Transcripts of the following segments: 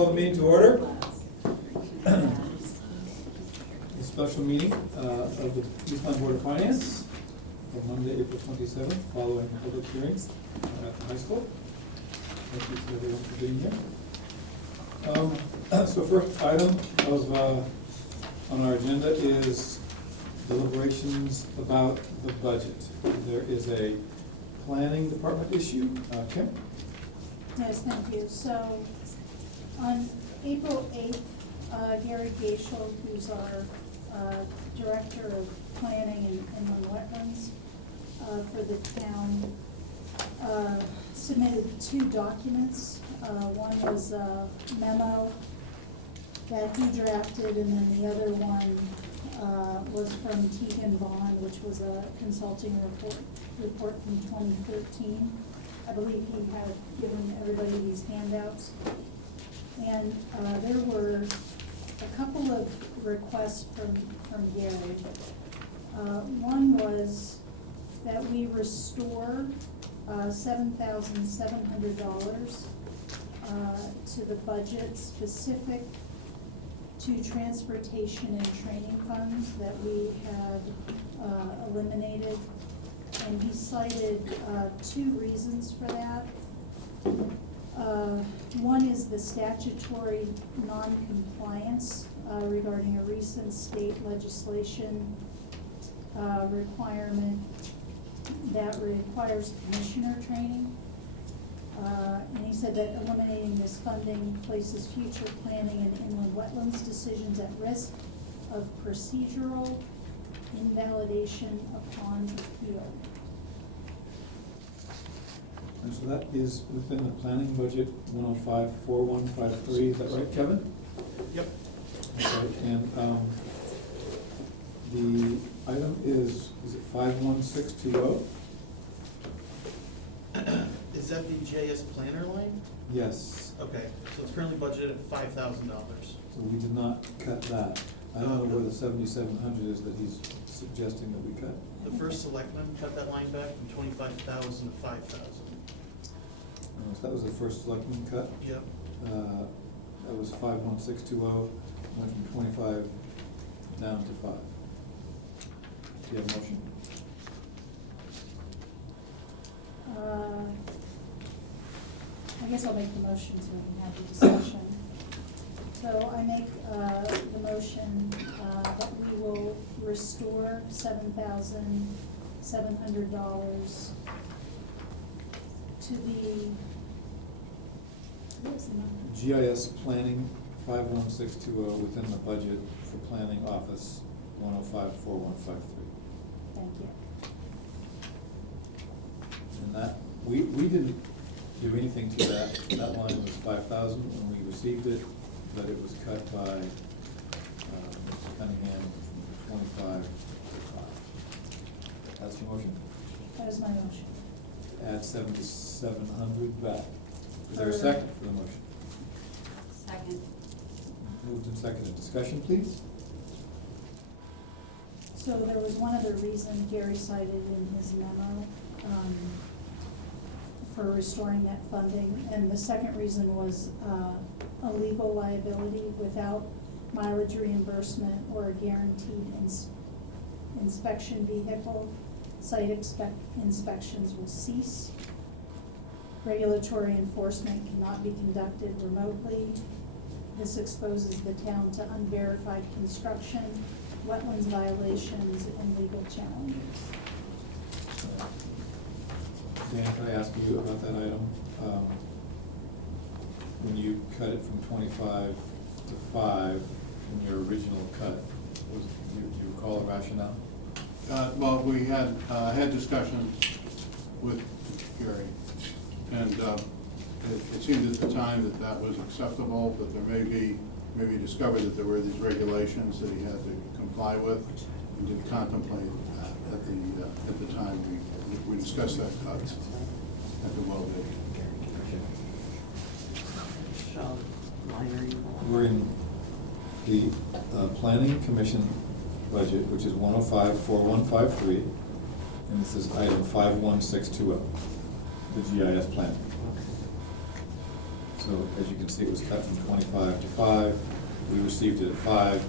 call the meeting to order. A special meeting of the Lyme Board of Finance on Monday, April 27th, following public hearings at the high school. Thank you to everyone for being here. So first item of on our agenda is deliberations about the budget. There is a planning department issue. Kim? Yes, thank you. So on April 8th, Gary Gaishel, who's our Director of Planning and Inland Wetlands for the town, submitted two documents. One was a memo that he drafted, and then the other one was from Teagan Bond, which was a consulting report from 2013. I believe he had given everybody these handouts. And there were a couple of requests from Gary. One was that we restore $7,700 to the budget specific to transportation and training funds that we had eliminated. And he cited two reasons for that. One is the statutory non-compliance regarding a recent state legislation requirement that requires commissioner training. And he said that eliminating this funding places future planning and inland wetlands decisions at risk of procedural invalidation upon appeal. And so that is within the planning budget 105-4153, is that right, Kevin? Yep. Okay, and the item is it 51620? Is that the JS planner line? Yes. Okay, so it's currently budgeted at $5,000. So we did not cut that. I don't know where the 7,700 is that he's suggesting that we cut. The first selectman cut that line back from 25,000 to 5,000. So that was the first selectman cut. Yep. That was 51620, went from 25 down to 5. Do you have a motion? I guess I'll make the motion so we can have the discussion. So I make the motion that we will restore $7,700 to the, what was the number? GIS planning 51620 within the budget for planning office 105-4153. Thank you. And that, we didn't do anything to that. That line was 5,000 when we received it, but it was cut by Mr. Cunningham from 25 to 5. That's your motion. That is my motion. Add 7,700 back. Is there a second for the motion? Second. Moved and seconded. Discussion, please. So there was one other reason Gary cited in his memo for restoring that funding, and the second reason was a legal liability without mileage reimbursement or a guaranteed inspection vehicle. Site inspections will cease. Regulatory enforcement cannot be conducted remotely. This exposes the town to unverified construction, wetlands violations, and legal challenges. Dan, can I ask you about that item? When you cut it from 25 to 5 in your original cut, do you recall the rationale? Well, we had discussions with Gary, and it seemed at the time that was acceptable, but there maybe discovered that there were these regulations that he had to comply with. We did contemplate at the time we discussed that cut at the well bid. We're in the planning commission budget, which is 105-4153, and this is item 51620, the GIS plan. So as you can see, it was cut from 25 to 5. We received it at 5.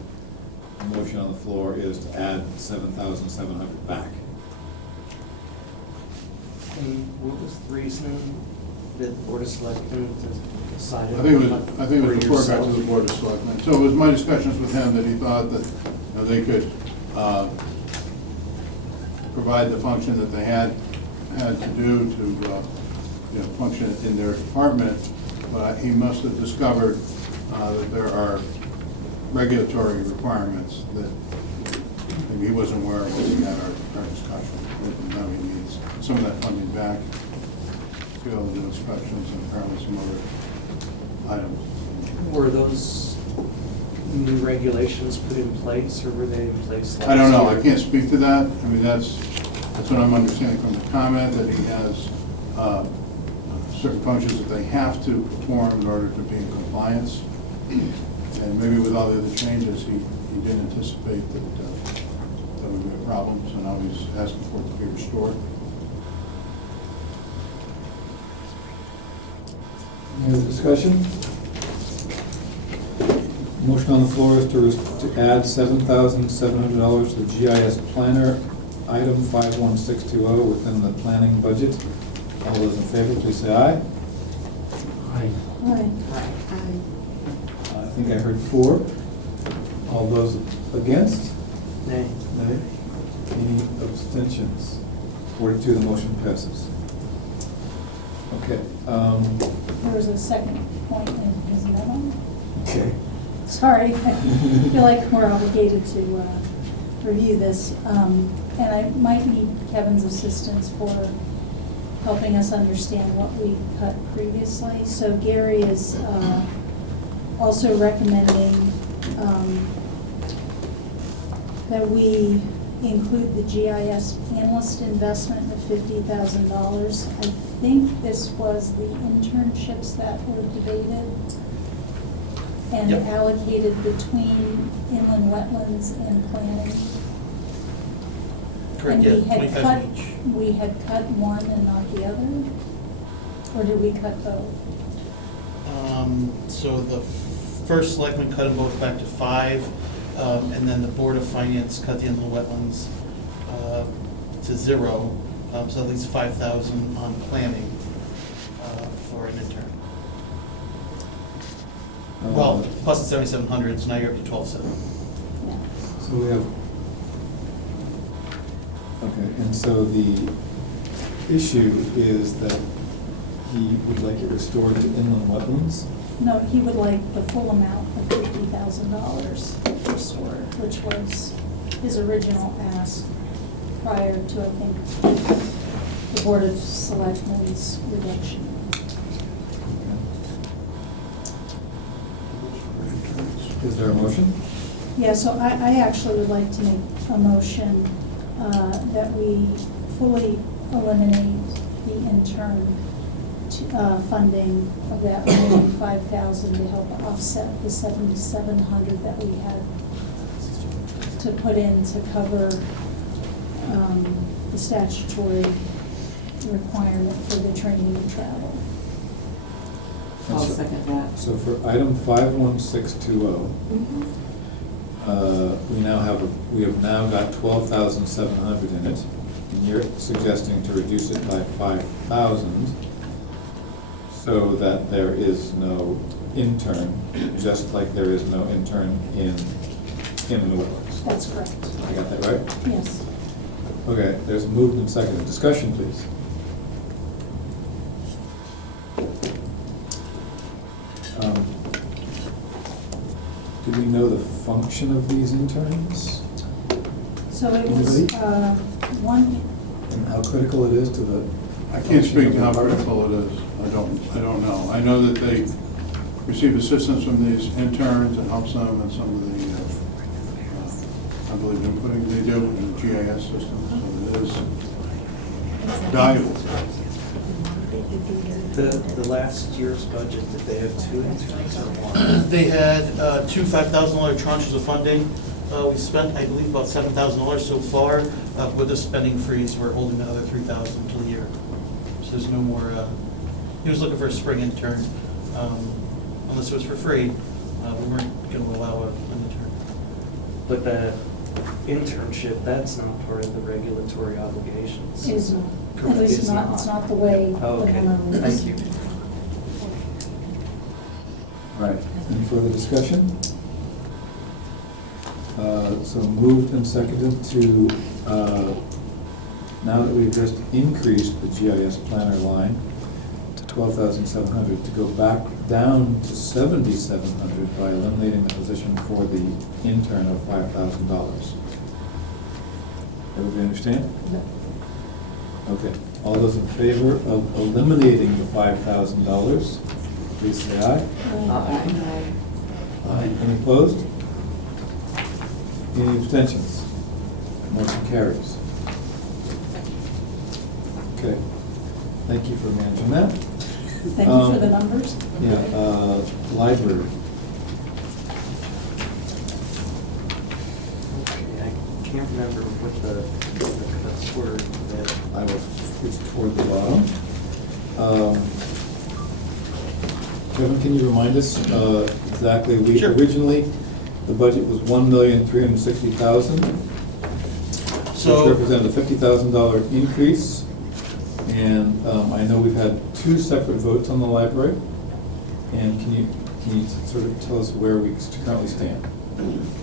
The motion on the floor is to add 7,700 back. And what was the reason that the Board of Selectmen decided? I think it was for before it got to yourself? the Board of Selectmen. So it was my discussions with him that he thought that, they could, provide the function that they had to do to, function in their department. But he must have discovered, that there are regulatory requirements that maybe he wasn't aware of when we had our discussion. And now he needs some of that funding back to be able to do inspections and apparently some other items. Were those new regulations put in place, or were they in place last year? I don't know, I can't speak to that. I mean, that's what I'm understanding from the comment, that he has certain functions that they have to perform in order to be in compliance. And maybe with all the other changes, he didn't anticipate that there would be a problem, so now he's asking for it to be restored. Any other discussion? Motion on the floor is to add $7,700 to the GIS planner, item 51620, within the planning budget. All those in favor, please say aye. Aye. Aye. I think I heard 4. All those against? Nay. Nay. Any abstentions? 4-2, the motion passes. Okay. There was a second point in his memo. Okay. Sorry, I feel like we're obligated to review this. And I might need Kevin's assistance for helping us understand what we cut previously. So Gary is also recommending that we include the GIS analyst investment of $50,000. I think this was the internships that were debated and Yep. allocated between inland wetlands and planning. Correct, And yeah, we had 25 cut, each. we had cut one and not the other? Or did we cut both? So the first selectman cut them both back to 5, and then the Board of Finance cut the inland wetlands to 0, so at least 5,000 on planning for an intern. Well, plus the 7,700, so now you're up to 12,700. Yeah. So we have, okay, and so the issue is that he would like it restored to inland wetlands? No, he would like the full amount of $50,000 restored, which was his original ask prior to, I think, the Board of Selectmen's reduction. Is there a motion? Yeah, so I actually would like to make a motion that we fully eliminate the intern funding of that remaining 5,000 to help offset the 7,700 that we had to put in to cover the statutory requirement for the training and travel. And I'll so- second that. So for item 51620, we have now got 12,700 in it, and you're suggesting to reduce it by 5,000 so that there is no intern, just like there is no intern in the wetlands. That's correct. I got that right? Yes. Okay, there's moved and seconded. Discussion, please. Do we know the function of these interns So it was, Anybody? one, and how critical it is to the? I can't speak to how function of the critical it is. I don't know. I know that they receive assistance from these interns and helps them in some of the, I believe, inputting they do in the GIS system, so it is valuable. The last year's budget, did they have 2 interns or 1? They had 2 $5,000 tranches of funding. We spent, I believe, about $7,000 so far. With the spending freeze, we're holding another $3,000 until the year. So there's no more, he was looking for a spring intern, unless it was for free, we weren't gonna allow an intern. But that internship, that's not part of the regulatory obligations. It is not, Correct. at least It's not, not. it's not the way the Okay, memo reads. thank you. All right, any further discussion? So moved and seconded to, now that we've just increased the GIS planner line to 12,700, to go back down to 7,700 by eliminating the position for the intern of $5,000. Everybody understand? Okay, all those in favor of eliminating the $5,000, please say aye. Aye. Any opposed? Any abstentions? Motion carries. Okay, thank you for managing that. Thank you for the numbers. Yeah, library. Okay, I can't remember what the cuts were that. It's toward the bottom. Kevin, can you remind us exactly? Sure. Originally, the budget was $1,360,000. So- Which represented a $50,000 increase. And I know we've had two separate votes on the library. And can you sort of tell us where we currently stand?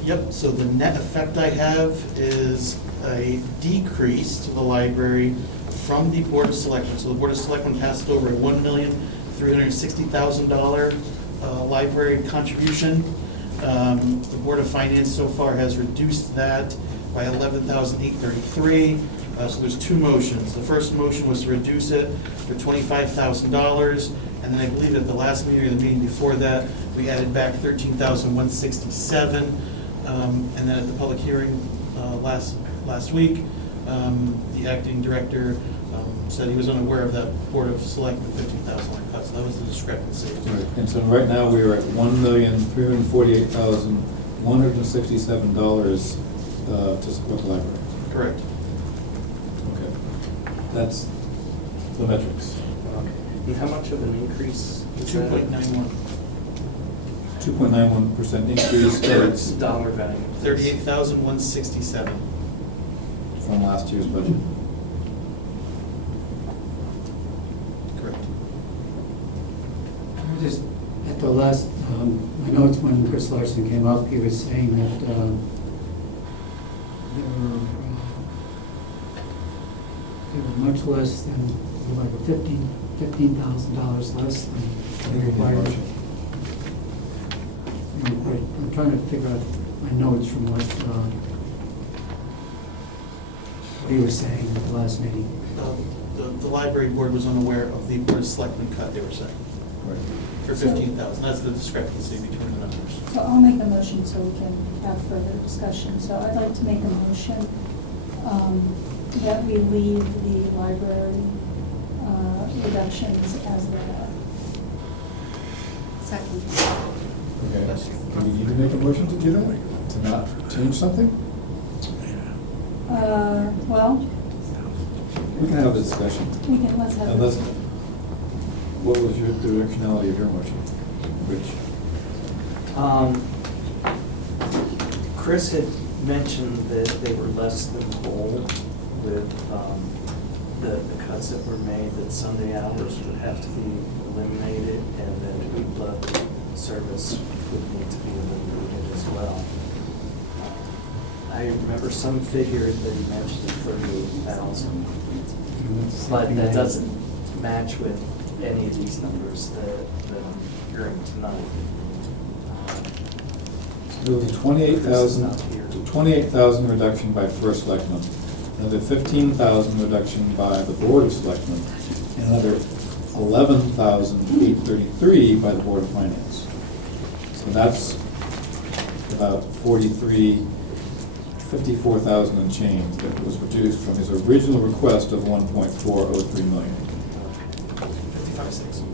Yep, so the net effect I have is a decrease to the library from the Board of Selectmen. So the Board of Selectmen passed over a $1,360,000 library contribution. The Board of Finance so far has reduced that by $11,833. So there's two motions. The first motion was to reduce it for $25,000, and then I believe at the last meeting or the meeting before that, we added back $13,167. And then at the public hearing last week, the acting director said he was unaware of that Board of Selectmen $15,000 cut, so that was the discrepancy. Right, and so right now, we are at $1,348,167 to support the library. Correct. Okay. That's the metrics. And how much of an increase is that? 2.91. 2.91% increase It's dollar value. $38,167. from last year's budget. Correct. Just at the last, my notes when Chris Larson came up, he was saying that there were much less than, like a $15,000 less than they required. I'm trying to figure out my notes from what he was saying at the last meeting. The library board was unaware of the Board of Selectmen cut, they were saying, Right. for $15,000. That's the discrepancy between the numbers. So I'll make a motion so we can have further discussion. So I'd like to make a motion that we leave the library reductions as they are. Second. Okay, do we need to make a motion to do that, to not change something? Well, We can have a discussion. let's have. Unless, what was the directionality of your motion, Rich? Chris had mentioned that they were less than whole with the cuts that were made, that Sunday hours would have to be eliminated, and that the service would need to be eliminated as well. I remember some figure that he mentioned, 38,000, but that doesn't match with any of these numbers that I'm hearing tonight. There was a $28,000 reduction by first selectman, another $15,000 reduction by the Board of Selectmen, and another $11,833 by the Board of Finance. So that's about 54,000 and change that was reduced from his original request of 1.403 million. 55,600.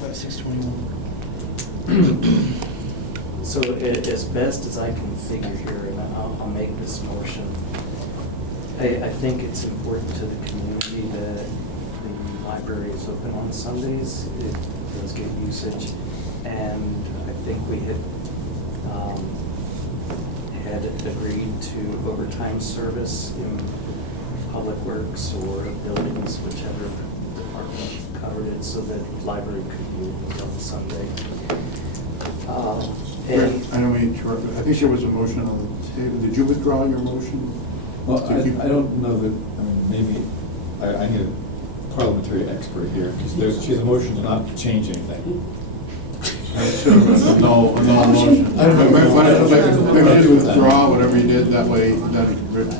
5621. So as best as I can figure here, and I'll make this motion, I think it's important to the community that the library is open on Sundays, it does get usage. And I think we had agreed to overtime service in Public Works or buildings, whichever department covered it, so that the library could be open on Sunday. And I don't mean to interrupt, I think there was a motion on the table. Did you withdraw your motion? Well, To keep- I don't know that, I mean, maybe, I need a parliamentary expert here, because she has a motion to not change anything. Sure, but no motion. I don't know. Maybe you withdraw whatever you did, that way, then.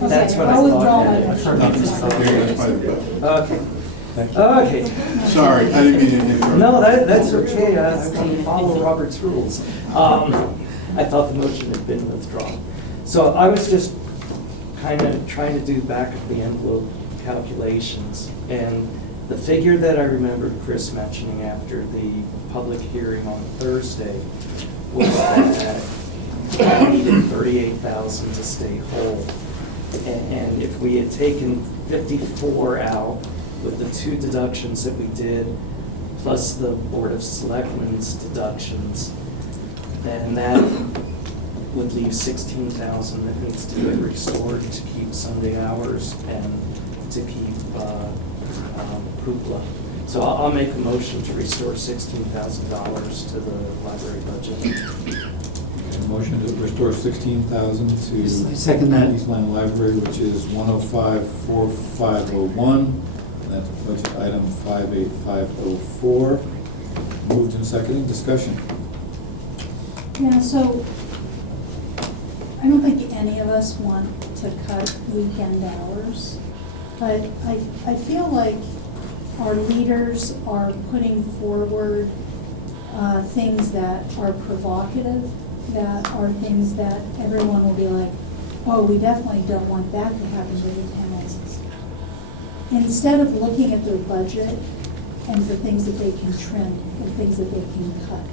That's what I I'll thought. withdraw my yeah. motion. That's probably better. Okay, Thank you. okay. Sorry, I didn't mean to interrupt. No, that's okay, I want to follow Robert's rules. I thought the motion had been withdrawn. So I was just kind of trying to do back of the envelope calculations. And the figure that I remembered Chris mentioning after the public hearing on Thursday was that we needed 38,000 to stay whole. And if we had taken 54 out with the 2 deductions that we did, plus the Board of Selectmen's deductions, then that would leave 16,000 that needs to be restored to keep Sunday hours and to keep Hoopla. So I'll make a motion to restore $16,000 to the library budget. A motion to restore 16,000 to. I second that. East Line Library, which is 105-4501, and that's budget item 58504. Moved and seconded, discussion. Yeah, so I don't think any of us want to cut weekend hours, but I feel like our leaders are putting forward things that are provocative, that are things that everyone will be like, oh, we definitely don't want that to happen to the towns. Instead of looking at their budget and the things that they can trim and things that they can cut,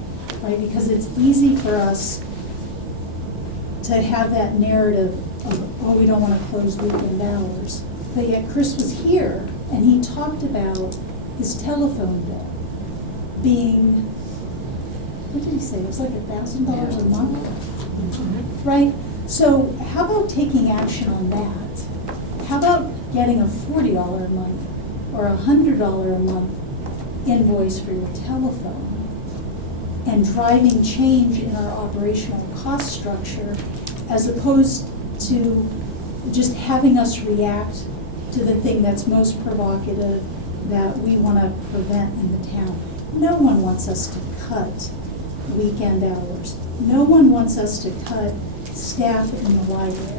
right? Because it's easy for us to have that narrative of, oh, we don't want to close weekend hours. But yet Chris was here and he talked about his telephone bill being, what did he say? It was like $1,000 a month, right? So how about taking action on that? How about getting a $40 a month or a $100 a month invoice for your telephone and driving change in our operational cost structure as opposed to just having us react to the thing that's most provocative that we want to prevent in the town. No one wants us to cut weekend hours. No one wants us to cut staff in the library.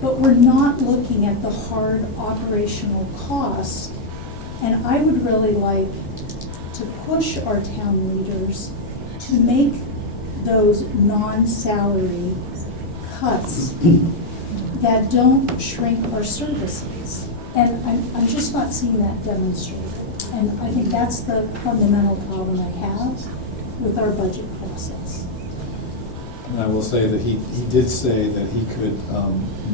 But we're not looking at the hard operational costs. And I would really like to push our town leaders to make those non-salary cuts that don't shrink our services. And I'm just not seeing that demonstrated. And I think that's the fundamental problem I have with our budget process. And I will say that he did say that he could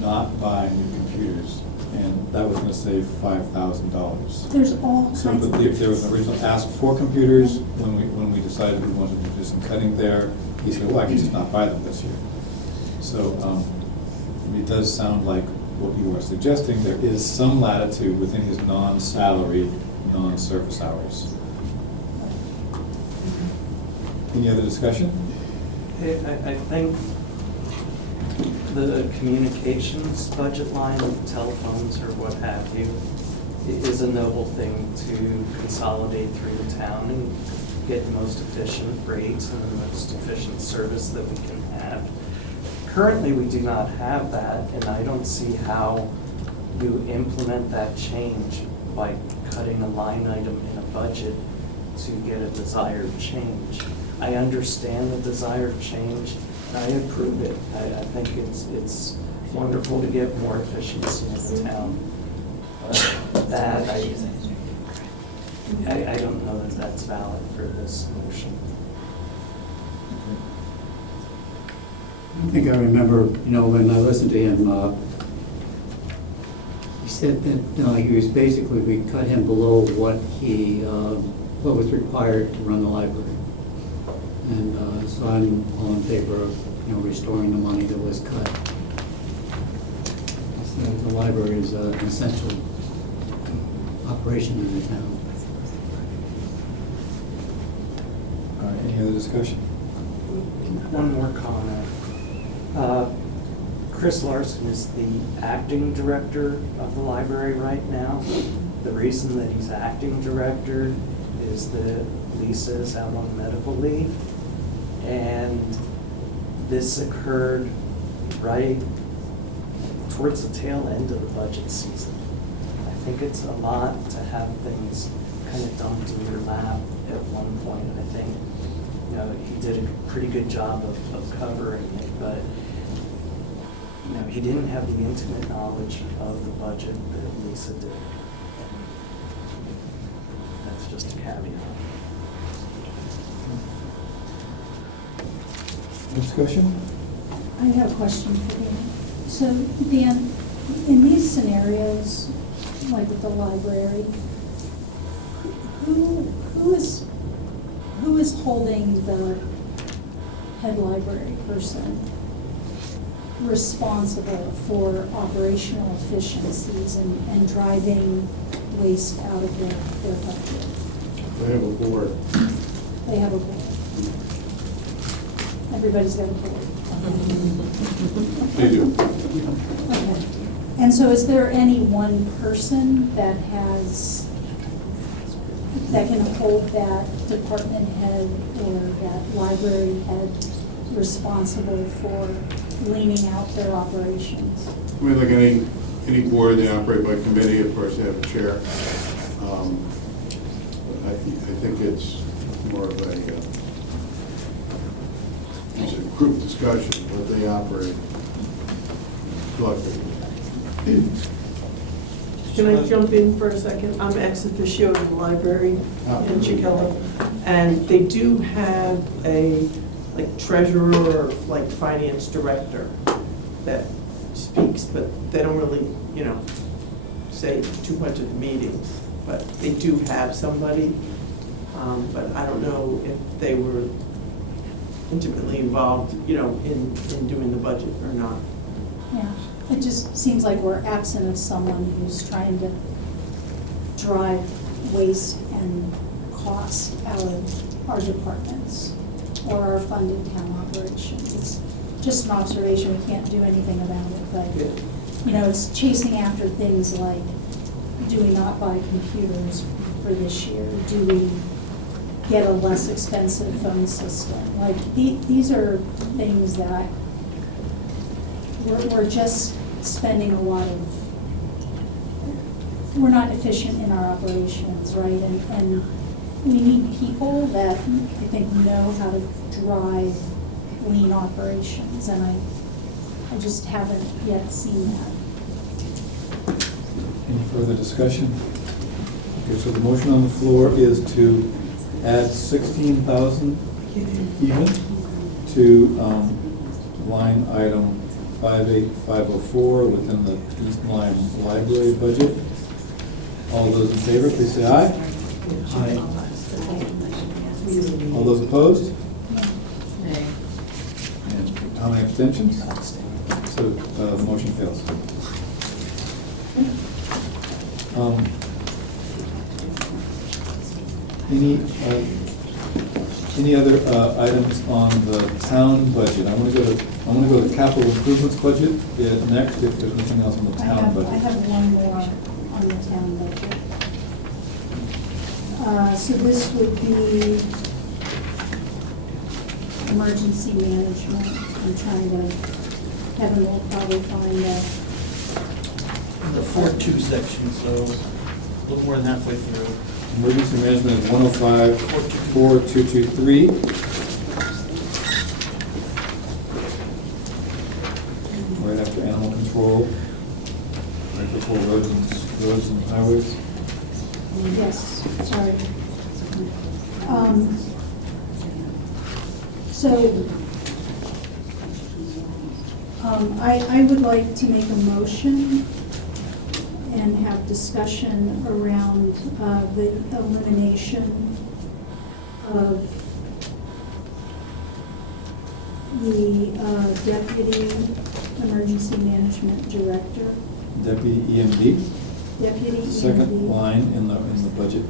not buy new computers, and that was gonna save $5,000. There's all So kinds of. if there was an original ask for computers, when we decided we wanted to do some cutting there, he said, well, I can just not buy them this year. So it does sound like what you are suggesting, there is some latitude within his non-salary, non-service hours. Any other discussion? I think the communications budget line, telephones or what have you, is a noble thing to consolidate through the town and get the most efficient rates and the most efficient service that we can have. Currently, we do not have that, and I don't see how you implement that change by cutting a line item in a budget to get a desired change. I understand the desired change, and I approve it. I think it's wonderful to get more efficiency in the town. That, I don't know that that's valid for this motion. I think I remember, when I listened to him, he said that, no, he was basically, we cut him below what he, what was required to run the library. And so I'm all in favor of, restoring the money that was cut. So the library is an essential operation in the town. All right, any other discussion? One more comment. Chris Larson is the acting director of the library right now. The reason that he's acting director is that Lisa is out on medical leave. And this occurred right towards the tail end of the budget season. I think it's a lot to have things kind of dumped in your lap at one point. I think, he did a pretty good job of covering it, but, he didn't have the intimate knowledge of the budget that Lisa did. That's just a caveat. Discussion? I have a question for Dan. So Dan, in these scenarios, like with the library, who is holding the head library person responsible for operational efficiencies and driving waste out of their budget? They have a board. They have a board. Everybody's got a board. They do. Okay. And so is there any one person that can hold that department head or that library head responsible for leaning out their operations? I mean, like any board, they operate by committee, of course, they have a chair. I think it's more of a group discussion, but they operate collectively. Can I jump in for a second? I'm ex officio of the library in Chicago, and they do have a treasurer or finance director that speaks, but they don't really, say too much at the meetings. But they do have somebody, but I don't know if they were intimately involved, in doing the budget or not. Yeah, it just seems like we're absent of someone who's trying to drive waste and cost out of our departments or our funded town operations. It's just an observation, we can't do anything about it, but, it's chasing after things like, do we not buy computers for this year? Do we get a less expensive phone system? Like, these are things that we're just spending a lot of, we're not efficient in our operations, right? And we need people that I think know how to drive lean operations, and I just haven't yet seen that. Any further discussion? Okay, so the motion on the floor is to add 16,000 even to line item 58504 within the East Lyme Library budget. All those in favor, please say aye. Aye. All those opposed? And how many abstentions? So the motion fails. Any other items on the town budget? I want to go to capital improvements budget next, if there's nothing else on the town budget. I have one more on the town budget. So this would be emergency management. I'm trying to, Kevin will probably find that. The 4.2 section, so a little more than halfway through. Emergency management is 105-4223. Right after animal control, right before roads and highways. Yes, sorry. So, I would like to make a motion, and and have discussion around the elimination of the deputy emergency management director, Deputy EMD, deputy EMD. second line in the budget.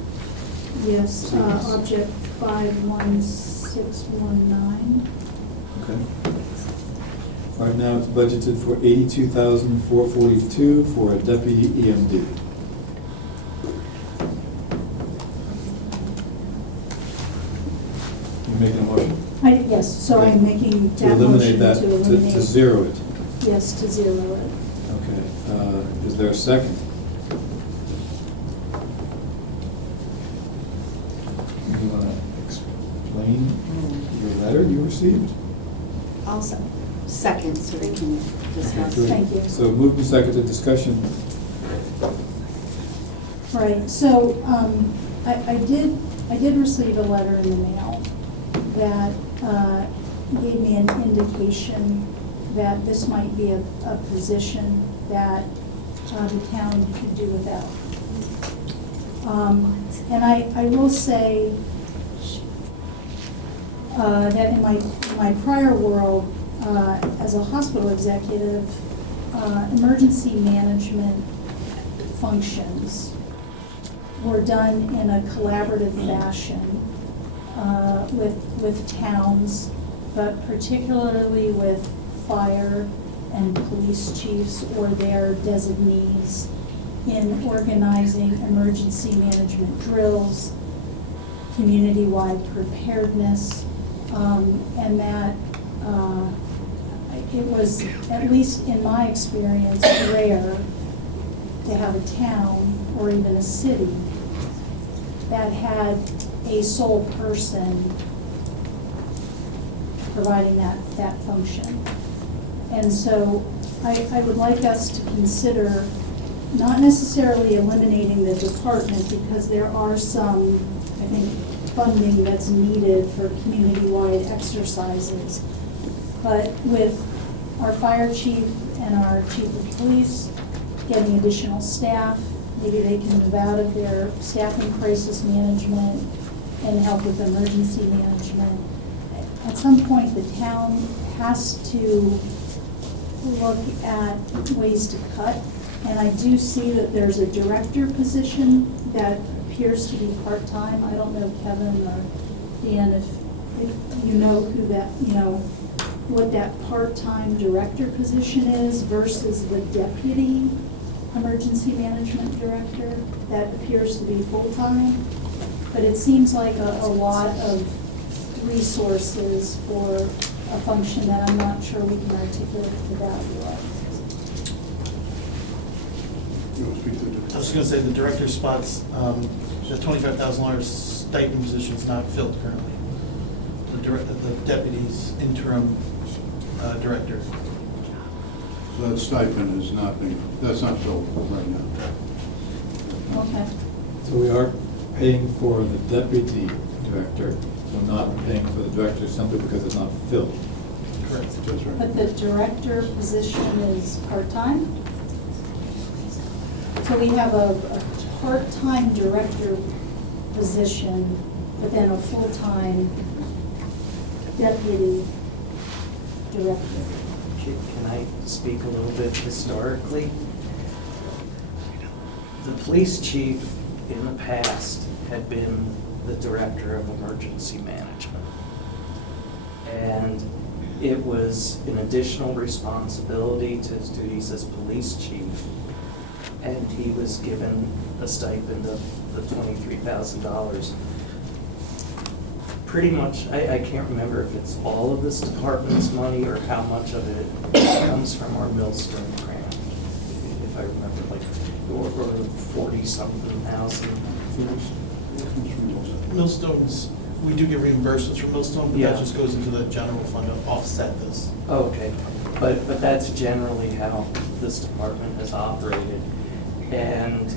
Yes, object 51619. Okay. All right, now it's budgeted for $82,442 for a deputy EMD. You making a motion? Yes, so I'm making To that eliminate motion that, to to eliminate. zero it. Yes, to zero it. Okay, is there a second? You wanna explain your letter you received? I'll second, so they can discuss. Okay, Thank you. So moved and seconded, discussion. Right, so, I did receive a letter in the mail that, gave me an indication that this might be a position that, the town could do without. And I will say, that in my prior world, as a hospital executive, emergency management functions were done in a collaborative fashion with towns, but particularly with fire and police chiefs or their designees in organizing emergency management drills, community-wide preparedness, and that it was, at least in my experience, rare to have a town or even a city that had a sole person providing that function. And so I would like us to consider not necessarily eliminating the department, because there are some, I think, funding that's needed for community-wide exercises. But with our fire chief and our chief of police getting additional staff, maybe they can move out of their staffing crisis management and help with emergency management. At some point, the town has to look at ways to cut. And I do see that there's a director position that appears to be part-time. I don't know, Kevin or Dan, if you know who that, what that part-time director position is versus the deputy emergency management director that appears to be full-time. But it seems like a lot of resources for a function that I'm not sure we can articulate the value of. You want to speak to I was just gonna say, the director spots, the $25,000 stipend position is not filled currently. The deputy's interim director. So that stipend is that's not filled right now. Okay. So we are paying for the deputy director, we're not paying for the director simply because it's not filled. Correct. That's right. But the director position is part-time? So we have a part-time director position, but then a full-time deputy director. Can I speak a little bit historically? The police chief in the past had been the director of emergency management. And it was an additional responsibility to his duties as police chief. And he was given a stipend of the $23,000. Pretty much, I can't remember if it's all of this department's money or how much of it comes from our Millstone grant. If I remember, like, or 40-something thousand. Millstone's, we do get reimbursements from Millstone, but Yeah. that just goes into the general fund to offset this. Okay, but that's generally how this department has operated. And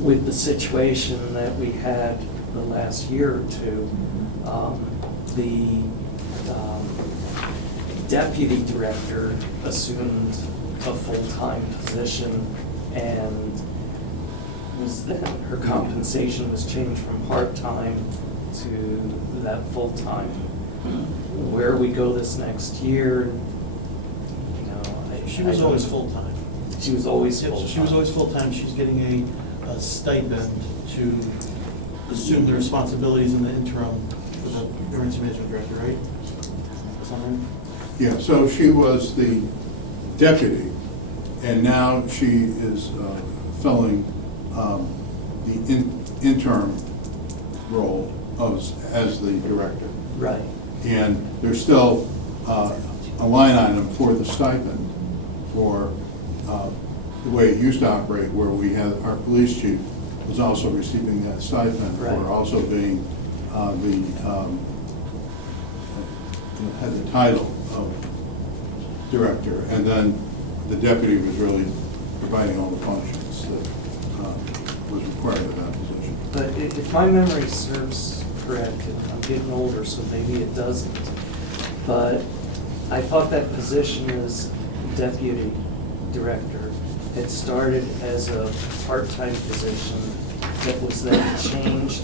with the situation that we had the last year or two, the deputy director assumed a full-time position, and was then her compensation was changed from part-time to that full-time. Where we go this next year, you know, She was I always don't- full-time. She was always Yep, full-time. so she was always full-time. She's getting a stipend to assume the responsibilities in the interim for the emergency management director, right? Is that right? Yeah, so she was the deputy, and now she is filling the interim role as the director. Right. And there's still a line item for the stipend for the way it used to operate, where we had, our police chief was also receiving that stipend Right. for also being had the title of director, and then the deputy was really providing all the functions that was required of that position. But if my memory serves correct, and I'm getting older, so maybe it doesn't, but I thought that position as deputy director had started as a part-time position that was then changed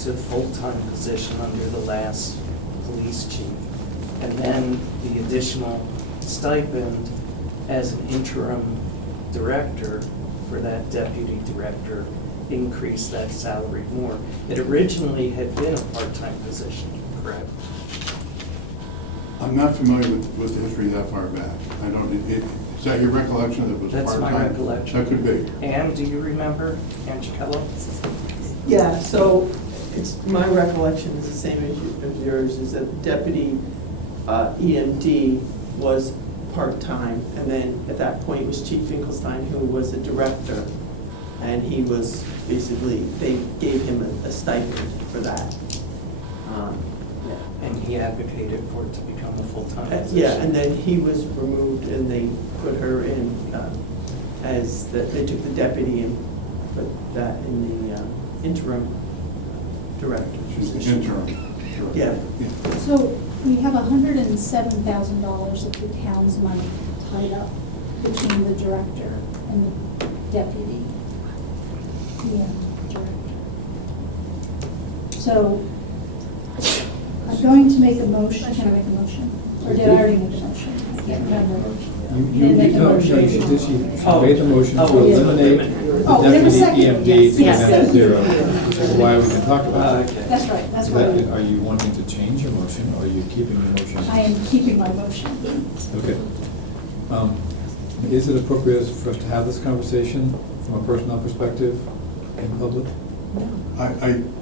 to full-time position under the last police chief. And then the additional stipend as an interim director for that deputy director increased that salary more. It originally had been a part-time position, correct? I'm not familiar with the history that far back. I don't, is that your recollection that it was part-time? That's my recollection. That could be. Ann, do you remember, Ann Chicallo? Yeah, so it's, my recollection is the same as yours, is that deputy EMD was part-time, and then at that point it was Chief Finkelstein who was the director, and he was basically, they gave him a stipend for that. Yeah. And he advocated for it to become a full-time position. Yeah, and then he was removed and they put her in they took the deputy and put that in the interim director She's the position. interim director. Yeah. So we have $107,000 of the town's money tied up between the director and the deputy. Yeah, director. So I'm going to make a motion. Can I make a motion? Or did I already make a motion? I can't remember. You didn't make a no, motion. she did, she Oh. made the motion to Oh, yeah. eliminate the Oh, there was deputy second. EMD to Yes, amend yes. to zero, which is why we can talk about it. Okay. That's right, that's Is right. that- Are you wanting to change your motion, or are you keeping your motion? I am keeping my motion. Okay. Is it appropriate for us to have this conversation from a personnel perspective in public?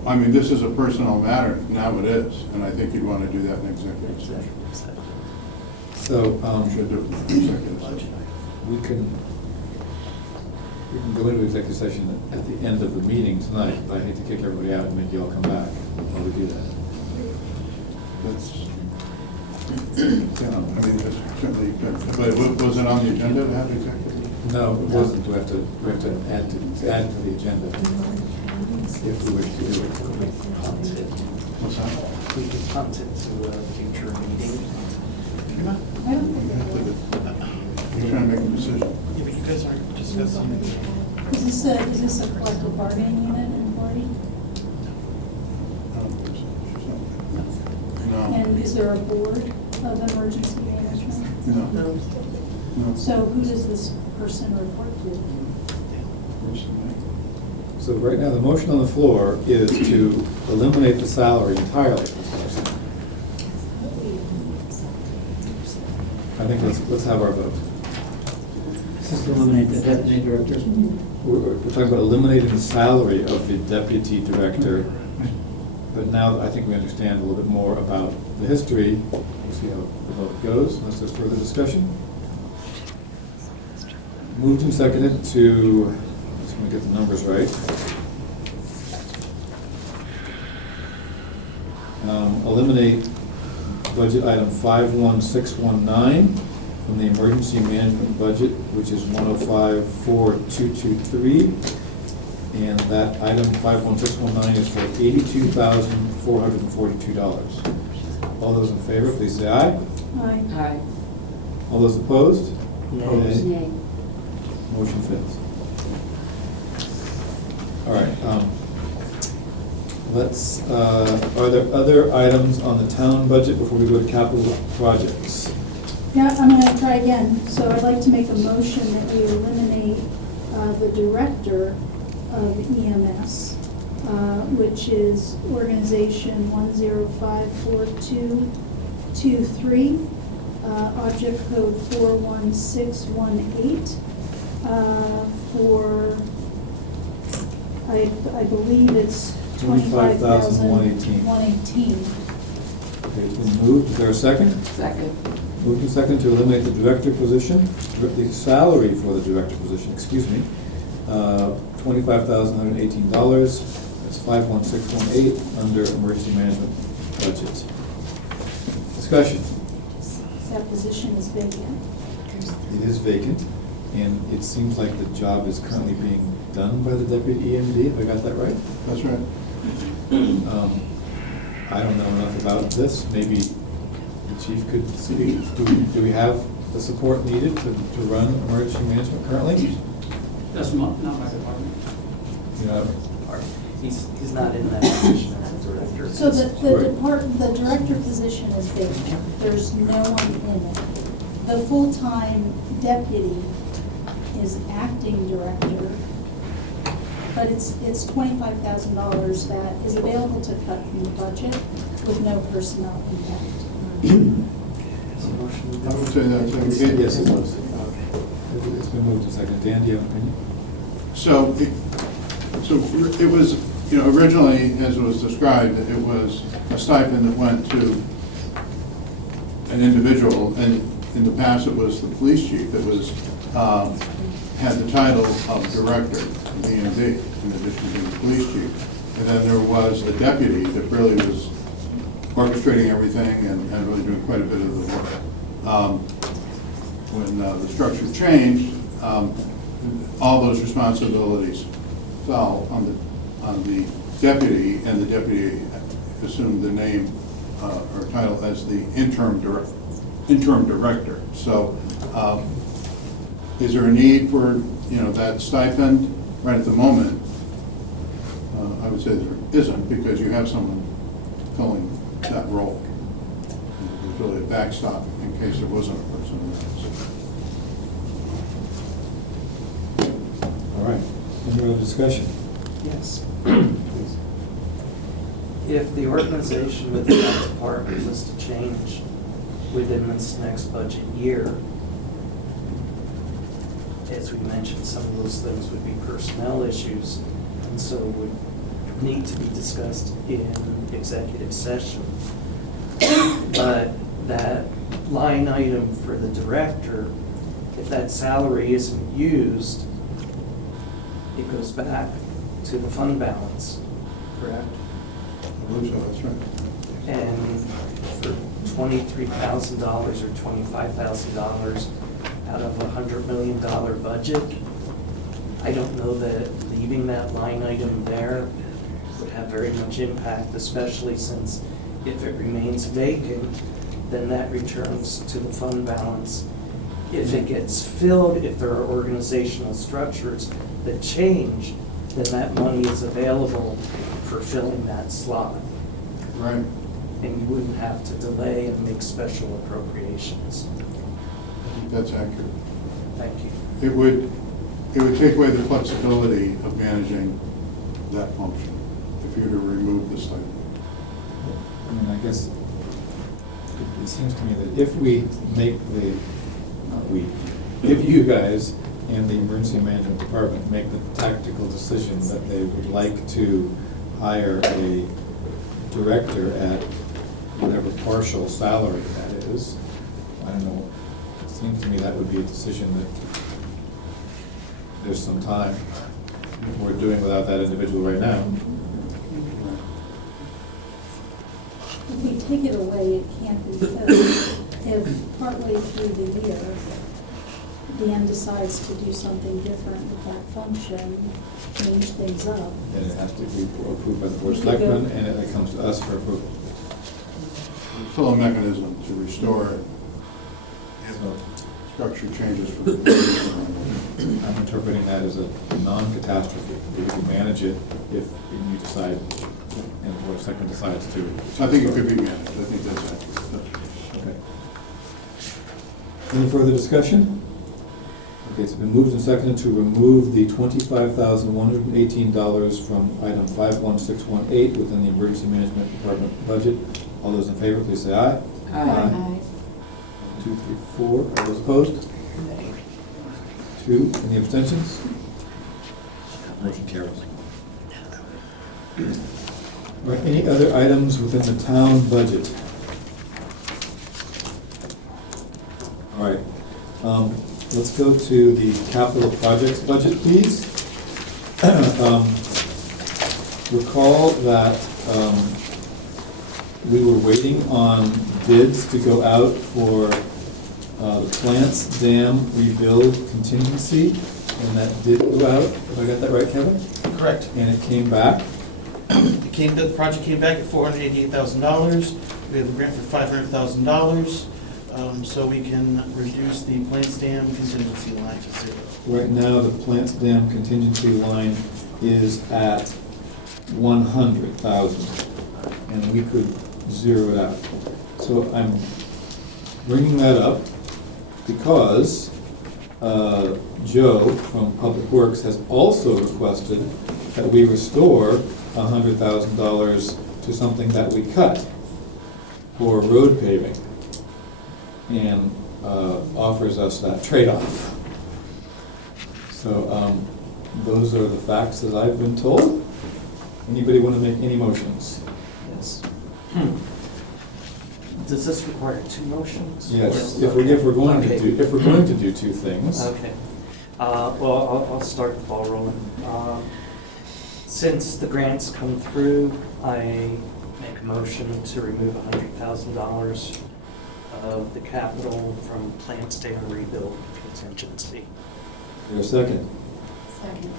I mean, this is a personal matter, now it is, and I think you'd want to do that in executive session. So, You should do it in executive session. we can go into executive session at the end of the meeting tonight. I hate to kick everybody out and make you all come back while we do that. That's, I mean, that's certainly good, but was it on the agenda to have executive? No, it wasn't. We have to add to the agenda if we wish to do it. Punt it. What's that? We can punt it to a future meeting. You're not, I don't think you're trying to make a decision. Yeah, but you guys aren't discussing. Is this a collective bargaining unit employee? I don't think so. No, And is there a board of emergency management? no, No. no. So who does this person report to? So right now, the motion on the floor is to eliminate the salary entirely for this person. I think let's have our vote. Just eliminate the deputy director. We're talking about eliminating the salary of the deputy director, but now I think we understand a little bit more about the history. We'll see how the vote goes, unless there's further discussion. Moved and seconded to, just want to get the numbers right. Eliminate budget item 51619 from the emergency management budget, which is 105,4223. And that item 51619 is for $82,442. All those in favor, please say aye. Aye. Aye. All those opposed? Nay. Nay. Nay. Motion fails. All right, are there other items on the town budget before we go to capital projects? Yeah, I'm gonna try again. So I'd like to make a motion that we eliminate the director of EMS, which is organization 1054223, object code 41618, for, I believe it's $25,118. Okay, it's been moved. Is there a second? Second. Moved and second to eliminate the director position, the salary for the director position, excuse me, $25,118. That's 51618 under emergency management budget. Discussion. That position is vacant. It is vacant, and it seems like the job is currently being done by the deputy EMD. Have I got that right? That's right. I don't know enough about this. Maybe the chief could speak. Do we have the support needed to run emergency management currently? That's not my department. You know, He's not in that position as a director. So the Right. the director position is vacant. There's no one in it. The full-time deputy is acting director, but it's $25,000 that is available to cut from the budget with no personnel impact. I would say that's okay. yes, it was. It's been moved to second. Dan, do you have an opinion? So it was, originally, as it was described, it was a stipend that went to an individual, and in the past, it was the police chief that was, had the title of director of the EMD, in addition to the police chief. And then there was a deputy that really was orchestrating everything and really doing quite a bit of the work. When the structure changed, all those responsibilities fell on the deputy, and the deputy assumed the name or title as the interim director. So, is there a need for that stipend? Right at the moment, I would say there isn't, because you have someone filling that role. There's really a backstop in case there wasn't a person else. All right. Any other discussion? Yes. If the organization within that department was to change within this next budget year, as we mentioned, some of those things would be personnel issues, and so would need to be discussed in executive session. But that line item for the director, if that salary isn't used, it goes back to the fund balance, correct? I believe so, that's right. And for $23,000 or $25,000 out of $100 million budget, I don't know that leaving that line item there would have very much impact, especially since if it remains vacant, then that returns to the fund balance. If it gets filled, if there are organizational structures that change, then that money is available for filling that slot. Right. And you wouldn't have to delay and make special appropriations. I think that's accurate. Thank you. It would take away the flexibility of managing that function if you were to remove the stipend. I mean, I guess it seems to me that if we make if you guys and the emergency management department make the tactical decision that they would like to hire a director at whatever partial salary that is, I don't know, it seems to me that would be a decision that there's some time we're doing without that individual right now. If we take it away, it can't be filled. If partway through the year, Dan decides to do something different with that function, change things up. Then it has to be approved by the board of selectmen, and it comes to us for approval. There's still a mechanism to restore it. So, structure changes for the. I'm interpreting that as a non-catastrophe. We can manage it if you decide, and the board of selectmen decides to. So I think it could be managed, I think that's it. Okay. Any further discussion? Okay, it's been moved and seconded to remove the $25,118 from item 51618 within the Emergency Management Department budget. All those in favor, please say aye. Aye. 1, 2, 3, 4. All those opposed? 2. Any abstentions? Motion carries. All right, any other items within the town budget? All right, let's go to the capital projects budget, please. Recall that we were waiting on bids to go out for the Plants Dam rebuild contingency, and that did go out. Have I got that right, Kevin? Correct. And it came back. The project came back at $488,000. We have a grant for $500,000, so we can reduce the Plants Dam contingency line to 0. Right now, the Plants Dam contingency line is at 100,000, and we could zero it out. So I'm bringing that up because Joe from Public Works has also requested that we restore $100,000 to something that we cut for road paving, and offers us that trade-off. So those are the facts that I've been told. Anybody want to make any motions? Yes. Does this require 2 motions? Yes, if we're going to do 2 things. Okay. Well, I'll start the ball rolling. Since the grants come through, I make a motion to remove $100,000 of the capital from Plants Dam rebuild contingency. Is there a second? Second.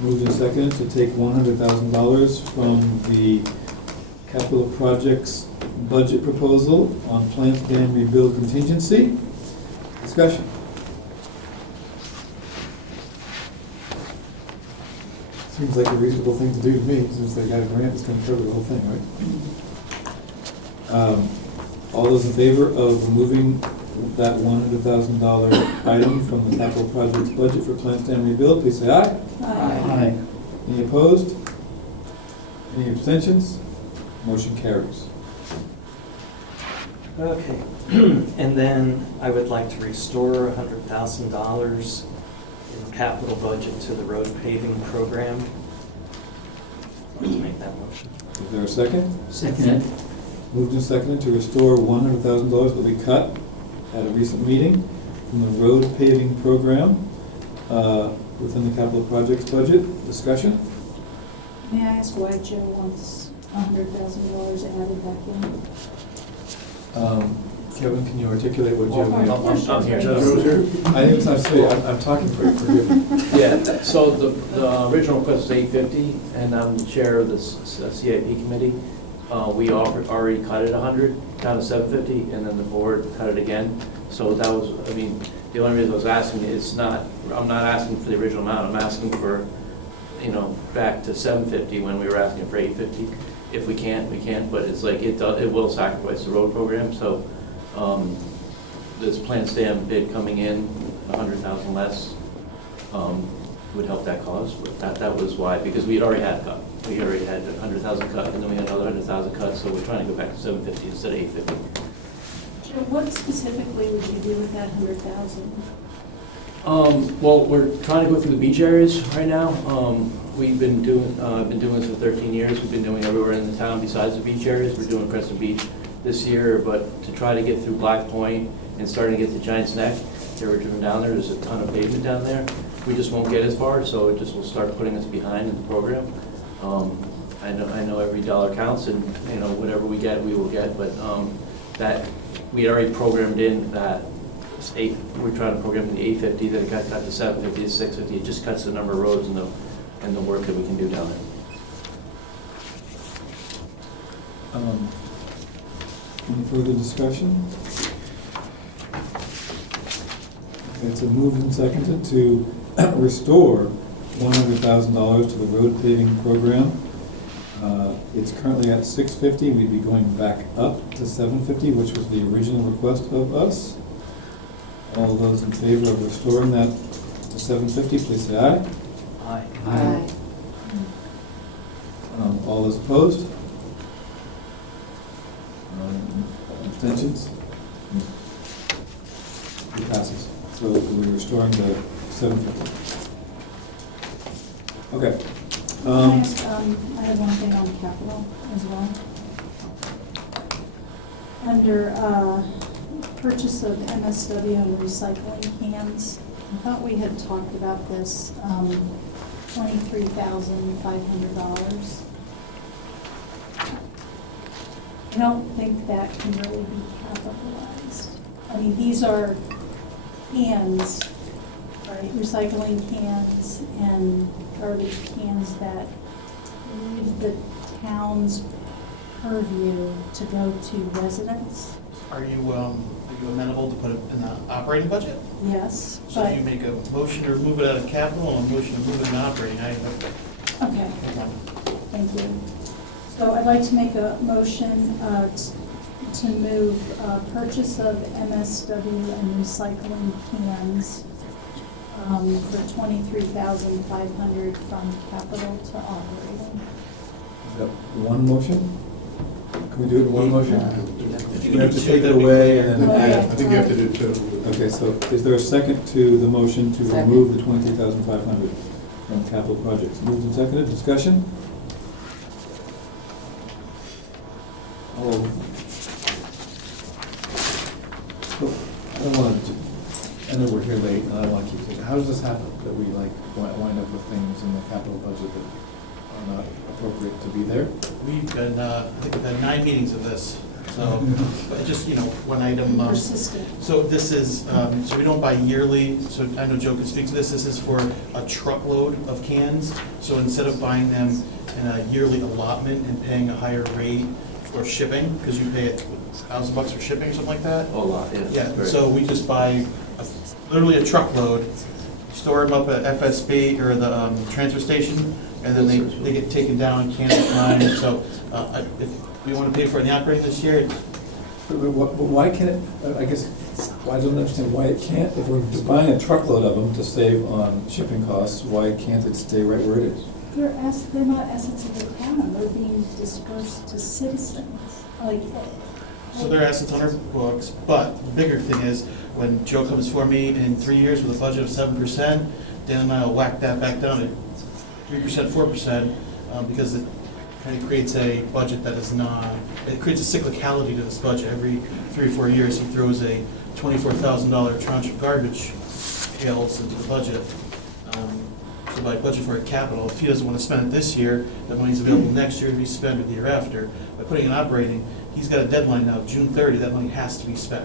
Moved and seconded to take $100,000 from the capital projects budget proposal on Plants Dam rebuild contingency. Discussion. Seems like a reasonable thing to do to me, since they got a grant that's gonna cover the whole thing, right? All those in favor of removing that $100,000 item from the capital projects budget for Plants Dam rebuild, please say aye. Aye. Any opposed? Any abstentions? Motion carries. Okay. And then I would like to restore $100,000 in capital budget to the road paving program. Let's make that motion. Is there a second? Second. Moved and seconded to restore $100,000 that we cut at a recent meeting from the road paving program within the capital projects budget. Discussion? May I ask why Joe wants $100,000 added back in? Kevin, can you articulate what Joe meant? I'm here. Joe's here? I didn't say, I'm talking for you, forgive me. Yeah, so the original request was $850, and I'm the chair of the CIP committee. We already cut it 100 down to $750, and then the board cut it again. So that was, I mean, the only reason I was asking is I'm not asking for the original amount, I'm asking for, back to $750 when we were asking for $850. If we can't, we can't, but it's like, it will sacrifice the road program, so this Plants Dam bid coming in, 100,000 less, would help that cause, but that was why, because we had already had a cut. We already had 100,000 cut, and then we had another 100,000 cut, so we're trying to go back to 750 instead of 850. Joe, what specifically would you do with that 100,000? Well, we're trying to go through the beach areas right now. We've been doing, been doing this for 13 years. We've been doing everywhere in the town besides the beach areas. We're doing Crescent Beach this year, but to try to get through Black Point and starting to get to Giant's Neck, they were driven down there. There's a ton of pavement down there. We just won't get as far, so it just will start putting us behind in the program. I know every dollar counts, and whatever we get, we will get. But that we already programmed in that we're trying to program in the 850. Then it got cut to 750 to 650. It just cuts the number of roads and the work that we can do down there. Any further discussion? it's a move and seconded to restore $100,000 to the road paving program. It's currently at $650, we'd be going back up to $750, which was the original request of us. All those in favor of restoring that to $750, please say aye. Aye. Aye. All those opposed? Abstentions? It passes. So we're restoring the $750. Okay. Can I ask, I have one thing on capital as well. Under, purchase of MSW and recycling cans, I thought we had talked about this, $23,500. I don't think that can really be capitalized. I mean, these are cans, right, recycling cans and garbage cans that leave the town's purview to go to residents. Are you amenable to put it in the operating budget? Yes, So but, if you make a motion to remove it out of capital and a motion to move it in operating, okay, hold on. thank you. So I'd like to make a motion to move purchase of MSW and recycling cans for $23,500 from capital to operating. Is that one motion? Can we do it in one motion? If you We could have do to two, take it that'd be away great. and then Okay. add. I think you have to do two. Okay, so is there a second to the motion to Second. remove the $23,500 from capital projects? Moved and seconded, discussion? Oh. So, I don't want to, I know we're here late, and I don't want to keep saying, how does this happen, that we like wind up with things in the capital budget that are not appropriate to be there? We've been, I think we've had 9 meetings of this, so, but just, one item. Persistent. So this is, so we don't buy yearly, so I know Joe can speak to this, this is for a truckload of cans. So instead of buying them in a yearly allotment and paying a higher rate for shipping, because you pay $1,000 for shipping or something like that. A lot, yeah. Yeah, Right. so we just buy literally a truckload, store them up at FSB or the transfer station, and then they get taken down, canned at time. So if we want to pay for it in the operating this year, But why can't it, I guess, I don't understand why it can't, if we're buying a truckload of them to save on shipping costs, why can't it stay right where it is? They're not assets of the town, they're being dispersed to citizens, like. so they're assets on our books, but the bigger thing is, when Joe comes for me in 3 years with a budget of 7%, Dan and I will whack that back down to 3%, 4%, because it kind of creates a budget that is not, it creates a cyclicality to this budget. Every 3 or 4 years, he throws a $24,000 tranche of garbage pails into the budget. So by budget for a capital, if he doesn't want to spend it this year, that money's available next year to be spent or the year after. By putting it in operating, he's got a deadline now, June 30, that money has to be spent,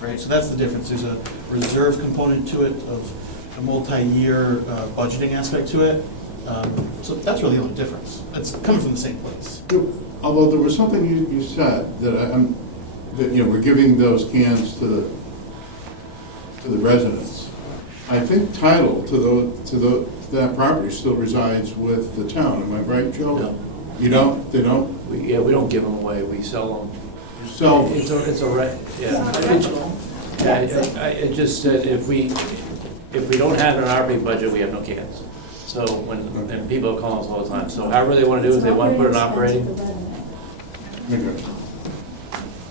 right? So that's the difference. There's a reserve component to it of a multi-year budgeting aspect to it. So that's really the only difference. It's coming from the same place. Although there was something you said that we're giving those cans to the residents. I think title to that property still resides with the town. Am I right, Joe? No. You don't? They don't? We don't give them away, we sell them. So, It's a right, yeah. Original. Yeah, it just said if we don't have an operating budget, we have no cans. So and people call us all the time, so however they want to do it, if they want to put it in operating. okay.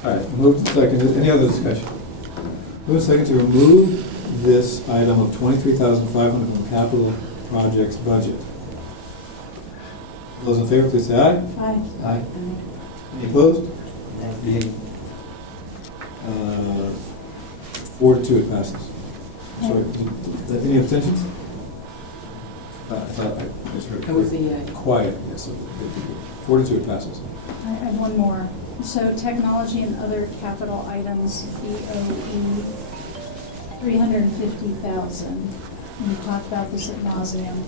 All right, moved and seconded, any other discussion? Move second to remove this item of $23,500 from capital projects budget. Those in favor, please say aye. Aye. Aye. Any opposed? Nay. 4-2 it passes. Sorry, any abstentions? I thought I just heard. That was the, Quiet, yes, 4-2 it passes. I have one more. So technology and other capital items, BOE, 350,000. We talked about this at nauseam.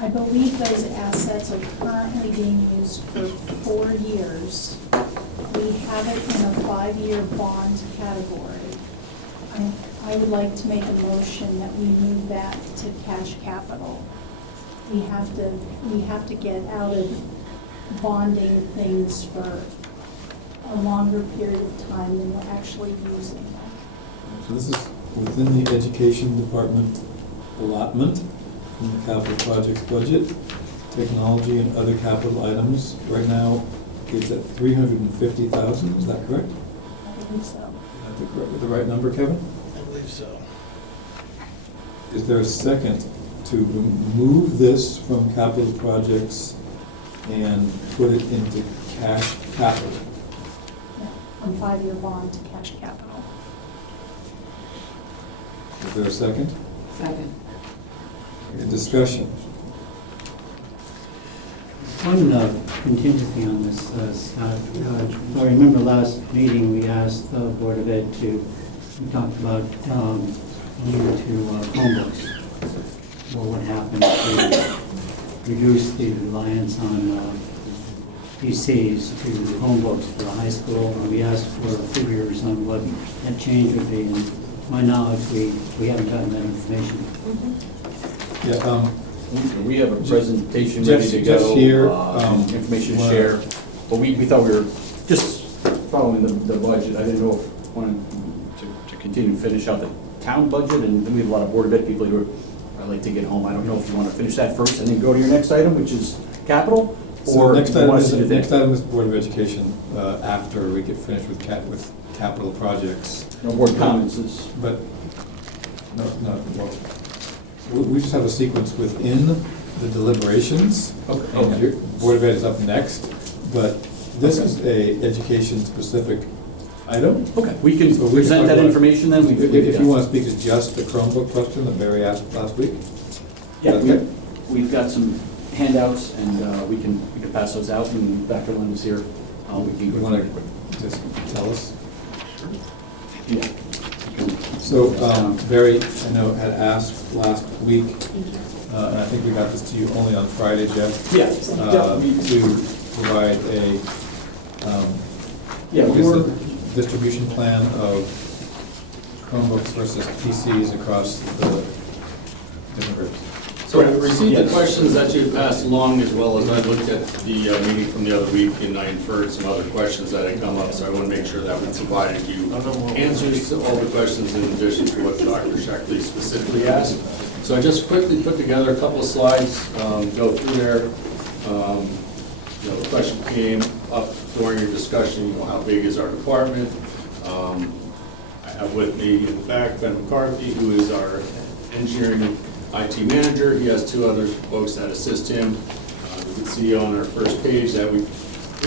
I believe those assets are currently being used for 4 years. We have it in a 5-year bond category. I would like to make a motion that we move that to cash capital. We have to get out of bonding things for a longer period of time than we're actually using them. So this is within the education department allotment from the capital projects budget. Technology and other capital items, right now, it's at 350,000, is that correct? I think so. Is that the right number, Kevin? I believe so. Is there a second to remove this from capital projects and put it into cash capital? Yeah, from 5-year bond to cash capital. Is there a second? Second. A discussion? One contingency on this, Scott. If I remember last meeting, we asked the Board of Ed we talked about moving to Chromebooks. What would happen to reduce the reliance on PCs to Chromebooks for the high school? And we asked for figures on what that change would be. And to my knowledge, we haven't gotten that information. Yeah, We have a presentation Jeff's- ready to go. Jeff's here, and information to wanna- share, but we thought we were just following the budget. I didn't know if we wanted to continue to finish out the town budget, and then we have a lot of Board of Ed people who are like to get home. I don't know if you want to finish that first and then go to your next item, which is capital, so or next you item want is, us to do next that? item is Board of Education, after we get finished with capital projects. No board comments is, But, no, well, we just have a sequence within the deliberations. And your Board of Ed is up next, but this is a education-specific item. okay, we can So we can present talk that about it. information then. We can do If that. you want to speak to just the Chromebook question that Barry asked last week. Yeah, Okay. we've got some handouts, and we can pass those out, and Dr. Lund is here. We can You go want through it. to just tell us? Yeah. So, Barry, I know, had asked last week, and I think we got this to you only on Friday, Jeff. Yeah. To provide a, Yeah, I we guess were, a distribution plan of Chromebooks versus PCs across the different groups. So I received the Yes. questions that you passed along, as well as I looked at the meeting from the other week, and I inferred some other questions that had come up, so I want to make sure that we provided you answers to all the questions in addition to what Dr. Sheckley specifically asked. So I just quickly put together a couple of slides, go through there. The question came up during your discussion, how big is our department? I have with me in the back Ben McCarthy, who is our engineering IT manager. He has two other folks that assist him. You can see on our first page that we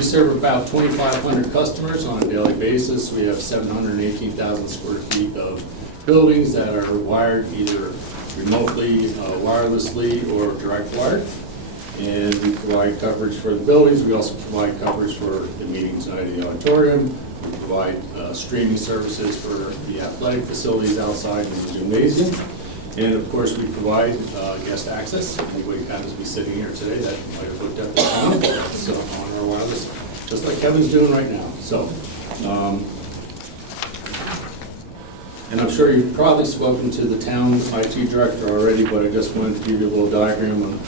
serve about 2,500 customers on a daily basis. We have 718,000 square feet of buildings that are wired either remotely, wirelessly, or direct wired. And we provide coverage for the buildings. We also provide coverage for the meeting tonight in the auditorium. We provide streaming services for the athletic facilities outside in the gymnasium. And of course, we provide guest access. Anybody who happens to be sitting here today that might have looked at the town, that's on our wireless, just like Kevin's doing right now. So, and I'm sure you've probably spoken to the town IT director already, but I just wanted to give you a little diagram on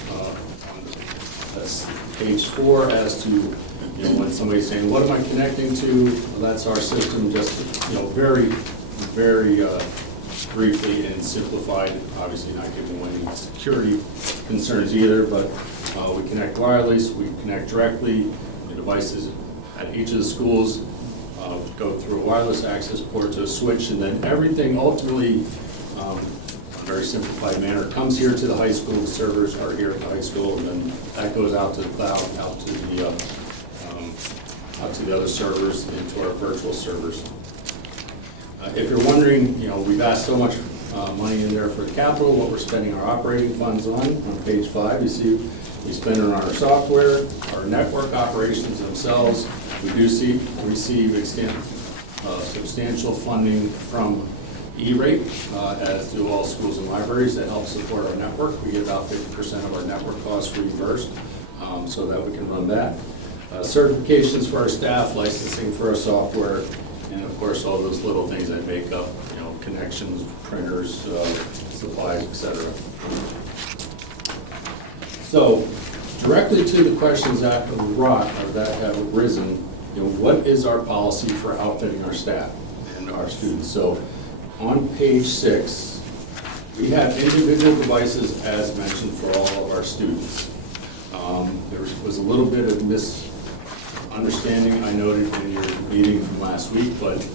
that's page 4 as to, when somebody's saying, what am I connecting to? Well, that's our system, just, very, very briefly and simplified, obviously not giving away any security concerns either, but we connect wireless, we connect directly. The devices at each of the schools go through a wireless access port to a switch, and then everything ultimately, in a very simplified manner, comes here to the high school. The servers are here at the high school, and then that goes out to the cloud, out to the other servers, and to our virtual servers. If you're wondering, we've asked so much money in there for the capital, what we're spending our operating funds on page 5, you see we spend it on our software, our network operations themselves. We do receive substantial funding from E-rate, as do all schools and libraries that help support our network. We get about 50% of our network costs reimbursed, so that we can run that. Certifications for our staff, licensing for our software, And of course, all those little things that make up, connections, printers, supplies, etc. So, directly to the questions that have arisen, what is our policy for outfitting our staff and our students? So, on page 6, we have individual devices as mentioned for all of our students. There was a little bit of misunderstanding I noted in your meeting from last week, but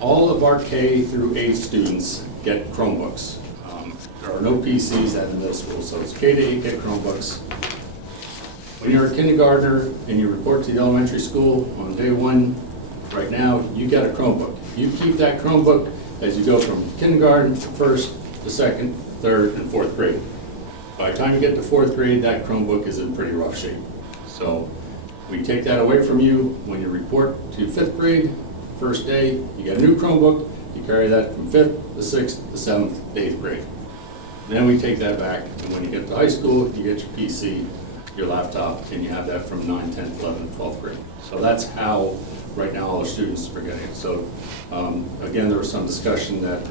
all of our K through 8 students get Chromebooks. There are no PCs at the middle school, so it's K to 8 get Chromebooks. When you're a kindergartner and you report to the elementary school on day 1, right now, you get a Chromebook. You keep that Chromebook as you go from kindergarten to 1st, to 2nd, 3rd, and 4th grade. By the time you get to 4th grade, that Chromebook is in pretty rough shape. So we take that away from you when you report to 5th grade, first day, you get a new Chromebook, you carry that from 5th to 6th to 7th to 8th grade. Then we take that back, and when you get to high school, you get your PC, your laptop, and you have that from 9th, 10th, 11th, and 12th grade. So that's how, right now, all our students are getting it. So, again, there was some discussion that,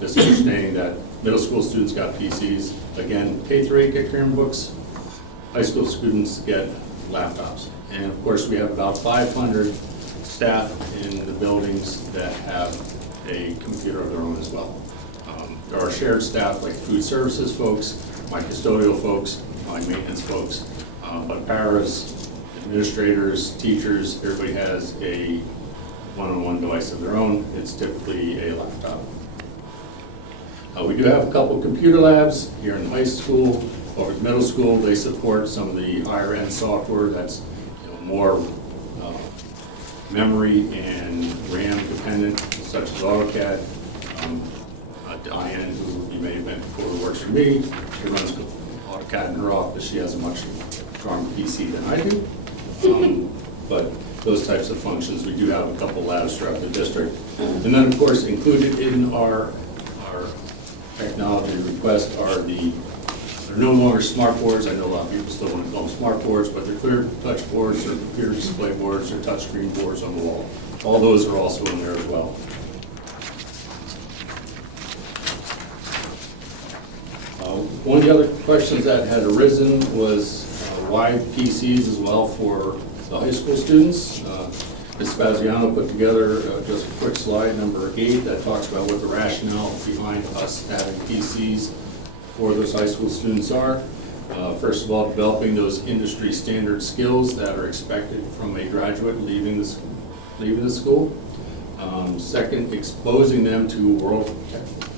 misunderstanding that middle school students got PCs. Again, K through 8 get Chromebooks, high school students get laptops. And of course, we have about 500 staff in the buildings that have a computer of their own as well. There are shared staff like food services folks, my custodial folks, my maintenance folks, but paras, administrators, teachers, everybody has a one-on-one device of their own. It's typically a laptop. We do have a couple computer labs here in high school. Over at middle school, they support some of the higher end software that's more memory and RAM dependent, such as AutoCAD. Diane, who you may have met before, who works for me, she runs AutoCAD in her office. She has a much stronger PC than I do. But those types of functions, we do have a couple labs throughout the district. And then, of course, included in our technology request are they're no longer smart boards. I know a lot of people still want to call them smart boards, but they're clear touch boards or computer display boards or touchscreen boards on the wall. All those are also in there as well. One of the other questions that had arisen was why PCs as well for the high school students. Ms. Spaziano put together just a quick slide, number 8, that talks about what the rationale behind us having PCs for those high school students are. First of all, developing those industry standard skills that are expected from a graduate leaving the school. Second, exposing them to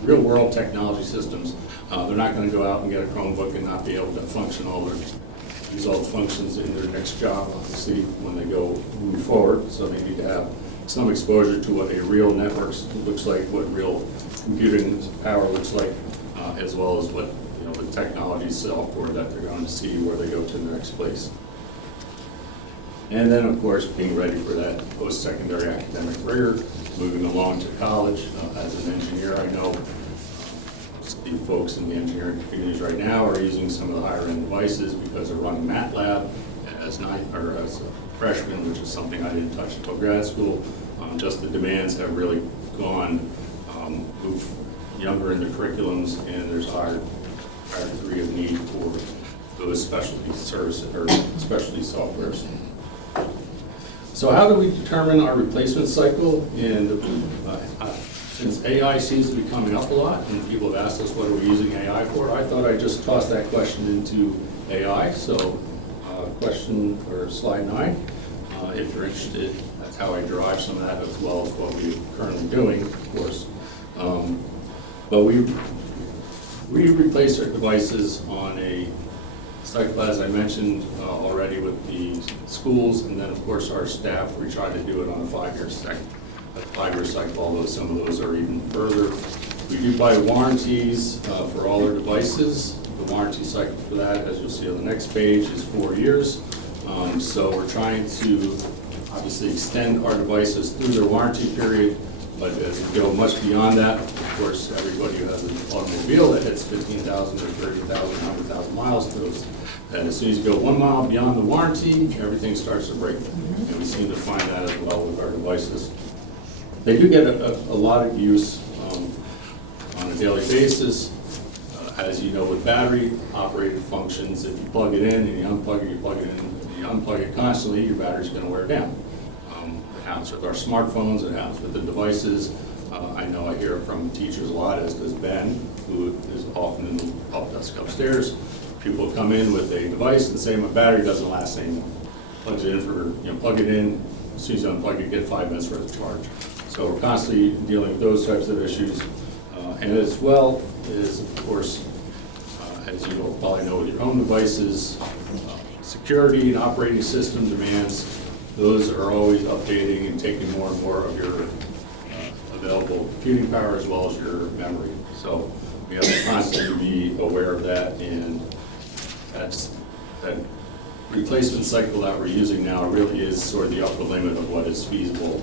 real world technology systems. They're not going to go out and get a Chromebook and not be able to use all the functions in their next job, obviously, when they move forward. So they need to have some exposure to what a real network looks like, what real computing power looks like, as well as what the technology software that they're going to see where they go to the next place. And then, of course, being ready for that post-secondary academic rigor, moving along to college. As an engineer, I know the folks in the engineering communities right now are using some of the higher end devices because they're running MATLAB as a freshman, which is something I didn't touch until grad school. Just the demands have really gone, moved younger in the curriculums, and there's a higher degree of need for those specialty services or specialty softwares. So how do we determine our replacement cycle? And since AI seems to be coming up a lot, and people have asked us what are we using AI for, I thought I'd just toss that question into AI. So question or slide 9, if you're interested, that's how I derive some of that as well as what we're currently doing, of course. But we replace our devices on a cycle, as I mentioned already, with the schools, and then of course our staff, we try to do it on a 5-year cycle, although some of those are even further. We do buy warranties for all our devices. The warranty cycle for that, as you'll see on the next page, is 4 years. So we're trying to obviously extend our devices through their warranty period, But as you go much beyond that, of course, everybody who has an automobile that hits 15,000 or 30,000, 100,000 miles knows that as soon as you go 1 mile beyond the warranty, everything starts to break. And we seem to find that as well with our devices. They do get a lot of use on a daily basis. As you know, with battery operated functions, if you plug it in and you unplug it, you plug it in, and you unplug it constantly, your battery's gonna wear down. It happens with our smartphones, it happens with the devices. I know I hear from teachers a lot, as does Ben, who is often in the help desk upstairs. People come in with a device and say, my battery doesn't last anymore. Plugs it in plug it in, as soon as you unplug it, get 5 minutes worth of charge. So we're constantly dealing with those types of issues. And as well is, of course, as you will probably know with your own devices, security and operating system demands, those are always updating and taking more and more of your available computing power as well as your memory. So we have to constantly be aware of that, and that replacement cycle that we're using now really is sort of the upper limit of what is feasible,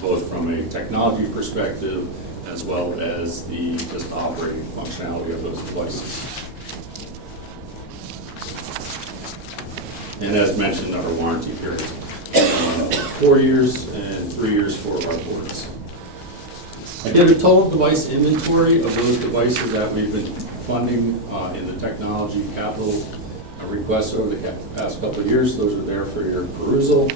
both from a technology perspective as well as the just operating functionality of those devices. And as mentioned, our warranty period, 4 years and 3 years for our boards. I did a total device inventory of those devices that we've been funding in the technology capital requests over the past couple of years. Those are there for your perusal.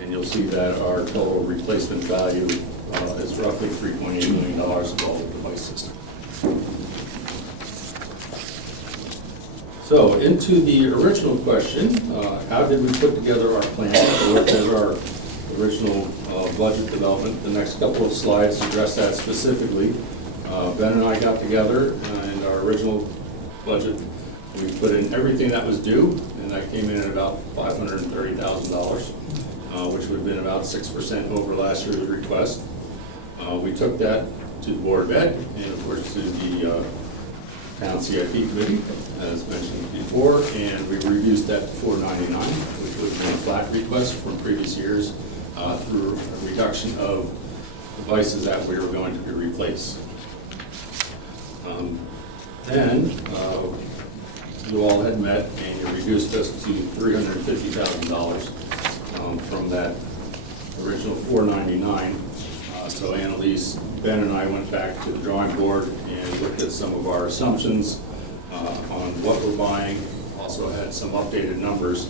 And you'll see that our total replacement value is roughly $3.8 million of all the devices. So into the original question, how did we put together our plan? So what is our original budget development? The next couple of slides address that specifically. Ben and I got together in our original budget. We put in everything that was due, and that came in at about $530,000, which would have been about 6% over last year's request. We took that to the Board of Ed and of course to the Town CIP Committee, as mentioned before, and we reduced that to $499, which would have been a flat request from previous years through a reduction of devices that we were going to be replaced. Then you all had met and you reduced us to $350,000 from that original $499. So Annalise, Ben and I went back to the drawing board and looked at some of our assumptions on what we're buying, also had some updated numbers,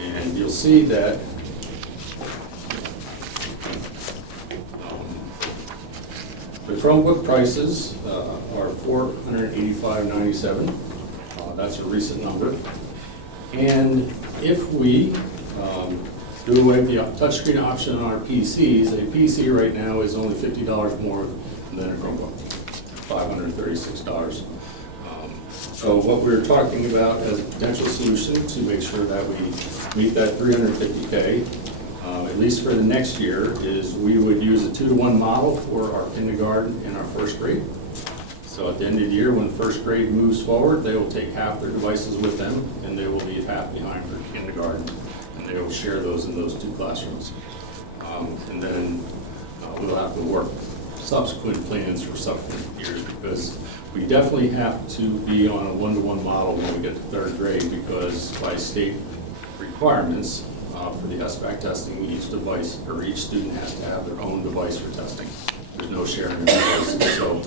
and you'll see that the Chromebook prices are $485.97. That's a recent number. And if we do away with the touchscreen option on our PCs, a PC right now is only $50 more than a Chromebook, $536. So what we're talking about as a potential solution to make sure that we meet that $350K, at least for the next year, is we would use a 2-to-1 model for our kindergarten and our first grade. So at the end of the year, when first grade moves forward, they will take half their devices with them, and they will leave half behind for kindergarten, and they will share those in those 2 classrooms. And then we'll have to work subsequent plans for subsequent years, because we definitely have to be on a 1-to-1 model when we get to 3rd grade, because by state requirements for the SBAC testing, each device or each student has to have their own device for testing. There's no sharing of devices. So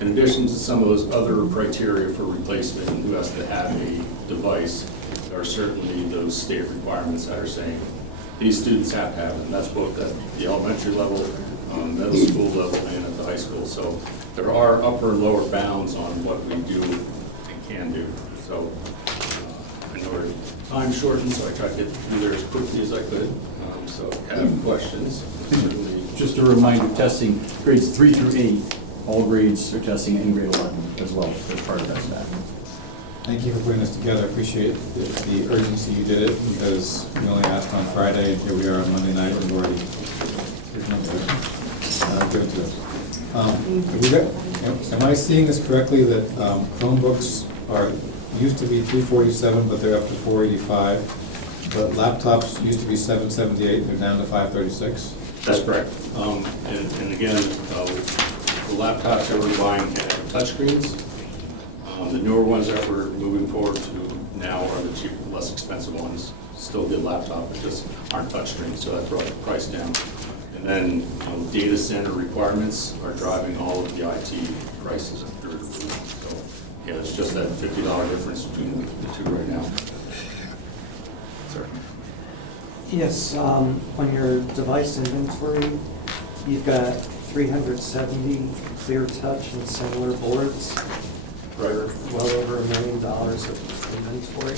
in addition to some of those other criteria for replacement and who has to have a device, there are certainly those state requirements that are saying these students have to have them. That's both at the elementary level, middle school level, and at the high school. So there are upper and lower bounds on what we do and can do. So I know we're time shortened, so I tried to get through there as quickly as I could. So if you have questions, certainly. Just a reminder, testing grades 3 through 8, all grades are testing in grade 11 as well as part of that staff. Thank you for putting this together. I appreciate the urgency you did it, because we only asked on Friday, and here we are on Monday night, and we've already given to us. Am I seeing this correctly, that Chromebooks used to be $347, but they're up to $485? the laptops used to be 778, they're down to 536. That's correct. And again, the laptops that we're buying have touchscreens. The newer ones that we're moving forward to now are the cheaper, less expensive ones. Still good laptop, but just aren't touchscreens, so that brought the price down. And then data center requirements are driving all of the IT prices through the roof. So, yeah, it's just that $50 difference between the two right now. Sir. Yes, on your device inventory, you've got 370 clear touch and similar boards. Right. For well over $1 million of inventory.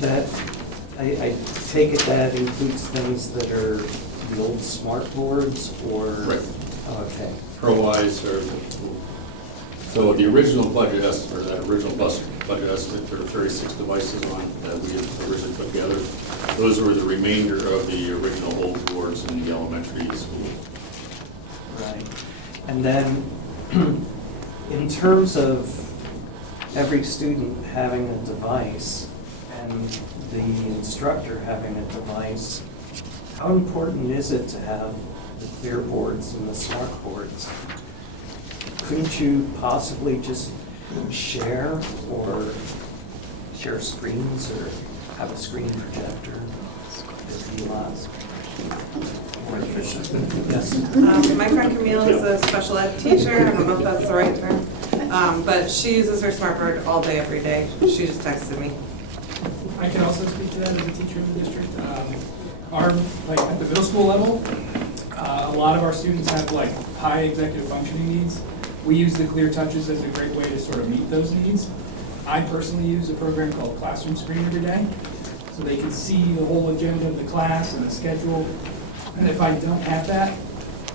That, I take it that includes things that are the old smart boards or? Right. Oh, okay. ProWise or, so the original budget estimate, or that original budget estimate, there were 36 devices on that we had originally put together. Those were the remainder of the original old boards in the elementary school. Right. And then, in terms of every student having a device and the instructor having a device, how important is it to have the clear boards and the smart boards? Couldn't you possibly just share or share screens or have a screen projector? It'd be a lot more efficient. Yes. My friend Camille is a special ed teacher, I don't know if that's the right term, but she uses her smartboard all day, every day. She just texted me. I can also speak to that as a teacher in the district. Like at the middle school level, a lot of our students have like high executive functioning needs. We use the clear touches as a great way to sort of meet those needs. I personally use a program called Classroom Screen every day, so they can see the whole agenda of the class and the schedule. And if I don't have that,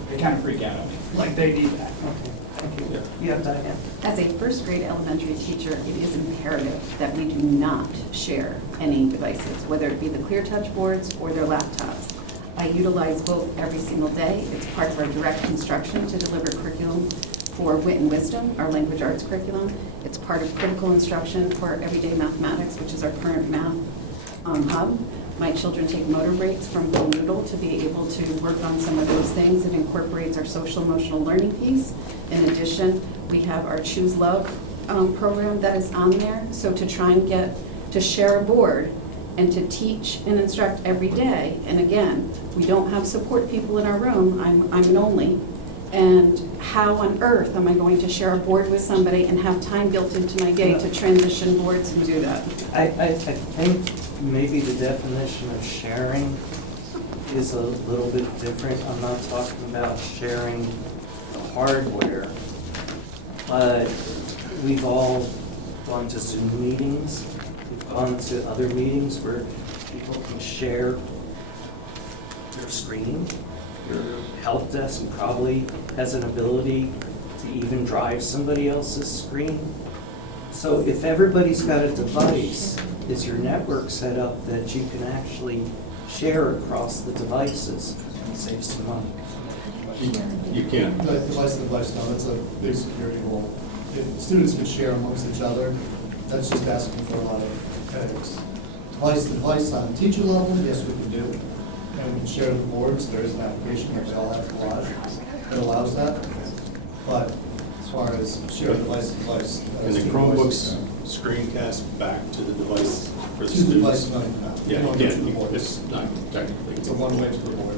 they kind of freak out on me, like they need that. Okay, thank you. Yeah, Diane. As a first grade elementary teacher, it is imperative that we do not share any devices, whether it be the clear touch boards or their laptops. I utilize both every single day. It's part of our direct instruction to deliver curriculum for Wit and Wisdom, our language arts curriculum. It's part of critical instruction for everyday mathematics, which is our current math hub. My children take motor breaks from Go Noodle to be able to work on some of those things. It incorporates our social emotional learning piece. In addition, we have our Choose Love program that is on there. So to try and get to share a board and to teach and instruct every day. And again, we don't have support people in our room. I'm an only. And how on earth am I going to share a board with somebody and have time built into my day to transition boards and do that? I think maybe the definition of sharing is a little bit different. I'm not talking about sharing the hardware, but we've all gone to Zoom meetings, we've gone to other meetings where people can share their screen. Your help desk probably has an ability to even drive somebody else's screen. So if everybody's got a device, is your network set up that you can actually share across the devices and save some money? You can. Device to device, no, that's a big security hole. If students can share amongst each other, that's just asking for a lot of headaches. Device to device on teacher level, yes, we can do. And we can share the boards, there is an application that we all have to watch that allows that. But as far as share device to device. And the Chromebooks screencast back to the device for the To the device, students. no, Yeah, you don't yeah, go to the board. it's not technically. It's a one-way to the board.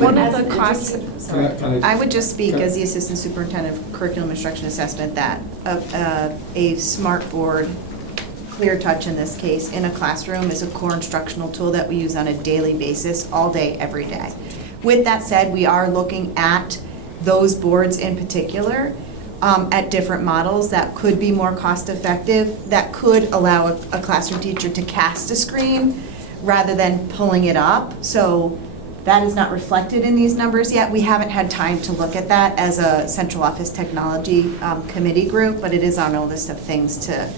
One As of the an costs, educator- I would just speak as the Assistant Superintendent of Curriculum Instruction Assessment that a smart board, clear touch in this case, in a classroom is a core instructional tool that we use on a daily basis, all day, every day. With that said, we are looking at those boards in particular, at different models that could be more cost effective, that could allow a classroom teacher to cast a screen rather than pulling it up. So that is not reflected in these numbers yet. We haven't had time to look at that as a central office technology committee group, but it is on our list of things to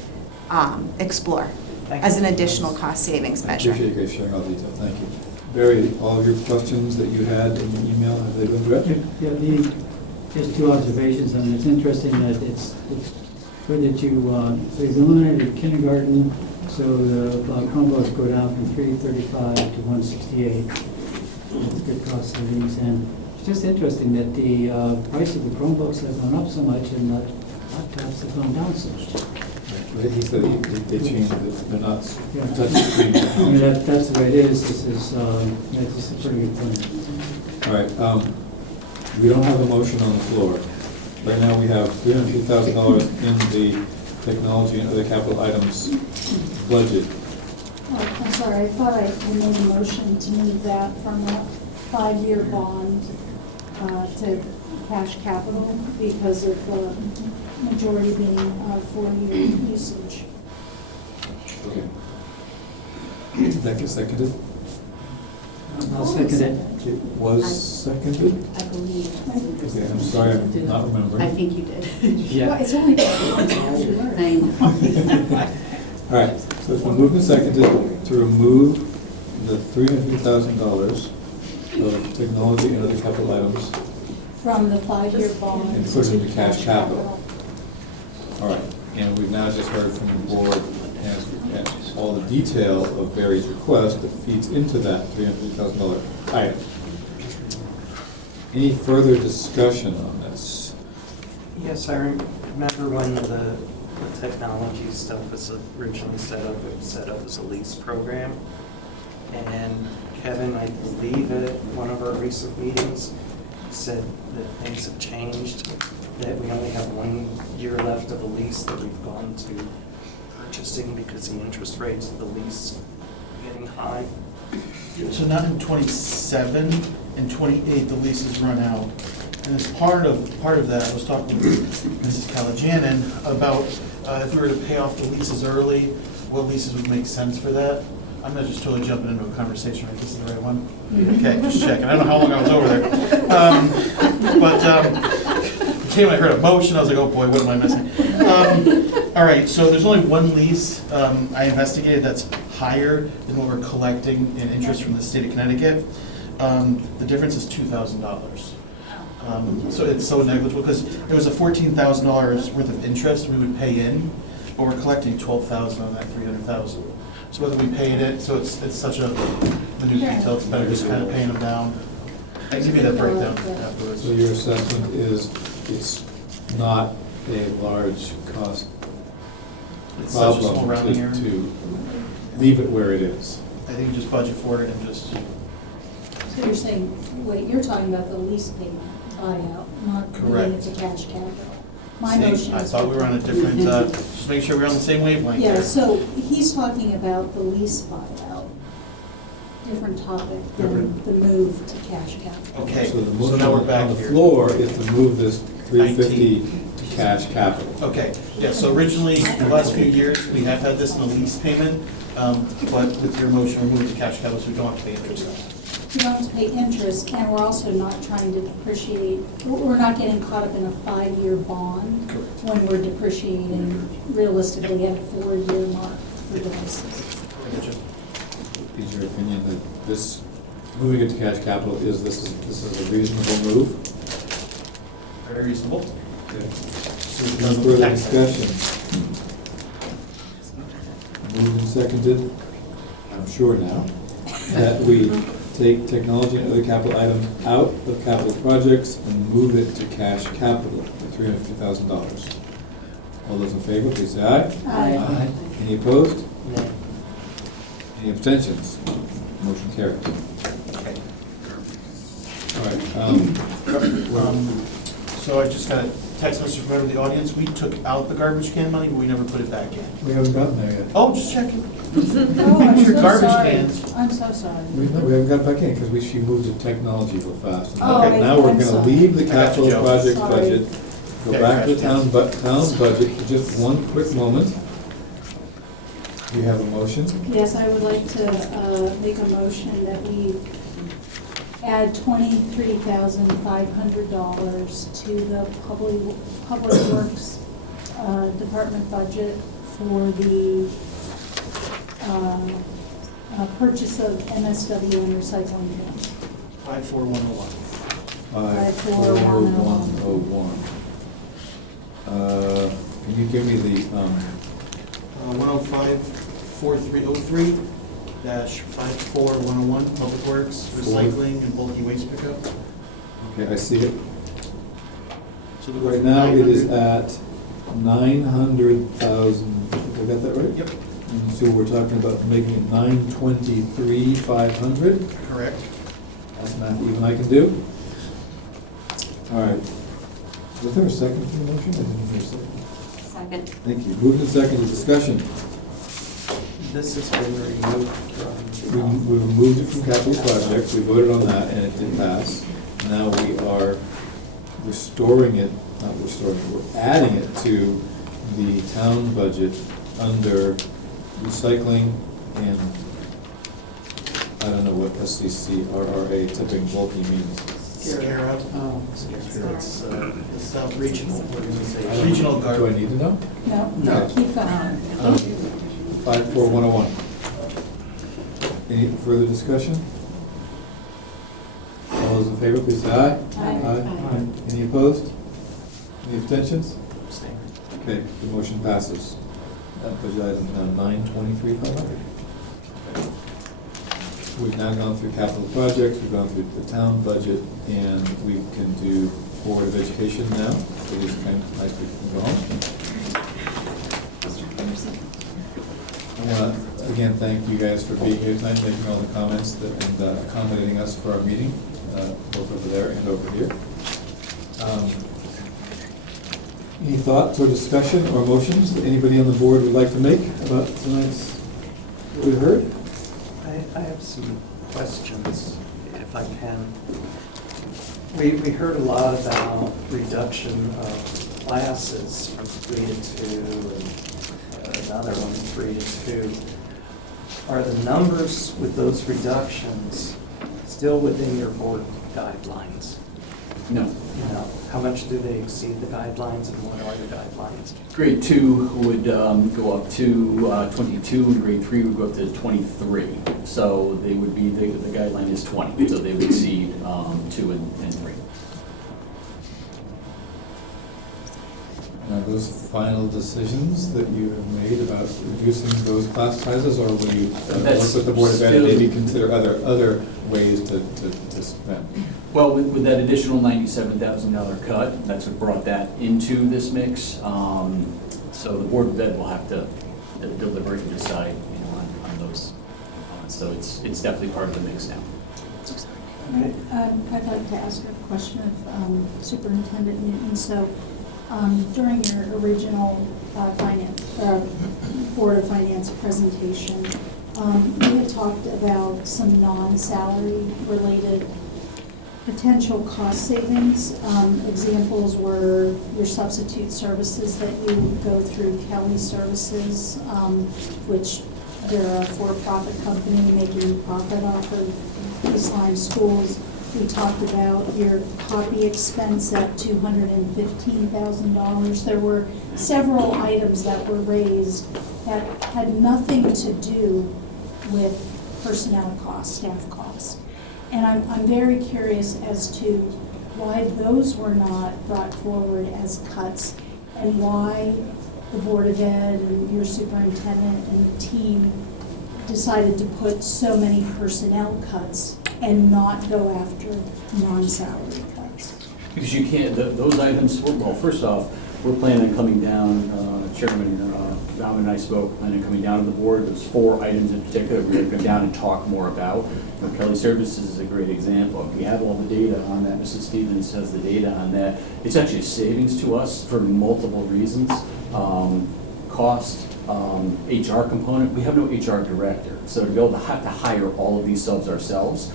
explore as an additional cost savings measure. Appreciate you guys sharing all the detail, thank you. Barry, all of your questions that you had in your email, have they been addressed? Yeah, just two observations, and it's interesting that it's good that you, so you've eliminated kindergarten So the Chromebooks go down from 335 to 168. That's a good cost savings. And it's just interesting that the price of the Chromebooks have gone up so much and the laptops have gone down so much. He said they changed it, they're not Yeah. touchscreen. I mean, that's the way it is. This is, that's just a pretty good thing. All right, we don't have a motion on the floor. Right now, we have $350,000 in the technology and other capital items budget. Oh, I'm sorry, I thought I made a motion to move that from a 5-year bond to cash capital because of the majority being 4-year usage. Okay. Did that get seconded? I'll second it. It was seconded? I believe. Okay, I'm sorry, I'm not remembering. I think you did. Yeah. Well, it's only been All right, so it's been moved and seconded to remove the $350,000 of technology and other capital items from the 5-year bond and put it into cash capital. All right, and we've now just heard from the board as all the detail of various requests that feeds into that $350,000 item. Any further discussion on this? Yes, I remember when the technology stuff was originally set up, it was set up as a lease program. And Kevin, I believe at one of our recent meetings, said that things have changed, that we only have 1 year left of a lease, that we've gone to purchasing because the interest rates of the lease are getting high. So not in 27, in 28, the leases run out. And as part of that, I was talking with Mrs. Calajanin about if we were to pay off the leases early, what leases would make sense for that. I'm not just totally jumping into a conversation, right? This is the right one? Okay, just checking. I don't know how long I was over there. When I heard a motion, I was like, oh boy, what am I missing? All right, so there's only one lease I investigated that's higher than what we're collecting in interest from the state of Connecticut. The difference is $2,000. So it's so negligible, because it was a $14,000 worth of interest we would pay in, but we're collecting $12,000 on that $300,000. So whether we paid it, so it's such a minute detail, it's better just kind of paying them down. I can give you that breakdown afterwards. So your assessment is it's not a large cost It's such a small problem rounding error. to leave it where it is. I think you just budget for it and just, So you're saying, wait, you're talking about the lease payment buyout, not moving it to cash capital? My see, motion I is thought we were on a different, just make sure we're on the same wavelength Yeah, there. so he's talking about the lease buyout, different topic than the move to cash capital. Okay, So the so motion now we're on back the here. floor is to move this 350 to cash capital. Okay, yeah, so originally, the last few years, we have had this in a lease payment, but with your motion, we moved to cash capital, so we don't have to pay interest on it. We don't have to pay interest, and we're also not trying to depreciate, we're not getting caught up in a 5-year bond Correct. when we're depreciating realistically at a 4-year mark for devices. Is your opinion that this, moving it to cash capital, this is a reasonable move? Very reasonable. Okay. Any further discussion? Moved and seconded, I'm sure now, that we take technology and other capital items out of capital projects and move it to cash capital for $350,000. All those in favor, please say aye. Aye. Any opposed? No. Any abstentions? Motion carried. Okay. All right, So I just got a text message from everyone in the audience, we took out the garbage can money, but we never put it back in. we haven't gotten there yet. Oh, just checking. Oh, I'm Your so garbage sorry. cans. I'm so sorry. We haven't got back in because she moved to technology real fast. Oh, Okay, now we're I'm gonna sorry. leave the I got you, capital Joe. projects Sorry. budget, go Okay, back to the gotcha. town's budget for just one quick moment. Do you have a motion? Yes, I would like to make a motion that we add $23,500 to the Public Works Department budget for the purchase of MSW and recycling bins. 54101. 54101. Can you give me the, 105, 4303-54101, Public Works, Recycling and Bulky Waste Pickup. Okay, I see it. So the Right now, it is at 900,000, have I got that right? Yep, And so we're talking about making it 923,500. correct. That's math even I can do. All right. Was there a second for the motion? I didn't hear a second. Second. Thank you. Moved and seconded, discussion. This has been removed We from. removed it from capital projects, we voted on that, and it did pass. Now we are restoring it, not restoring it, we're adding it to the town budget under recycling and, I don't know what SCCRRA tipping bulky means. Scarab. Oh, it's the South Regional Organization. Regional Do I Guard. need to know? No, No. keep going. 54101. Any further discussion? All those in favor, please say aye. Aye. Any opposed? Any abstentions? Abstain. Okay, the motion passes. That budget item is now 923,500. We've now gone through capital projects, we've gone through the town budget, and we can do Board of Education now. So it is kind of nice we can go home. I want to again thank you guys for being here tonight, making all the comments and accommodating us for our meeting, both over there and over here. Any thoughts or discussion or motions that anybody on the board would like to make about tonight's, what we heard? I have some questions, if I can. We heard a lot about reduction of classes from 3 to 2 and another one 3 to 2. Are the numbers with those reductions still within your board guidelines? No. You know, how much do they exceed the guidelines and what are the guidelines? Grade 2 would go up to 22, and grade 3 would go up to 23. So they would be, the guideline is 20, so they would exceed 2 and 3. Are those final decisions that you have made about reducing those class sizes, or will you work That's with the Board of Ed and still- maybe consider other ways to spend? Well, with that additional $97,000 cut, that's what brought that into this mix. So the Board of Ed will have to deliberate and decide, on those components. So it's definitely part of the mix now. Okay. I'd like to ask a question of Superintendent Newton. So during your original Board of Finance presentation, you had talked about some non-salary related potential cost savings. Examples were your substitute services that you go through Kelly Services, which they're a for-profit company making profit off of East Lyme schools. We talked about your copy expense at $215,000. There were several items that were raised that had nothing to do with personnel costs, staff costs. And I'm very curious as to why those were not brought forward as cuts and why the Board of Ed and your superintendent and the team decided to put so many personnel cuts and not go after non-salary cuts. Because you can't, those items, well, first off, we're planning on coming down, Chairman Bauman and I spoke, planning on coming down to the board. There's 4 items in particular we're going to come down and talk more about. Kelly Services is a great example. We have all the data on that. Mrs. Stevens has the data on that. It's actually a savings to us for multiple reasons. Cost, HR component, we have no HR director. So to be able to have to hire all of these subs ourselves,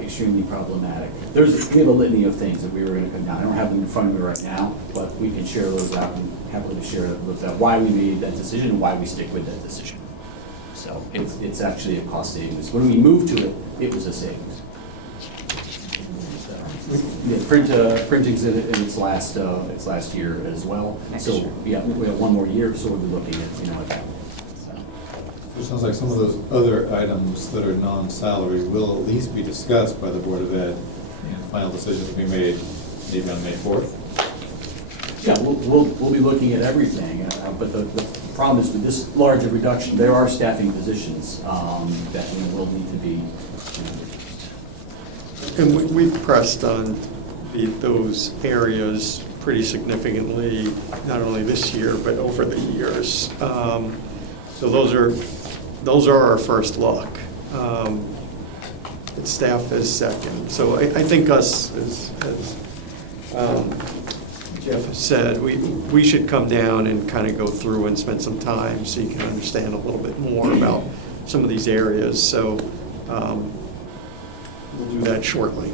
extremely problematic. We have a litany of things that we were gonna come down. I don't have them in front of me right now, but we can share those out and happily share those out, why we made that decision and why we stick with that decision. So it's actually a cost savings. When we moved to it, it was a savings. Yeah, printing's in its last year as well. So, yeah, we have 1 more year, so we'll be looking at, at that. So. It sounds like some of those other items that are non-salary will at least be discussed by the Board of Ed and final decisions will be made maybe on May 4th. Yeah, we'll be looking at everything, but the problem is with this large a reduction, there are staffing positions that will need to be. And we've pressed on those areas pretty significantly, not only this year, but over the years. So those are our first look. And staff is second. So I think us, as Jeff said, we should come down and kind of go through and spend some time so you can understand a little bit more about some of these areas. So we'll do that shortly.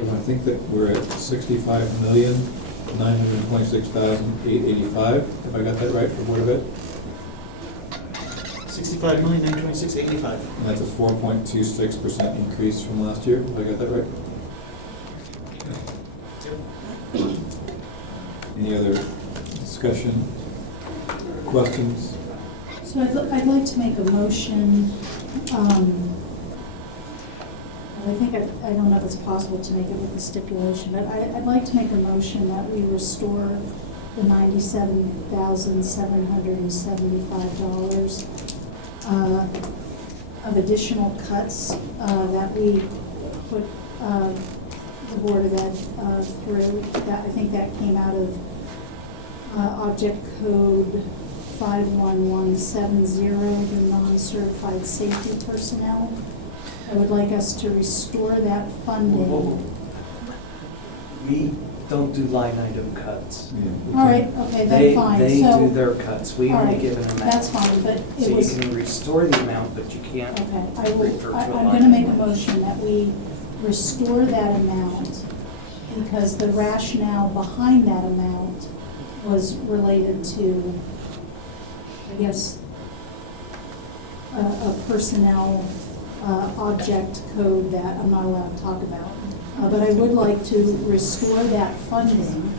I think that we're at 65,926,885. Have I got that right for Board of Ed? 65,926,85. And that's a 4.26% increase from last year. Have I got that right? Any other discussion, questions? So I'd like to make a motion, I think, I don't know if it's possible to make it with the stipulation, but I'd like to make a motion that we restore the $97,775 of additional cuts that we put the Board of Ed through. That, I think that came out of Object Code 51170, the non-certified safety personnel. I would like us to restore that funding. We don't do line item cuts. All right, okay, that's fine. They So- do their cuts, we all only right, give an amount. That's fine, but So it you was, can restore the amount, but you can't okay, refer to a line. I'm gonna make a motion that we restore that amount because the rationale behind that amount was related to, I guess, a personnel object code that I'm not allowed to talk about. But I would like to restore that funding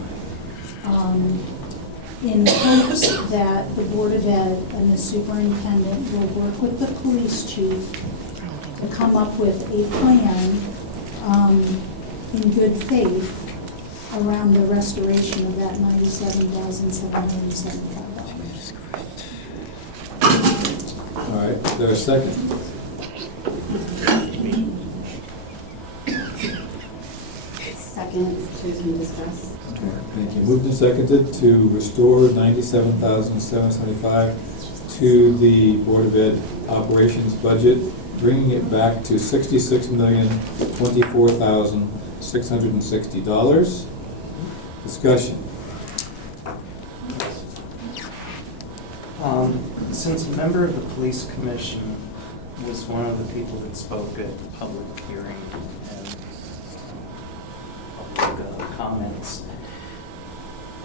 in hopes that the Board of Ed and the superintendent will work with the police chief to come up with a plan in good faith around the restoration of that $97,775. All right, is there a second? Second, to discuss. Thank you. Moved and seconded to restore $97,775 to the Board of Ed operations budget, bringing it back to $66,024,660. Discussion. Since a member of the police commission was one of the people that spoke at the public hearing and public comments,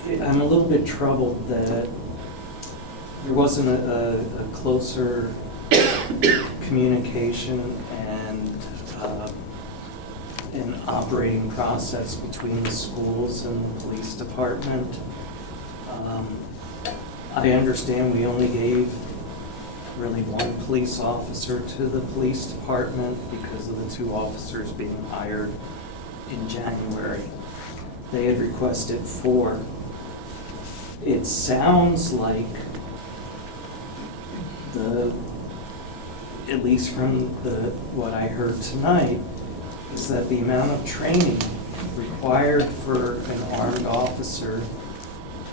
I'm a little bit troubled that there wasn't a closer communication and an operating process between the schools and the police department. I understand we only gave really one police officer to the police department because of the two officers being hired in January. They had requested 4. It sounds like at least from what I heard tonight, is that the amount of training required for an armed officer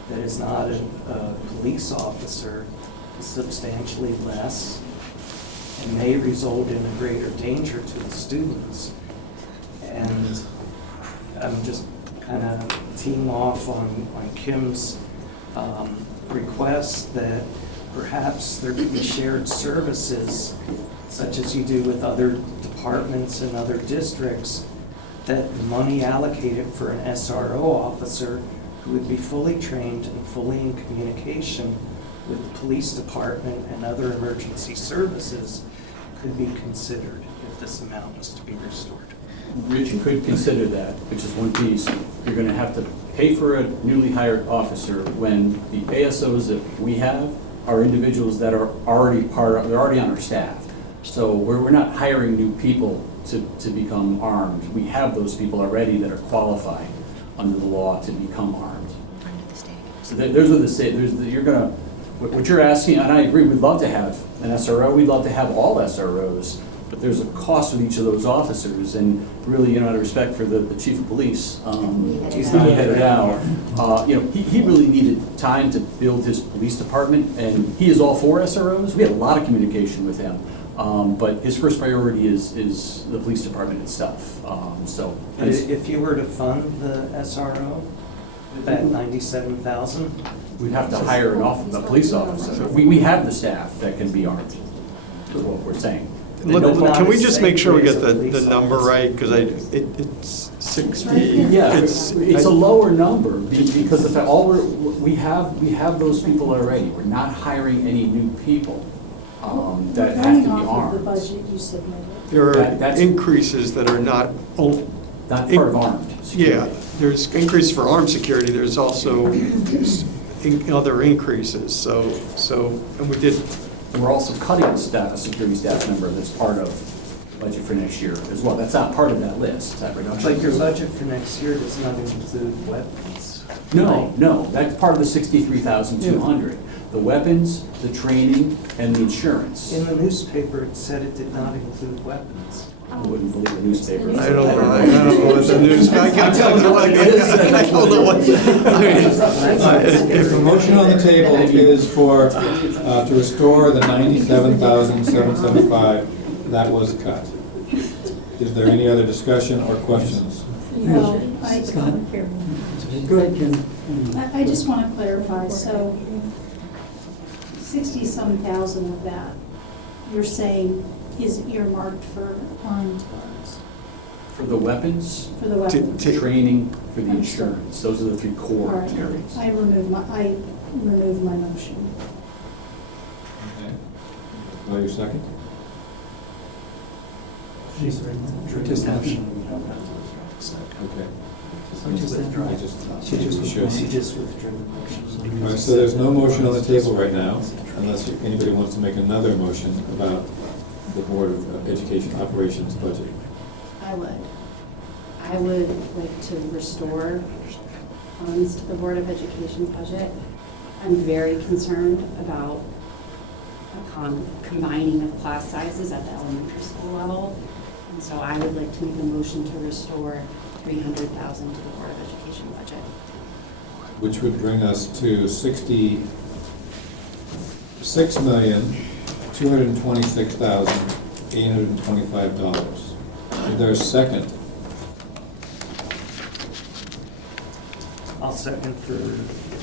that is not a police officer is substantially less and may result in a greater danger to the students. And I'm just kind of teeing off on Kim's request that perhaps there could be shared services, such as you do with other departments and other districts, that the money allocated for an SRO officer who would be fully trained and fully in communication with the police department and other emergency services could be considered if this amount was to be restored. Rich, you could consider that, which is one piece. You're going to have to pay for a newly hired officer when the ASOs that we have are individuals that are already they're already on our staff. So we're not hiring new people to become armed. We have those people already that are qualified under the law to become armed. So those are you're gonna, what you're asking, and I agree, we'd love to have an SRO, we'd love to have all SROs, but there's a cost with each of those officers, and really, out of respect for the chief of police, he's not headed out. He really needed time to build his police department, and he is all for SROs. We had a lot of communication with him, but his first priority is the police department itself. If you were to fund the SRO with that 97,000, we'd have to hire a police officer. We have the staff that can be armed, is what we're saying. Can we just make sure we get the number right? Because it's 60. Yeah, it's a lower number because the fact, we have those people already. We're not hiring any new people that have to be Going off of the armed. budget you submitted. There are That's- increases that are not, Not part of armed yeah, security. there's increases for armed security, there's also other increases, and we did, And we're also cutting a security staff member that's part of the budget for next year as well. That's not part of that list, that reduction. like your budget for next year does not include weapons. No, that's part of the 63,200. The weapons, the training, and the insurance. In the newspaper, it said it did not include weapons. I wouldn't believe the newspaper. I don't know what the news, I can't tell you what, I don't know what. If the motion on the table is for, to restore the 97,775, that was cut. Is there any other discussion or questions? No, Go ahead, Ken. I just want to clarify, so 60-some thousand of that, you're saying is earmarked for armed guards, For the weapons, for the weapons? training, for the insurance. Those are the three All core right, areas. I remove my motion. Okay. Well, your second? Okay. She just withdrew the motion. All right, so there's no motion on the table right now, unless anybody wants to make another motion about the Board of Education operations budget. I would like to restore funds to the Board of Education budget. I'm very concerned about combining of class sizes at the elementary school level. And so I would like to make a motion to restore $300,000 to the Board of Education budget. Which would bring us to $66,226,825. Is there a second? I'll second for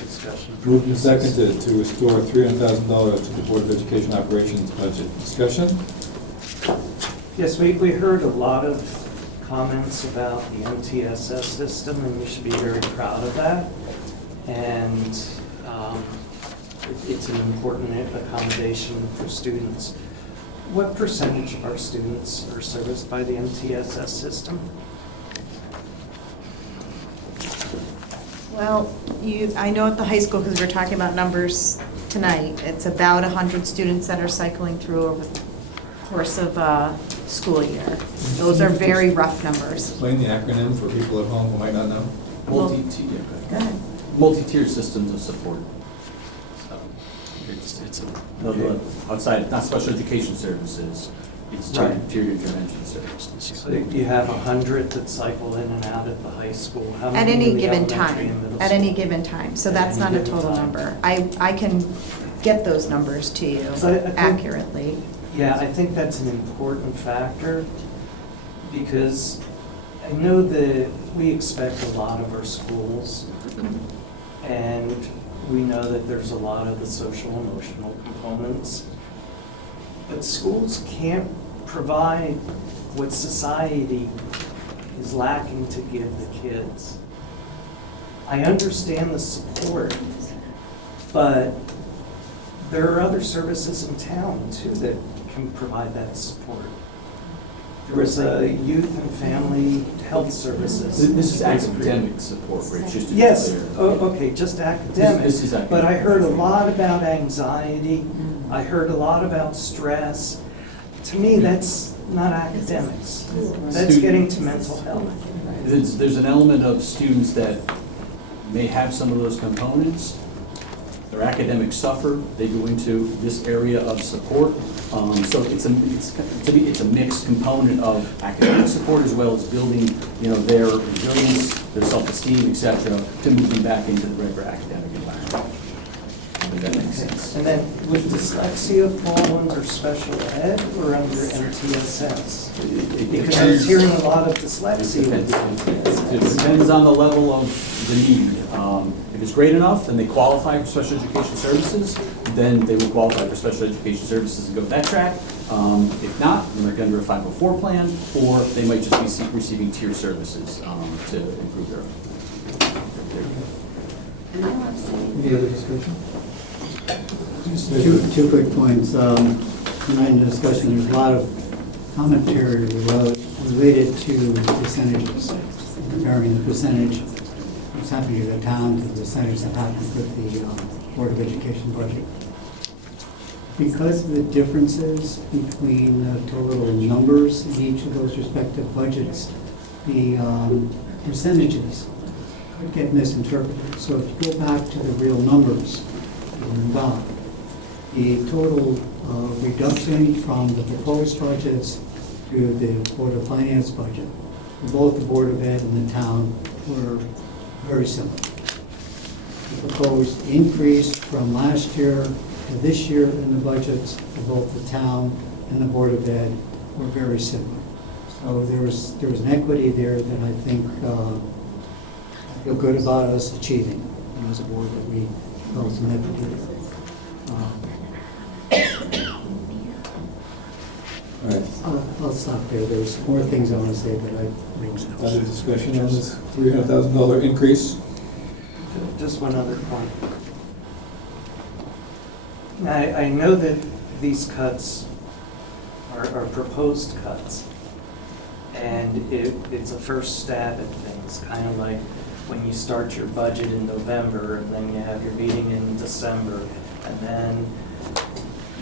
discussion. Moved and seconded to restore $300,000 to the Board of Education operations budget. Discussion? Yes, we heard a lot of comments about the MTSS system, and we should be very proud of that. And it's an important accommodation for students. What percentage of our students are serviced by the MTSS system? Well, I know at the high school, because we're talking about numbers tonight, it's about 100 students that are cycling through over the course of a school year. Those are very rough numbers. Explain the acronym for people at home who might not know. Go ahead. Multi-tier systems of support. So it's outside, not special education services, it's Right. tiered intervention services. So you have 100 that cycle in and out at the high school. How At many any in the given elementary and time, middle at any school? given time. So At that's any not a given total time. number. I can get those numbers to you So I think- accurately. Yeah, I think that's an important factor, because I know that we expect a lot of our schools, and we know that there's a lot of the social emotional components. But schools can't provide what society is lacking to give the kids. I understand the support, but there are other services in town too that can provide that support. There was a youth and family health services. This is academic support, Rich, just to be Yes, clear. okay, just academic. This is academic. But I heard a lot about anxiety. I heard a lot about stress. To me, that's not academics. That's getting to mental health. There's an element of students that may have some of those components, their academics suffer, they go into this area of support. So it's a mixed component of academic support as well as building, their resilience, their self-esteem, et cetera, to move them back into the regular academic environment. If that makes sense. And then, would dyslexia fall under special ed or under MTSS? Because I was hearing a lot of dyslexia with It MTSS. depends on the level of the need. If it's great enough, then they qualify for special education services, then they would qualify for special education services and go that track. If not, then they're under a 504 plan, or they might just be receiving tier services to improve their. Any other discussion? Two quick points. Tonight in the discussion, there's a lot of commentary related to percentages, comparing the percentage what's happening to the town to the percentage that happens with the Board of Education budget. Because of the differences between the total numbers in each of those respective budgets, the percentages could get misinterpreted. So if you go back to the real numbers, the total reduction from the proposed budgets to the Board of Finance budget, both the Board of Ed and the town were very similar. The proposed increase from last year to this year in the budgets for both the town and the Board of Ed were very similar. So there was an equity there that I think I feel good about us achieving as a board, that we felt some equity there. All right. I'll stop there. There's more things I want to say, but Other discussion on this $300,000 increase? Just one other point. I know that these cuts are proposed cuts, and it's a first stab at things, kind of like when you start your budget in November, and then you have your meeting in December, and then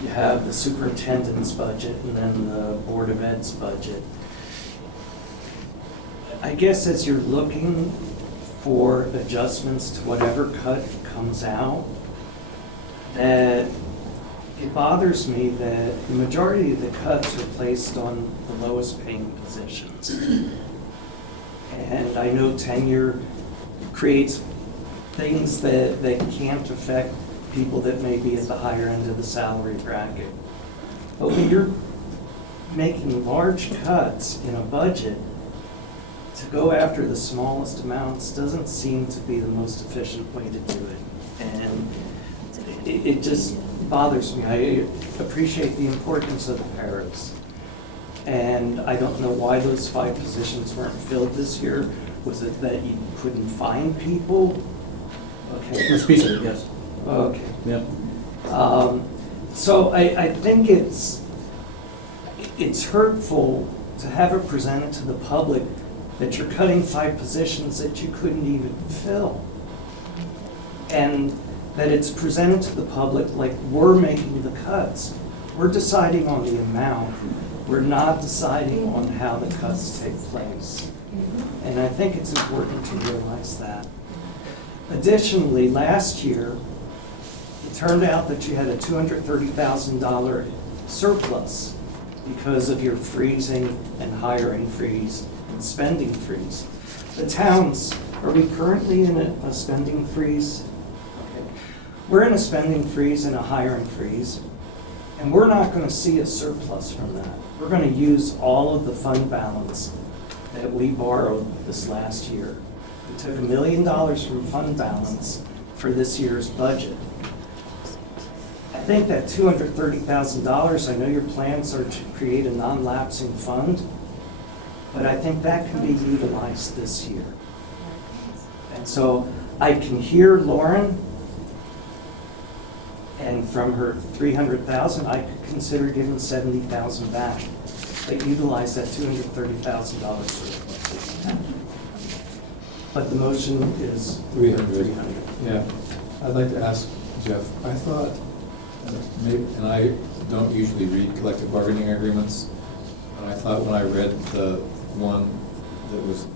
you have the superintendent's budget, and then the Board of Ed's budget. I guess as you're looking for adjustments to whatever cut comes out, that it bothers me that the majority of the cuts are placed on the lowest paying positions. And I know tenure creates things that can't affect people that may be at the higher end of the salary bracket. But when you're making large cuts in a budget, to go after the smallest amounts doesn't seem to be the most efficient way to do it. And it just bothers me. I appreciate the importance of the paras. And I don't know why those 5 positions weren't filled this year. Was it that you couldn't find people? Okay. Let's piece of it, yes. Okay. Yeah. So I think it's hurtful to have it presented to the public that you're cutting 5 positions that you couldn't even fill. And that it's presented to the public like we're making the cuts. We're deciding on the amount. We're not deciding on how the cuts take place. And I think it's important to realize that. Additionally, last year, it turned out that you had a $230,000 surplus because of your freezing and hiring freeze and spending freeze. The towns, are we currently in a spending freeze? Okay. We're in a spending freeze and a hiring freeze, and we're not going to see a surplus from that. We're going to use all of the fund balance that we borrowed this last year. We took $1 million from fund balance for this year's budget. I think that $230,000, I know your plans are to create a non-lapsing fund, but I think that can be utilized this year. And so I can hear Lauren, and from her $300,000, I could consider giving $70,000 back, but utilize that $230,000 surplus. But the motion is 300. Yeah. I'd like to ask Jeff, I thought, maybe, and I don't usually read collective bargaining agreements, but I thought when I read the one that was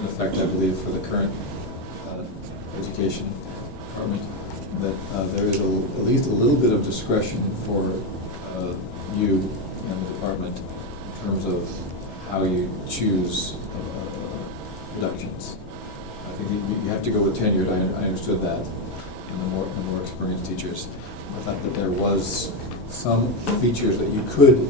in effect, I believe, for the current education department, that there is at least a little bit of discretion for you and the department in terms of how you choose reductions. I think you have to go with tenured, I understood that, and the more experienced teachers. I thought that there was some features that you could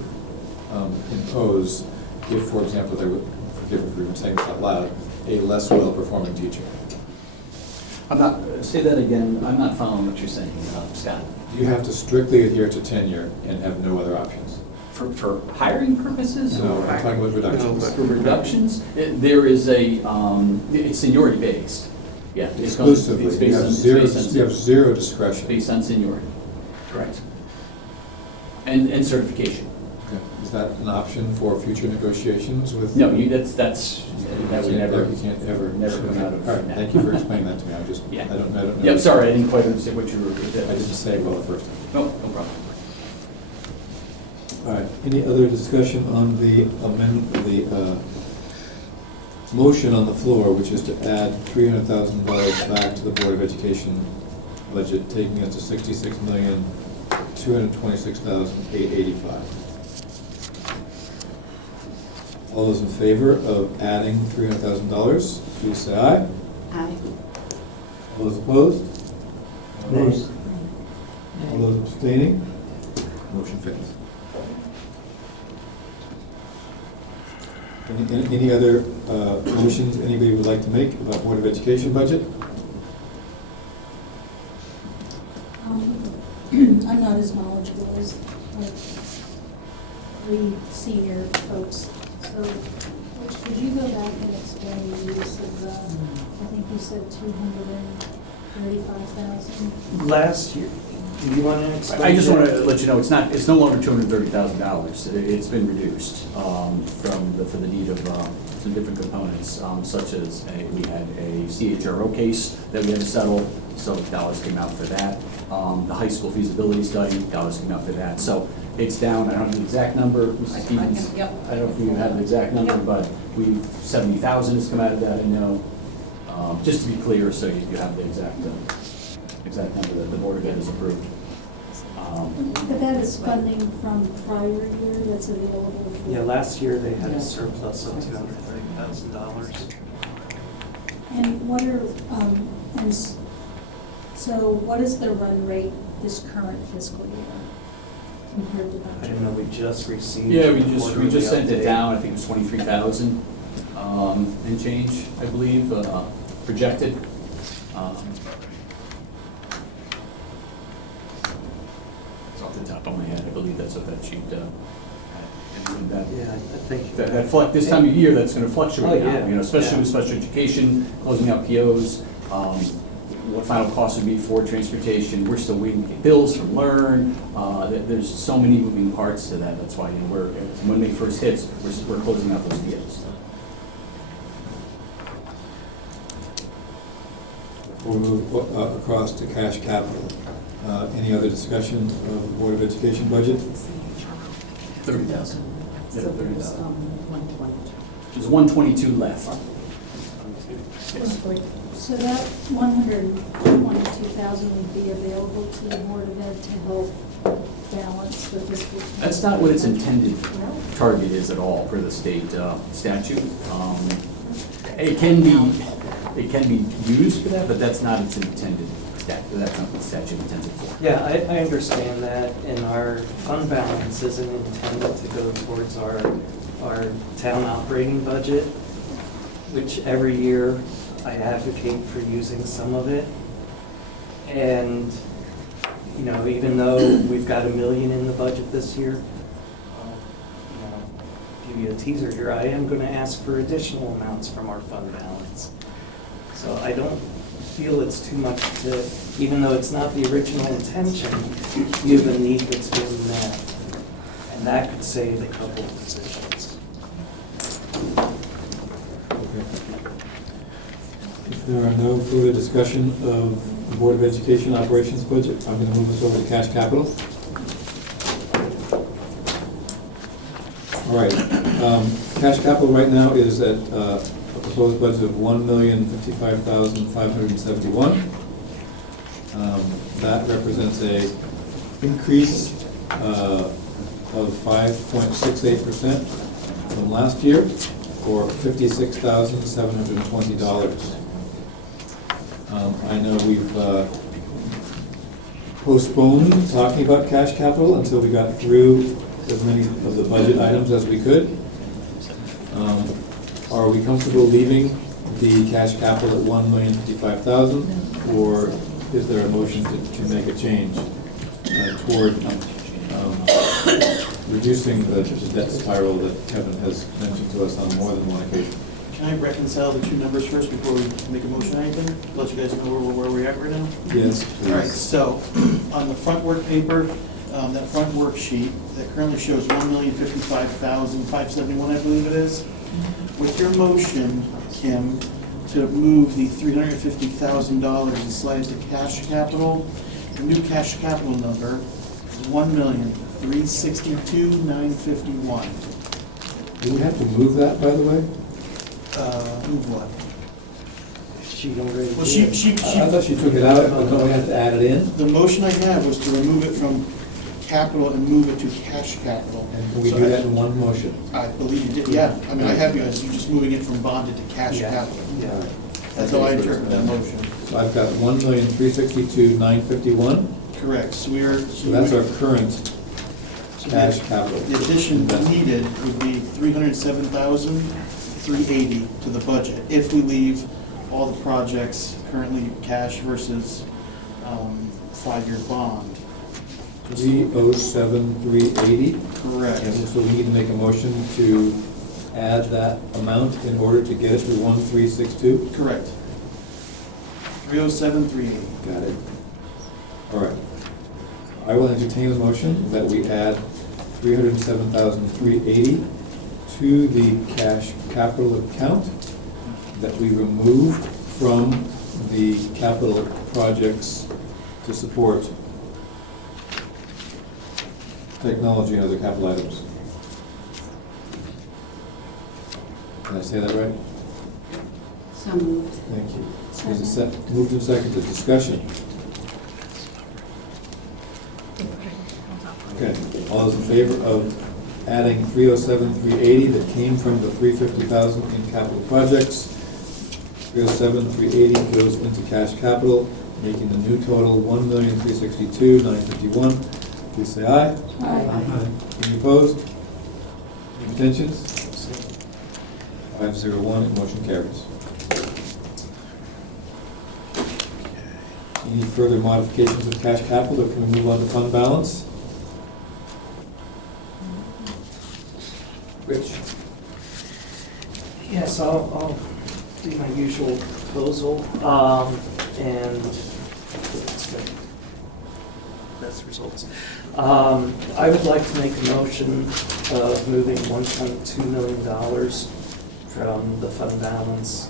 impose if, for example, there were, forgive me for even saying this out loud, a less well-performing teacher. I'm not, say that again, I'm not following what you're saying, Scott. You have to strictly adhere to tenure and have no other options. For hiring purposes? No, or I'm talking about reductions. For reductions, there is a, it's seniority based. Yeah. it's gonna- Exclusively, it's you based have on- it's zero, based on- you have zero discretion. Based on seniority, correct. And certification. Okay. Is that an option for future negotiations with? No, that would never. You can't ever. Never come out of. All right, thank you for explaining that to me, I'm just, Yeah. I don't know. Yep, sorry, I didn't quite understand what you were. I didn't say it well the first time. No problem. All right, any other discussion on the motion on the floor, which is to add $300,000 back to the Board of Education budget, taking us to $66,226,885. All those in favor of adding $300,000, please say aye. Aye. All those opposed? Opposed? All those abstaining? Motion fails. Any other motions anybody would like to make about Board of Education budget? I'm not as knowledgeable as like three senior folks, so could you go back and explain the use of the, I think you said 235,000? Last year, do you want to explain? I just want to that? let you know, it's no longer $230,000. It's been reduced for the need of some different components, such as we had a CHRO case that we had to settle, so dollars came out for that. The high school feasibility study, dollars came out for that. So it's down, I don't have the exact number, Mrs. Stevens. Yep. I don't know if you have the exact number, but 70,000 has come out of that, I know. Just to be clear, so you have the exact number that the Board of Ed has approved. But that is funding from prior year that's available for. Yeah, last year they had a surplus of $230,000. And what are, so what is the run rate this current fiscal year compared to I budget? don't know, we just received. Yeah, we quarterly just sent it update. down, I think it was 23,000 and change, I believe, projected. It's off the top of my head, I believe that's what that sheet, and that, Yeah, I think. this time of year, that's gonna fluctuate Oh, now, yeah, you know, especially yeah. with special education, closing out POs, what final cost would be for transportation, we're still waiting to get bills from Learn, there's so many moving parts to that, that's why, you know, when May first hits, we're closing out those POs. We'll move across to cash capital. Any other discussion of the Board of Education budget? 30,000. Yeah, 30,000. There's 122 left. Yes. So that 122,000 would be available to the Board of Ed to help balance the fiscal. That's not what its intended target is at all per the state statute. It can be used for that, but that's not its intended statute. That's not what the statute intended for. Yeah, I understand that, and our fund balance isn't intended to go towards our town operating budget, which every year I advocate for using some of it. And, you know, even though we've got $1 million in the budget this year, give you a teaser here, I am gonna ask for additional amounts from our fund balance. So I don't feel it's too much to, even though it's not the original intention, you have a need that's been met. And that could save a couple of positions. Okay. If there are no further discussion of the Board of Education operations budget, I'm going to move us over to cash capital. All right, cash capital right now is at a proposed budget of $1,055,571. that represents a increase of 5.68% from last year, or $56,720. I know we've postponed talking about cash capital until we got through as many of the budget items as we could. Are we comfortable leaving the cash capital at $1,055,000, or is there a motion to make a change toward reducing the debt spiral that Kevin has mentioned to us on more than one occasion? Can I reconcile the two numbers first before we make a motion or anything? Let you guys know where we're at right now? Yes, please. All right, so on the front work paper, that front worksheet that currently shows $1,055,571, I believe it is. With your motion, Kim, to move the $350,000 and slide it to cash capital, the new cash capital number is $1,362,951. Do we have to move that, by the way? Move what? She already Well, did. I thought she took it out, but don't we have to add it in? The motion I have was to remove it from capital and move it to cash capital. And can we So do that in one motion? I believe you did, yeah. I mean, I have you as you just moving it from bonded to cash Yeah. capital. Yeah. That's how I interpret that motion. So I've got $1,362,951, Correct, so we are. so that's our current cash capital. The addition needed would be $307,380 to the budget if we leave all the projects currently cash versus 5-year bond. 307,380. Correct. And so we need to make a motion to add that amount in order to get it to 1,362? Correct. 307,380. Got it. All right. I will entertain a motion that we add $307,380 to the cash capital account that we remove from the capital projects to support technology and other capital items. Did I say that right? So moved. Thank you. Is it moved and seconded, discussion? Okay, all those in favor of adding 307,380 that came from the 350,000 in capital projects? 307,380 goes into cash capital, making the new total 1,362,951. Please say aye. Aye. Any opposed? Any abstentions? 501, motion carries. Any further modifications of cash capital, or can we move on to fund balance? Rich? Yes, I'll do my usual proposal, and let's go. Best results. I would like to make a motion of moving $1.2 million from the fund balance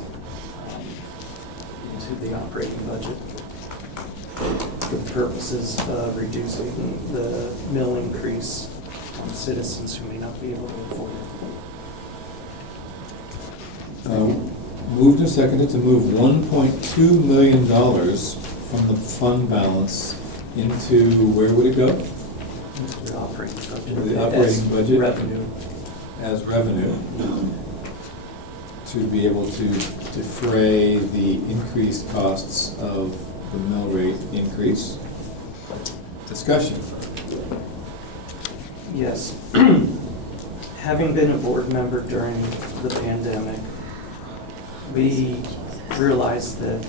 into the operating budget for the purposes of reducing the mill increase on citizens who may not be able to afford it. Moved and seconded to move $1.2 million from the fund balance into, where would it go? Into the operating budget. Into the operating budget. Revenue. As revenue, to be able to defray the increased costs of the mill rate increase. Discussion. Yes. Having been a board member during the pandemic, we realized that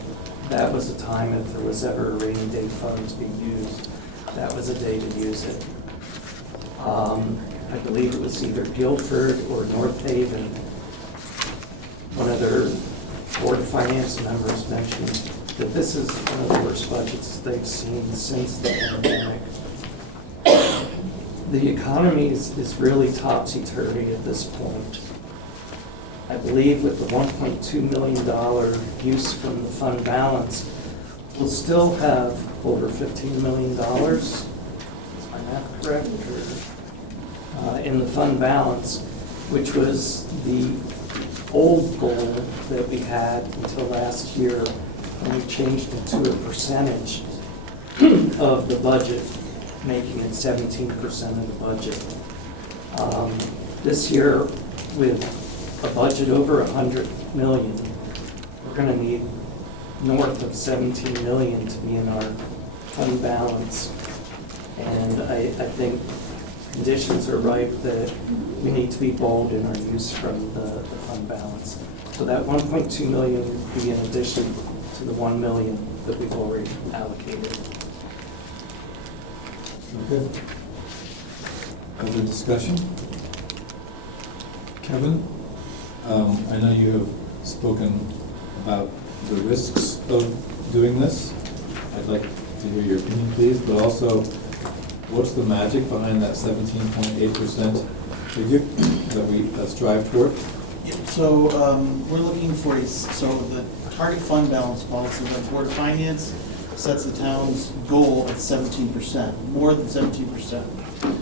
that was a time, if there was ever a rainy day fund to be used, that was a day to use it. I believe it was either Guilford or North Haven. One of their board of finance members mentioned that this is one of the worst budgets they've seen since the pandemic. The economy is really topsy-turvy at this point. I believe with the $1.2 million use from the fund balance, we'll still have over $15 million, is my math correct, in the fund balance, which was the old goal that we had until last year when we changed it to a percentage of the budget, making it 17% of the budget. This year, with a budget over 100 million, we're gonna need north of 17 million to be in our fund balance. And I think conditions are ripe that we need to be bold in our use from the fund balance. So that 1.2 million would be in addition to the 1 million that we've already allocated. Okay. Other discussion? Kevin, I know you have spoken about the risks of doing this. I'd like to hear your opinion, please, but also, what's the magic behind that 17.8% figure that we strive toward? So we're looking for so the target fund balance policy, the Board of Finance sets the town's goal at 17%, more than 17%.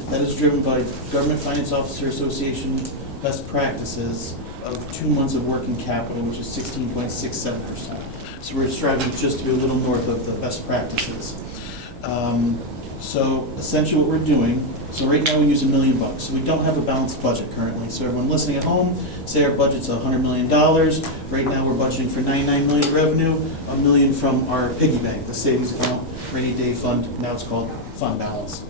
That is driven by Government Finance Officer Association best practices of 2 months of working capital, which is 16.67%. So we're striving just to be a little north of the best practices. So essentially what we're doing, so right now we use $1 million. So we don't have a balanced budget currently. So everyone listening at home, say our budget's $100 million. Right now we're budgeting for 99 million revenue, $1 million from our piggy bank, the savings account, rainy day fund, now it's called fund balance.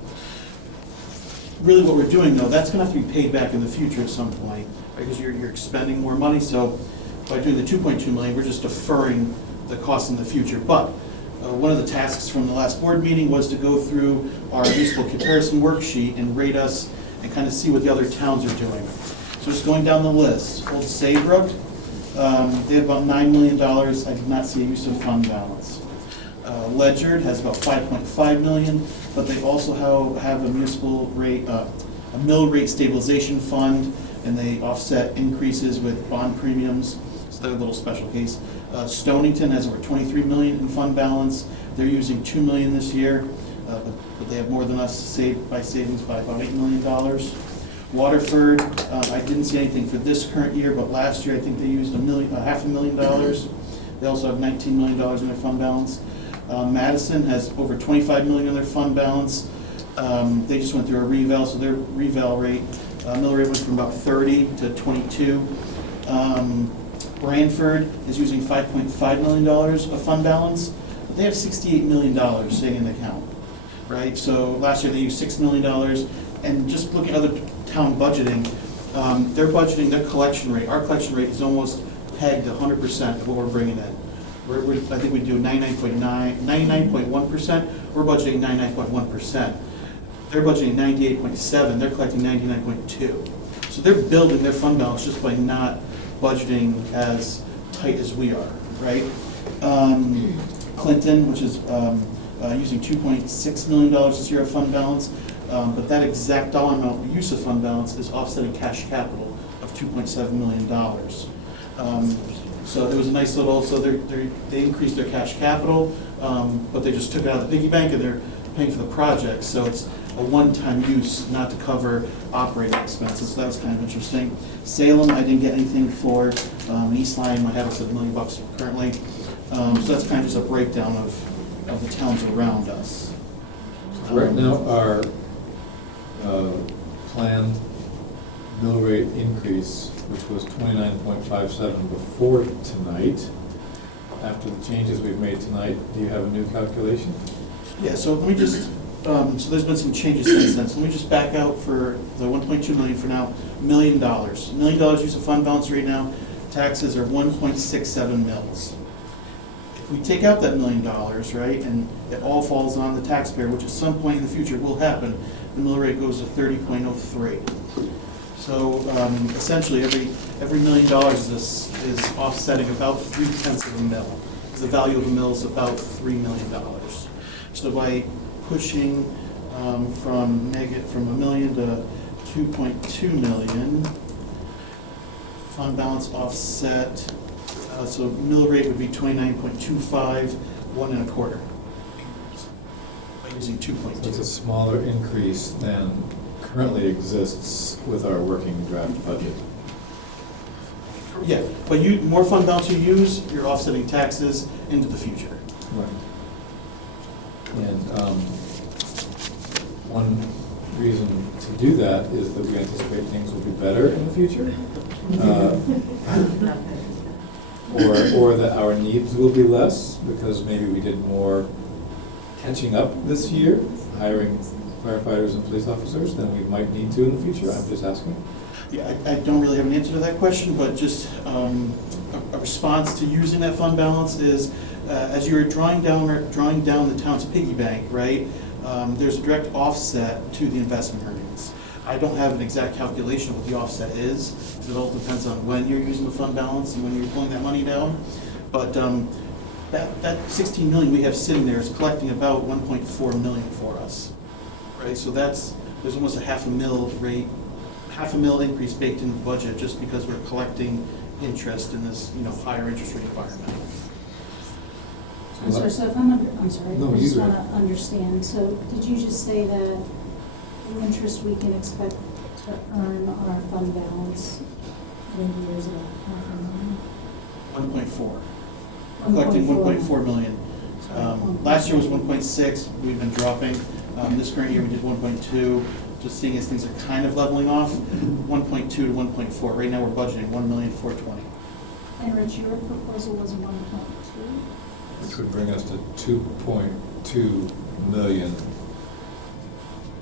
Really what we're doing though, that's gonna have to be paid back in the future at some point, right? Because you're expending more money. So by doing the 2.2 million, we're just deferring the cost in the future. But one of the tasks from the last board meeting was to go through our municipal comparison worksheet and rate us and kind of see what the other towns are doing. So just going down the list, Old Saybrook, they have about $9 million. I did not see a use of fund balance. Ledyard has about 5.5 million, but they also have a municipal rate, a mill rate stabilization fund, and they offset increases with bond premiums. So they're a little special case. Stonington has over 23 million in fund balance. They're using 2 million this year, but they have more than us saved by savings by about $8 million. Waterford, I didn't see anything for this current year, but last year I think they used $500,000. They also have $19 million in their fund balance. Madison has over 25 million in their fund balance. They just went through a reval, so their reval rate, mill rate went from about 30 to 22. Branford is using $5.5 million of fund balance, but they have $68 million sitting in the account, right? So last year they used $6 million, and just looking at other town budgeting, their collection rate, our collection rate is almost pegged 100% of what we're bringing in. I think we do 99.1%, we're budgeting 99.1%. They're budgeting 98.7%, they're collecting 99.2%. So they're building their fund balance just by not budgeting as tight as we are, right? Clinton, which is using $2.6 million this year of fund balance, but that exact dollar amount for use of fund balance is offsetting cash capital of $2.7 million. So it was a nice little, so they increased their cash capital, but they just took it out of the piggy bank and they're paying for the project. So it's a one-time use, not to cover operating expenses. So that was kind of interesting. Salem, I didn't get anything for. East Lyme, I have us at $1 million currently. So that's kind of just a breakdown of the towns around us. Right now, our planned mill rate increase, which was 29.57 before tonight, after the changes we've made tonight, do you have a new calculation? Yeah, so let me just, so there's been some changes since then. So let me just back out for the 1.2 million for now, $1 million. $1 million use of fund balance right now, taxes are 1.67 mils. If we take out that $1 million, right, and it all falls on the taxpayer, which at some point in the future will happen, the mill rate goes to 30.03. So essentially, every $1 million is offsetting about 0.3 of a mil. The value of a mill is about $3 million. So by pushing from $1 million to 2.2 million, fund balance offset, so mill rate would be 29.25, 1.25, by using 2.2. It's a smaller increase than currently exists with our working draft budget. Yeah, but more fund balance you use, you're offsetting taxes into the future. Right. And one reason to do that is that we anticipate things will be better in the future. Or that our needs will be less, because maybe we did more catching up this year, hiring firefighters and police officers than we might need to in the future. I'm just asking. Yeah, I don't really have an answer to that question, but just a response to using that fund balance is, as you're drawing down the town's piggy bank, right, there's a direct offset to the investment earnings. I don't have an exact calculation of what the offset is, because it all depends on when you're using the fund balance and when you're pulling that money down. But that 16 million we have sitting there is collecting about 1.4 million for us, right? So there's almost a half a mil increase baked into the budget just because we're collecting interest in this, higher interest rate environment. I'm sorry, so if I'm sorry, No, I just you want go to understand. So did you just say that the interest we can expect to earn on our fund balance in years of $500,000? 1.4. Collecting 1.4 million. Last year was 1.6, we've been dropping. This current year we did 1.2, just seeing as things are kind of leveling off, 1.2 to 1.4. Right now we're budgeting 1,420,000. And Rich, your proposal was 1.2? Which would bring us to 2.2 million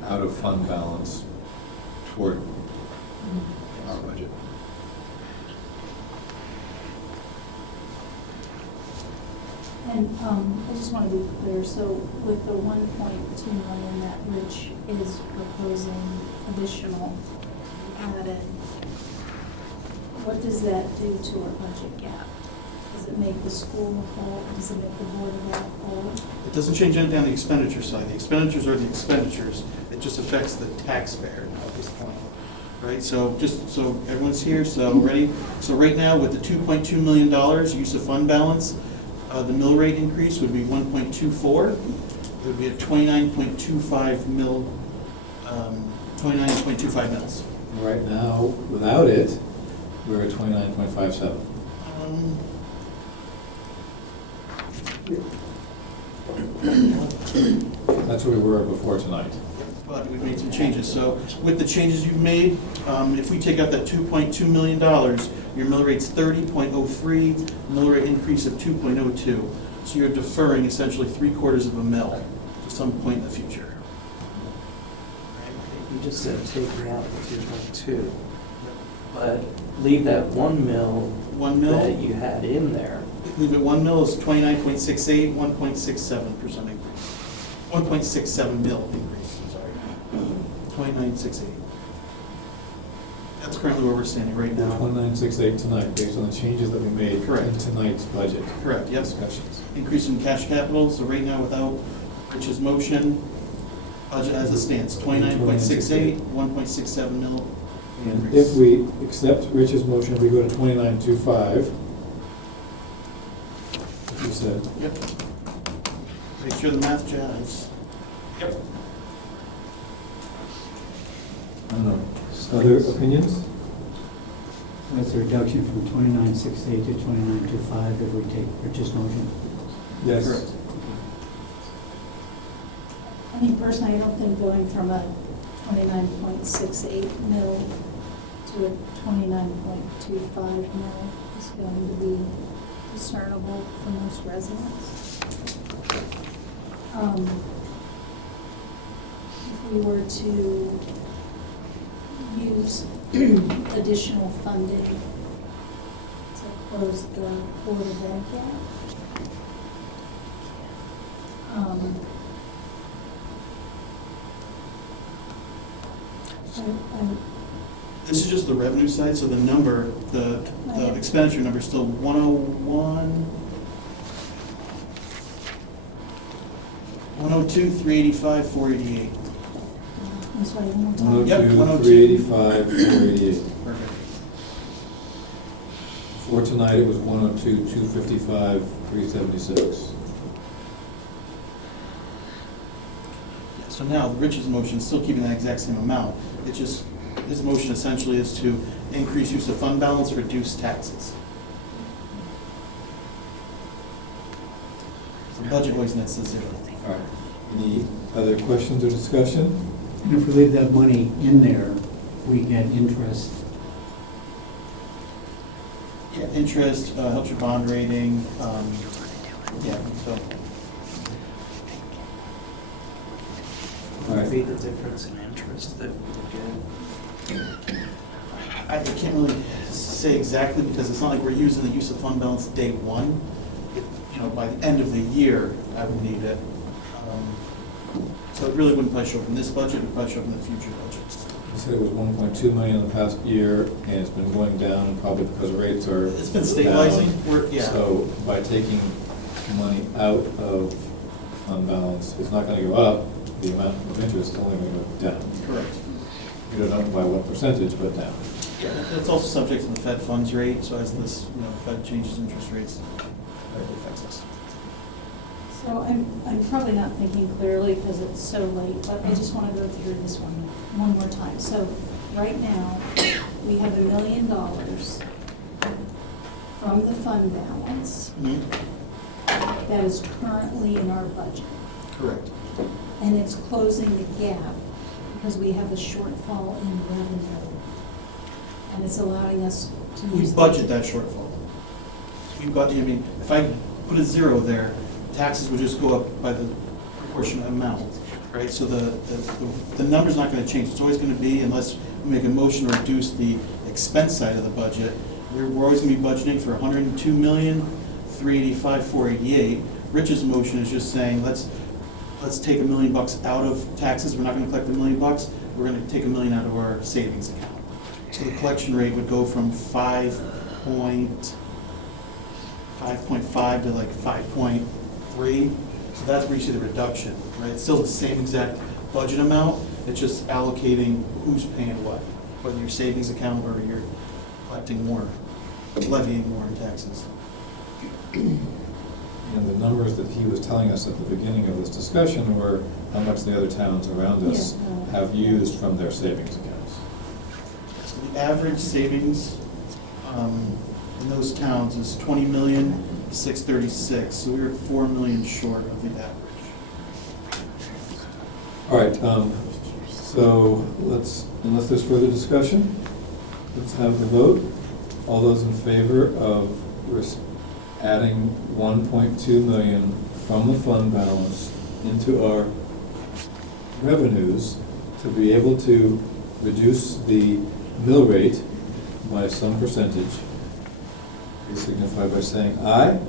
out of fund balance toward our budget. And I just want to be clear, so with the 1.2 million that Rich is proposing additional added, what does that do to our budget gap? Does it make the school whole, does it make the board of that whole? It doesn't change anything on the expenditure side. The expenditures are the expenditures. It just affects the taxpayer at this point, right? So just so everyone's here, so ready? So right now with the $2.2 million use of fund balance, the mill rate increase would be 1.24. It would be at 29.25 mils. Right now, without it, we're at 29.57. That's where we were before tonight. But we've made some changes. So with the changes you've made, if we take out that $2.2 million, your mill rate's 30.03, mill rate increase of 2.02. So you're deferring essentially 3/4 of a mil to some point in the future. You just said taking out the 2.2, but leave that 1 mil 1 mil? that you had in there. Leave it 1 mil is 29.68, 1.67% increase. 1.67 mil increase, sorry. 29.68. That's currently where we're standing right now. 29.68 tonight, based on the changes that we made in Correct. tonight's budget. Correct, yes. Discussions. Increase in cash capital, so right now without Rich's motion, budget as it stands, 29.68, 1.67 mil And increase. if we accept Rich's motion, we go to 29.25. Like you said. Yep. Make sure the math jives. Yep. I don't know. Other opinions? That's a reduction from 29.68 to 29.25 if we take Rich's motion. Yes. Correct. I mean, personally, I don't think going from a 29.68 mil to a 29.25 mil is going to be discernible for most residents. If we were to use additional funding to close the Board of Ed gap, This is just the revenue side, so the number, the expenditure number is still 101, 102, 385, 488. I'm sorry, one more time. 102, 102. 385, 488. Perfect. For tonight, it was 102, 255, 376. So now, Rich's motion is still keeping that exact same amount. It's just, his motion essentially is to increase use of fund balance, reduce taxes. So budget-wise, nets to zero. All right. Any other questions or discussion? And if we leave that money in there, we get interest. Yeah, interest, helps your bond rating, yeah, so. What would be the difference in interest that we would get? I can't really say exactly because it's not like we're using the use of fund balance day one. You know, by the end of the year, I would need it. So it really wouldn't probably show up in this budget, it would probably show up in the future budgets. You said it was 1.2 million in the past year, and it's been going down probably because rates are It's been stabilizing, down. yeah. So by taking money out of fund balance, it's not gonna go up, the amount of interest is only gonna go down. Correct. You don't know by what percentage, but down. Yeah, it's also subject to the Fed funds rate, so as this, Fed changes interest rates, it affects us. So I'm probably not thinking clearly because it's so late, but I just want to go through this one more time. So right now, we have $1 million from the fund balance that is currently in our budget. Correct. And it's closing the gap because we have a shortfall in revenue. And it's allowing us to We use. budget that shortfall. We've got, if I put a zero there, taxes would just go up by the proportionate amount, right? So the number's not gonna change. It's always gonna be, unless we make a motion to reduce the expense side of the budget, we're always gonna be budgeting for 102,385,488. Rich's motion is just saying, let's take $1 million out of taxes. We're not gonna collect $1 million. We're gonna take $1 million out of our savings account. So the collection rate would go from 5.5 to like 5.3. So that's where you see the reduction, right? It's still the same exact budget amount. It's just allocating who's paying what, whether your savings account or you're collecting more, levying more in taxes. And the numbers that he was telling us at the beginning of this discussion were how much the other towns around us have used from their savings accounts. So the average savings in those towns is 20,636,000. So we were 4 million short of the average. All right, so unless there's further discussion, let's have the vote. All those in favor of adding 1.2 million from the fund balance into our revenues to be able to reduce the mill rate by some percentage, please signify by saying aye.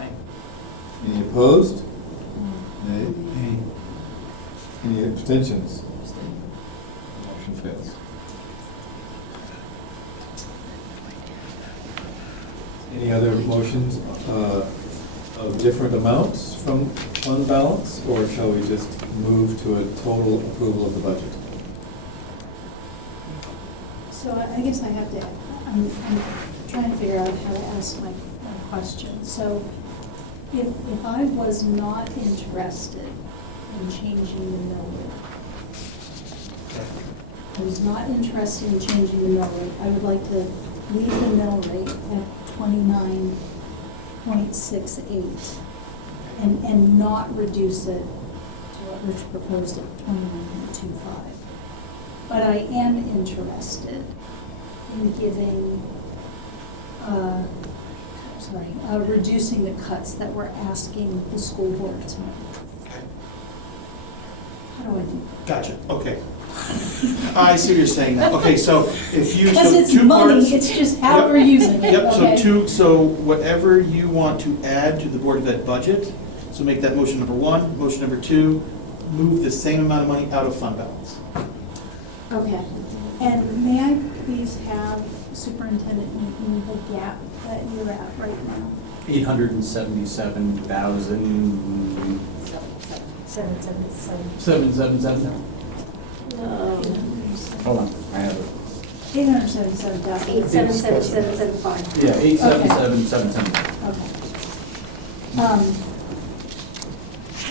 Aye. Any opposed? Nay. Any abstentions? Motion fails. Any other motions of different amounts from fund balance, or shall we just move to a total approval of the budget? So I guess I have to, I'm trying to figure out how to ask my question. So if I was not interested in changing the mill rate, I was not interested in changing the mill rate, I would like to leave the mill rate at 29.68 and not reduce it to what Rich proposed at 29.25. But I am interested in giving, reducing the cuts that we're asking the school board to make. Okay. How do I do Gotcha, okay. I see what you're saying now. Okay, so if you, Because so it's two money, parts. it's just how Yep. we're using it, Yep, okay? so whatever you want to add to the Board of Ed budget, so make that motion number one. Motion number two, move the same amount of money out of fund balance. Okay, and may I please have Superintendent Newton the gap that you're at right now? 877,000. 777. 777. Hold on, I have it. 877,000. 877775. Yeah, 877,770. Okay.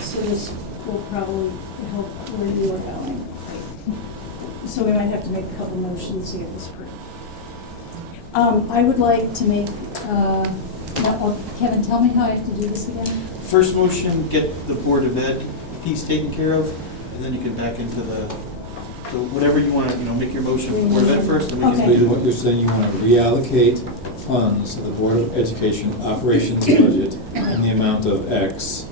So this will probably help where you are going. So we might have to make a couple motions to get this approved. I would like to make, Kevin, tell me how I have to do this again? First motion, get the Board of Ed piece taken care of, and then you can back into the, so whatever you want to, make your motion for Board of Ed first, and we Okay. can So what you're saying, you want to reallocate funds to the Board of Education operations budget in the amount of X.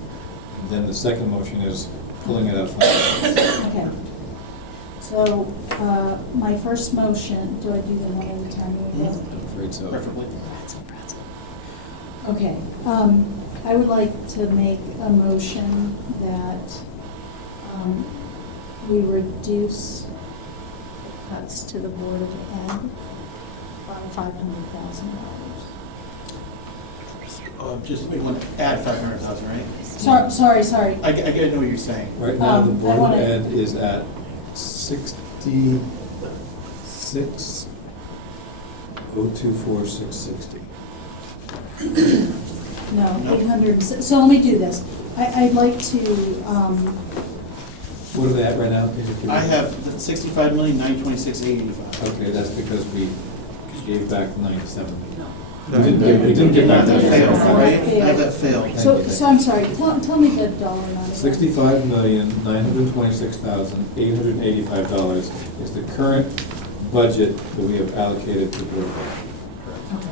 Then the second motion is pulling it out of fund balance. Okay. So, my first motion, do I do them one at a time? I'm afraid so. preferably. Okay, I would like to make a motion that, we reduce the cuts to the Board of Ed by $500,000. Just, we want to add 500,000, right? Sorry. I know what you're saying. Right now, the I Board of wanna- Ed is at 66, 024,660. No, No. 800, so let me do this. I'd like to, What are they at right now? I have 65,926,885. Okay, that's because we gave back 97. No. We didn't give back That failed, 97. right? That failed. Thank so, you. so I'm sorry, tell me the dollar amount. again. $65,926,885 is the current budget that we have allocated to Board of Ed. Okay.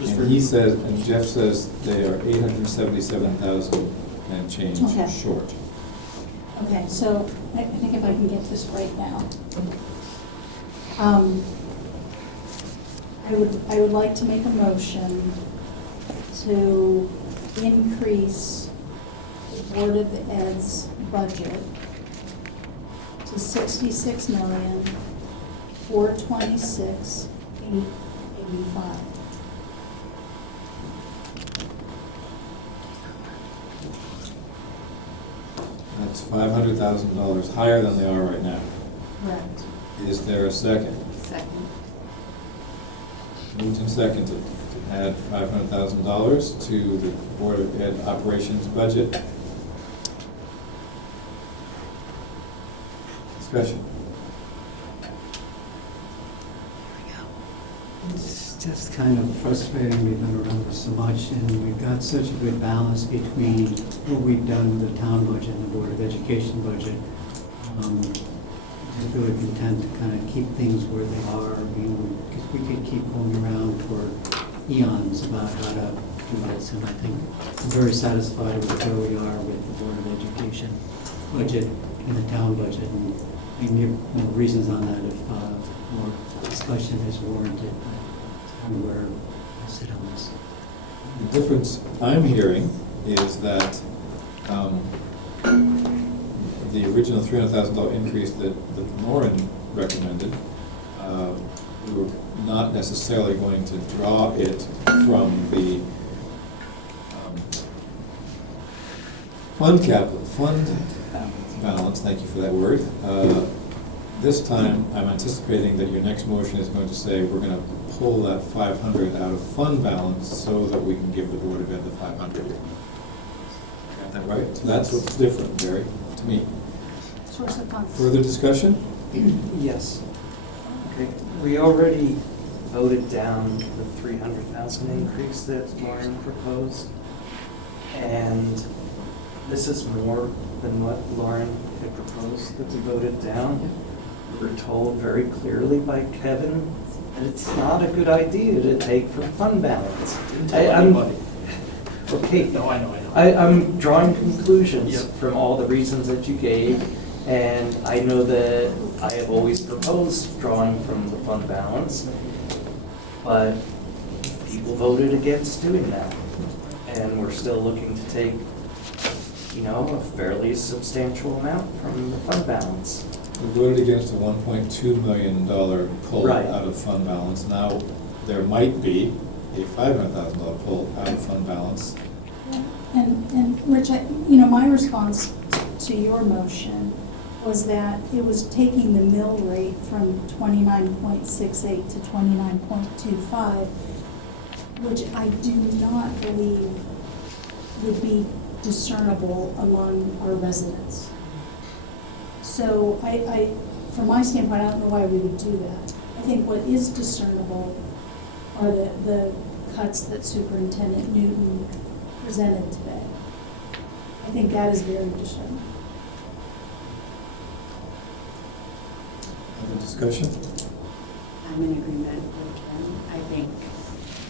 Just for- And he says, and Jeff says they are 877,000 and change Okay. short. Okay, so I think if I can get this right now. I would like to make a motion to increase the Board of Ed's budget to $66,426,885. That's $500,000 higher than they are right now. Correct. Is there a second? Second. Moved and seconded to add $500,000 to the Board of Ed operations budget. Discussion. It's just kind of frustrating, we've been around this so much, and we've got such a good balance between what we've done with the town budget and the Board of Education budget. I'm really content to kind of keep things where they are, because we could keep going around for eons about how to do this, and I think I'm very satisfied with where we are with the Board of Education budget and the town budget, and we can give more reasons on that if more discussion is warranted. That's where I sit on this. The difference I'm hearing is that the original $300,000 increase that Lauren recommended, we were not necessarily going to draw it from the fund balance, thank you for that word. This time, I'm anticipating that your next motion is going to say, we're gonna pull that 500 out of fund balance so that we can give the Board of Ed the 500. Got that right? So that's what's different, Barry, to me. Source of funds. Further discussion? Yes. Okay, we already voted down the 300,000 increase that Lauren proposed. And this is more than what Lauren had proposed that we voted down. We were told very clearly by Kevin that it's not a good idea to take from fund balance. Didn't tell anybody. Okay. No, I know. I'm drawing conclusions Yep. from all the reasons that you gave, and I know that I have always proposed drawing from the fund balance, but people voted against doing that. And we're still looking to take, a fairly substantial amount from the fund balance. We voted against a $1.2 million pull Right. out of fund balance. Now, there might be a $500,000 pull out of fund balance. And Rich, my response to your motion was that it was taking the mill rate from 29.68 to 29.25, which I do not believe would be discernible among our residents. So from my standpoint, I don't know why we would do that. I think what is discernible are the cuts that Superintendent Newton presented today. I think that is very disheartening. Other discussion? I'm in agreement with Kim. I think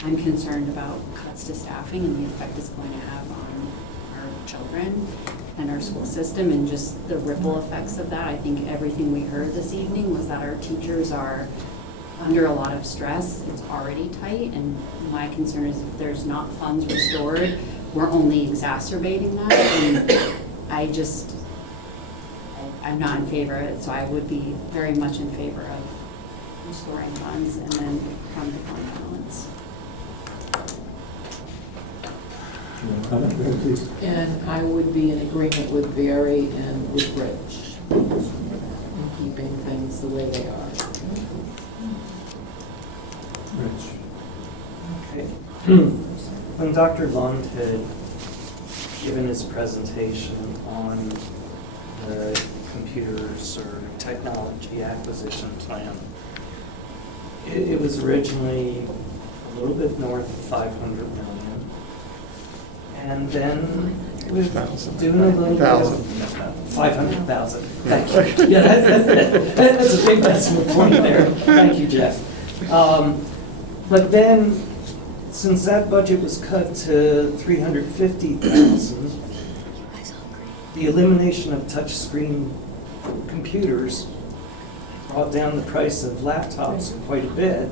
I'm concerned about cuts to staffing and the effect it's going to have on our children and our school system and just the ripple effects of that. I think everything we heard this evening was that our teachers are under a lot of stress. It's already tight, and my concern is if there's not funds restored, we're only exacerbating that. And I'm not in favor of it, so I would be very much in favor of restoring funds and then from the fund balance. You want to comment? Go ahead, please. And I would be in agreement with Barry and with Rich in keeping things the way they are. Rich? Okay. When Dr. Lund had given his presentation on the computers or technology acquisition plan, it was originally a little bit north of 500 million. And then with doing a little bit of 500,000. Thank you. Yeah, that's a big decimal point there. Thank you, Jeff. But then, since that budget was cut to 350,000, the elimination of touchscreen computers brought down the price of laptops quite a bit.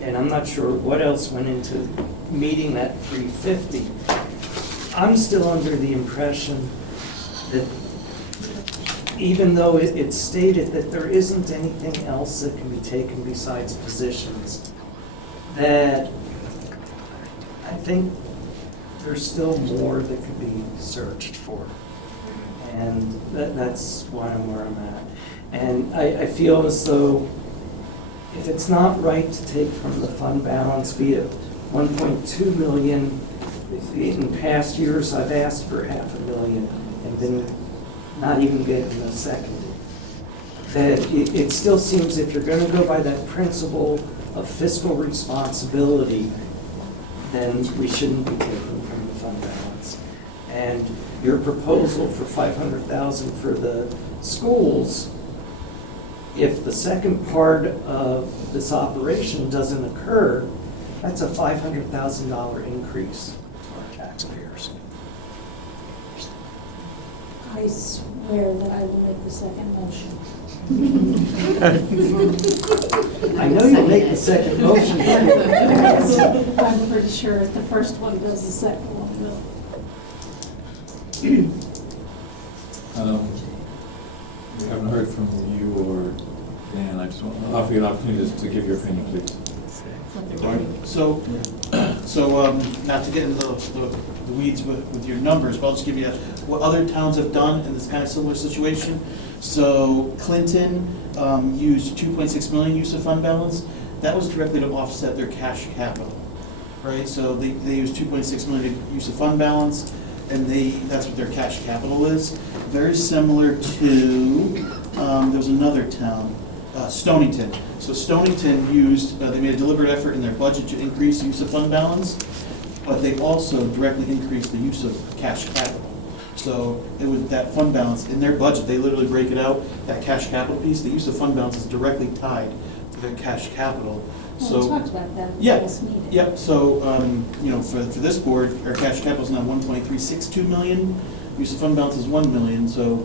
And I'm not sure what else went into meeting that 350. I'm still under the impression that even though it's stated that there isn't anything else that can be taken besides positions, that I think there's still more that could be searched for. And that's why I'm where I'm at. And I feel as though if it's not right to take from the fund balance, be it 1.2 million, in past years I've asked for $500,000 and been not even getting a second. That it still seems if you're going to go by that principle of fiscal responsibility, then we shouldn't be taking from the fund balance. And your proposal for $500,000 for the schools, if the second part of this operation doesn't occur, that's a $500,000 increase to our taxpayers. I swear that I will make the second motion. I know you'll make the second motion. I'm pretty sure if the first one does, the second one will. We haven't heard from you or Dan. I just want to offer you an opportunity to give your opinion, please. So, not to get into the weeds with your numbers, but I'll just give you what other towns have done in this kind of similar situation. So Clinton used 2.6 million use of fund balance. That was directly to offset their cash capital, right? So they used 2.6 million use of fund balance, and that's what their cash capital is. Very similar to, there was another town, Stonington. So Stonington used, they made a deliberate effort in their budget to increase use of fund balance, but they also directly increased the use of cash capital. So it was that fund balance, in their budget, they literally break it out, that cash capital piece, the use of fund balance is directly tied to their cash capital. Well, So we talked about that at the yeah, last meeting. yep, so, for this board, our cash capital is now 1.362 million, use of fund balance is 1 million, so,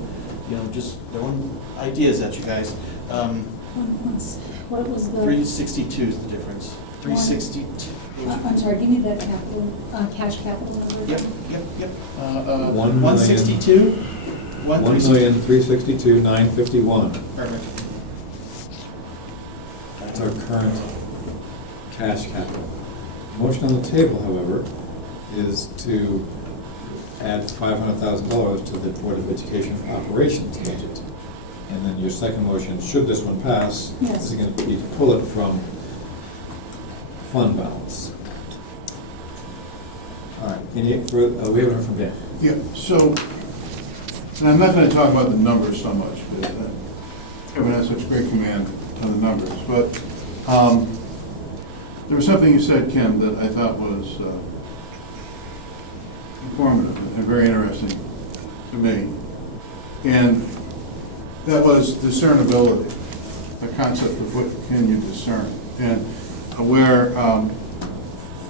just throwing ideas at you guys. What was the? 362 is the difference. 362. I'm sorry, give me that capital, cash capital number. Yep. 1,062,951. 1,362,951. Perfect. That's our current cash capital. Motion on the table, however, is to add $500,000 to the Board of Education operations budget. And then your second motion, should this one pass, Yes. is going to be to pull it from fund balance. All right, we haven't heard from Dan. Yeah, so, and I'm not gonna talk about the numbers so much, but Kevin has such great command of the numbers, but there was something you said, Kim, that I thought was informative and very interesting. to me. And that was discernibility, the concept of what can you discern. And where,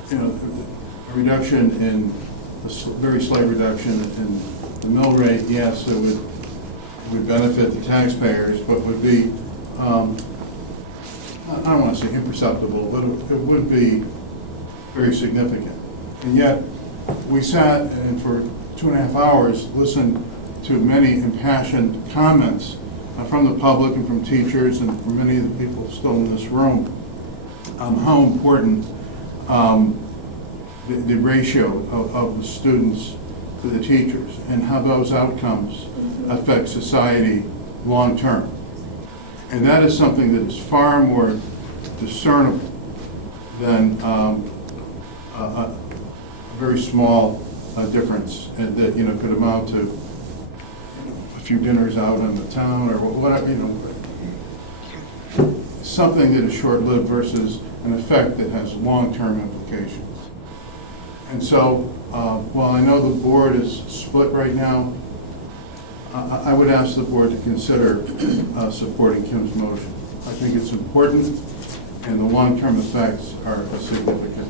you know, a reduction in, very slight reduction in the mill rate, yes, it would benefit the taxpayers, but would be, I don't want to say imperceptible, but it would be very significant. And yet, we sat and for 2.5 hours listened to many impassioned comments from the public and from teachers and from many of the people still in this room, how important the ratio of the students to the teachers and how those outcomes affect society long-term. And that is something that is far more discernible than a very small difference that, you know, could amount to a few dinners out in the town or whatever, you know, something that is short-lived versus an effect that has long-term implications. And so, while I know the board is split right now, I would ask the board to consider supporting Kim's motion. I think it's important, and the long-term effects are significant.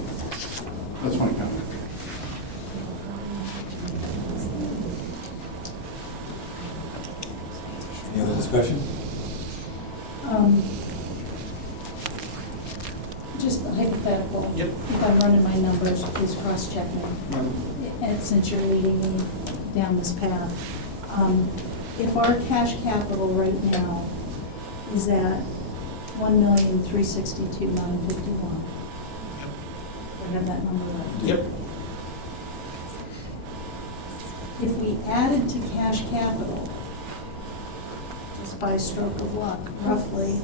That's my comment. Any other discussion? Just hypothetical. Yep. If I'm running my numbers, please cross-check me. And since you're leading me down this path, if our cash capital right now is at $1,362,951, I have that number right. Yep. If we added to cash capital, just by stroke of luck, roughly,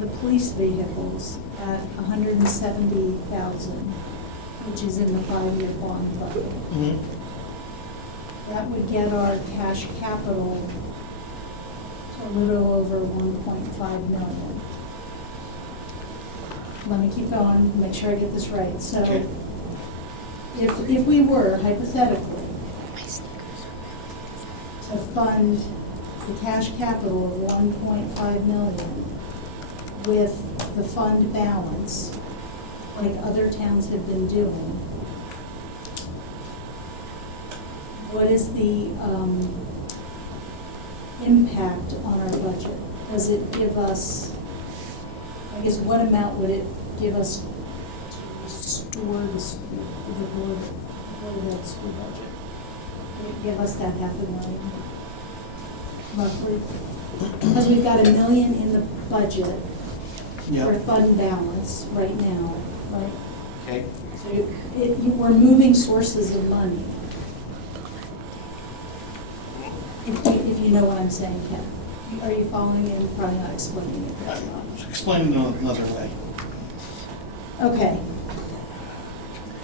the police vehicles at $170,000, which is in the 5-year bond bucket. Mhm. That would get our cash capital to a little over 1.5 million. Let me keep going, make sure I get this right. So Okay. if we were hypothetically to fund the cash capital of 1.5 million with the fund balance, like other towns have been doing, what is the impact on our budget? Does it give us, I guess, what amount would it give us to restore the board of Ed school budget? Would it give us that $500,000 roughly? Because we've got $1 million in the budget for Yep. fund balance right now, right? Okay. So we're moving sources of money. If you know what I'm saying, Ken. Are you following me? I'm probably not explaining it very well. Explain it another way. Okay.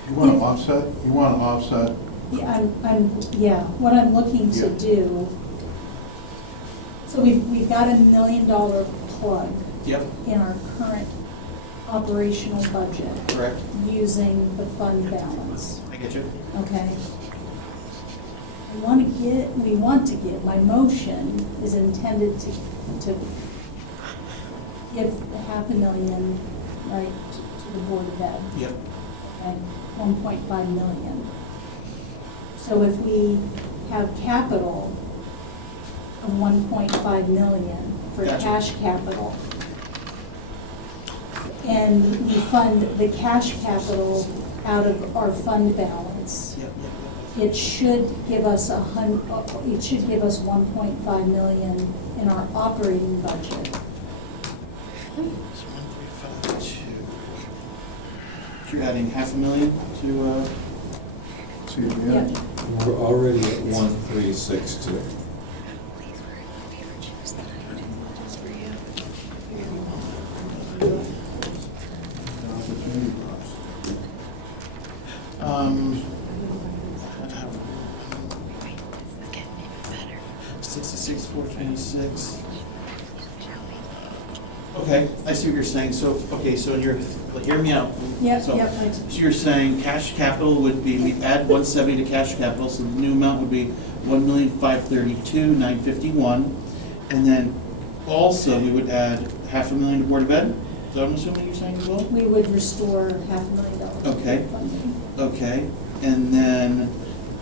You want to offset? You want to offset? Yeah, what I'm looking to Yeah. do, so we've got $1 million plug Yep. in our current operational budget Correct. using the fund balance, I get you. okay? We want to get, my motion is intended to give $500,000, right, to the Board of Ed. Yep. Okay, 1.5 million. So if we have capital of 1.5 million for Gotcha. cash capital, and we fund the cash capital out of our fund balance, Yep. it should give us it should give us 1.5 million in our operating budget. So 1.52. You're adding $500,000 to, Yeah. We're already at 1,362. um, 66,426. Okay, I see what you're saying. So, okay, so hear me out. Yep, So- yep. So you're saying cash capital would be, we add 170 to cash capital, so the new amount would be 1,532,951. And then also, we would add $500,000 to Board of Ed. Is that what I'm assuming you're saying as well? We would restore $500,000 Okay. funding. Okay, and then,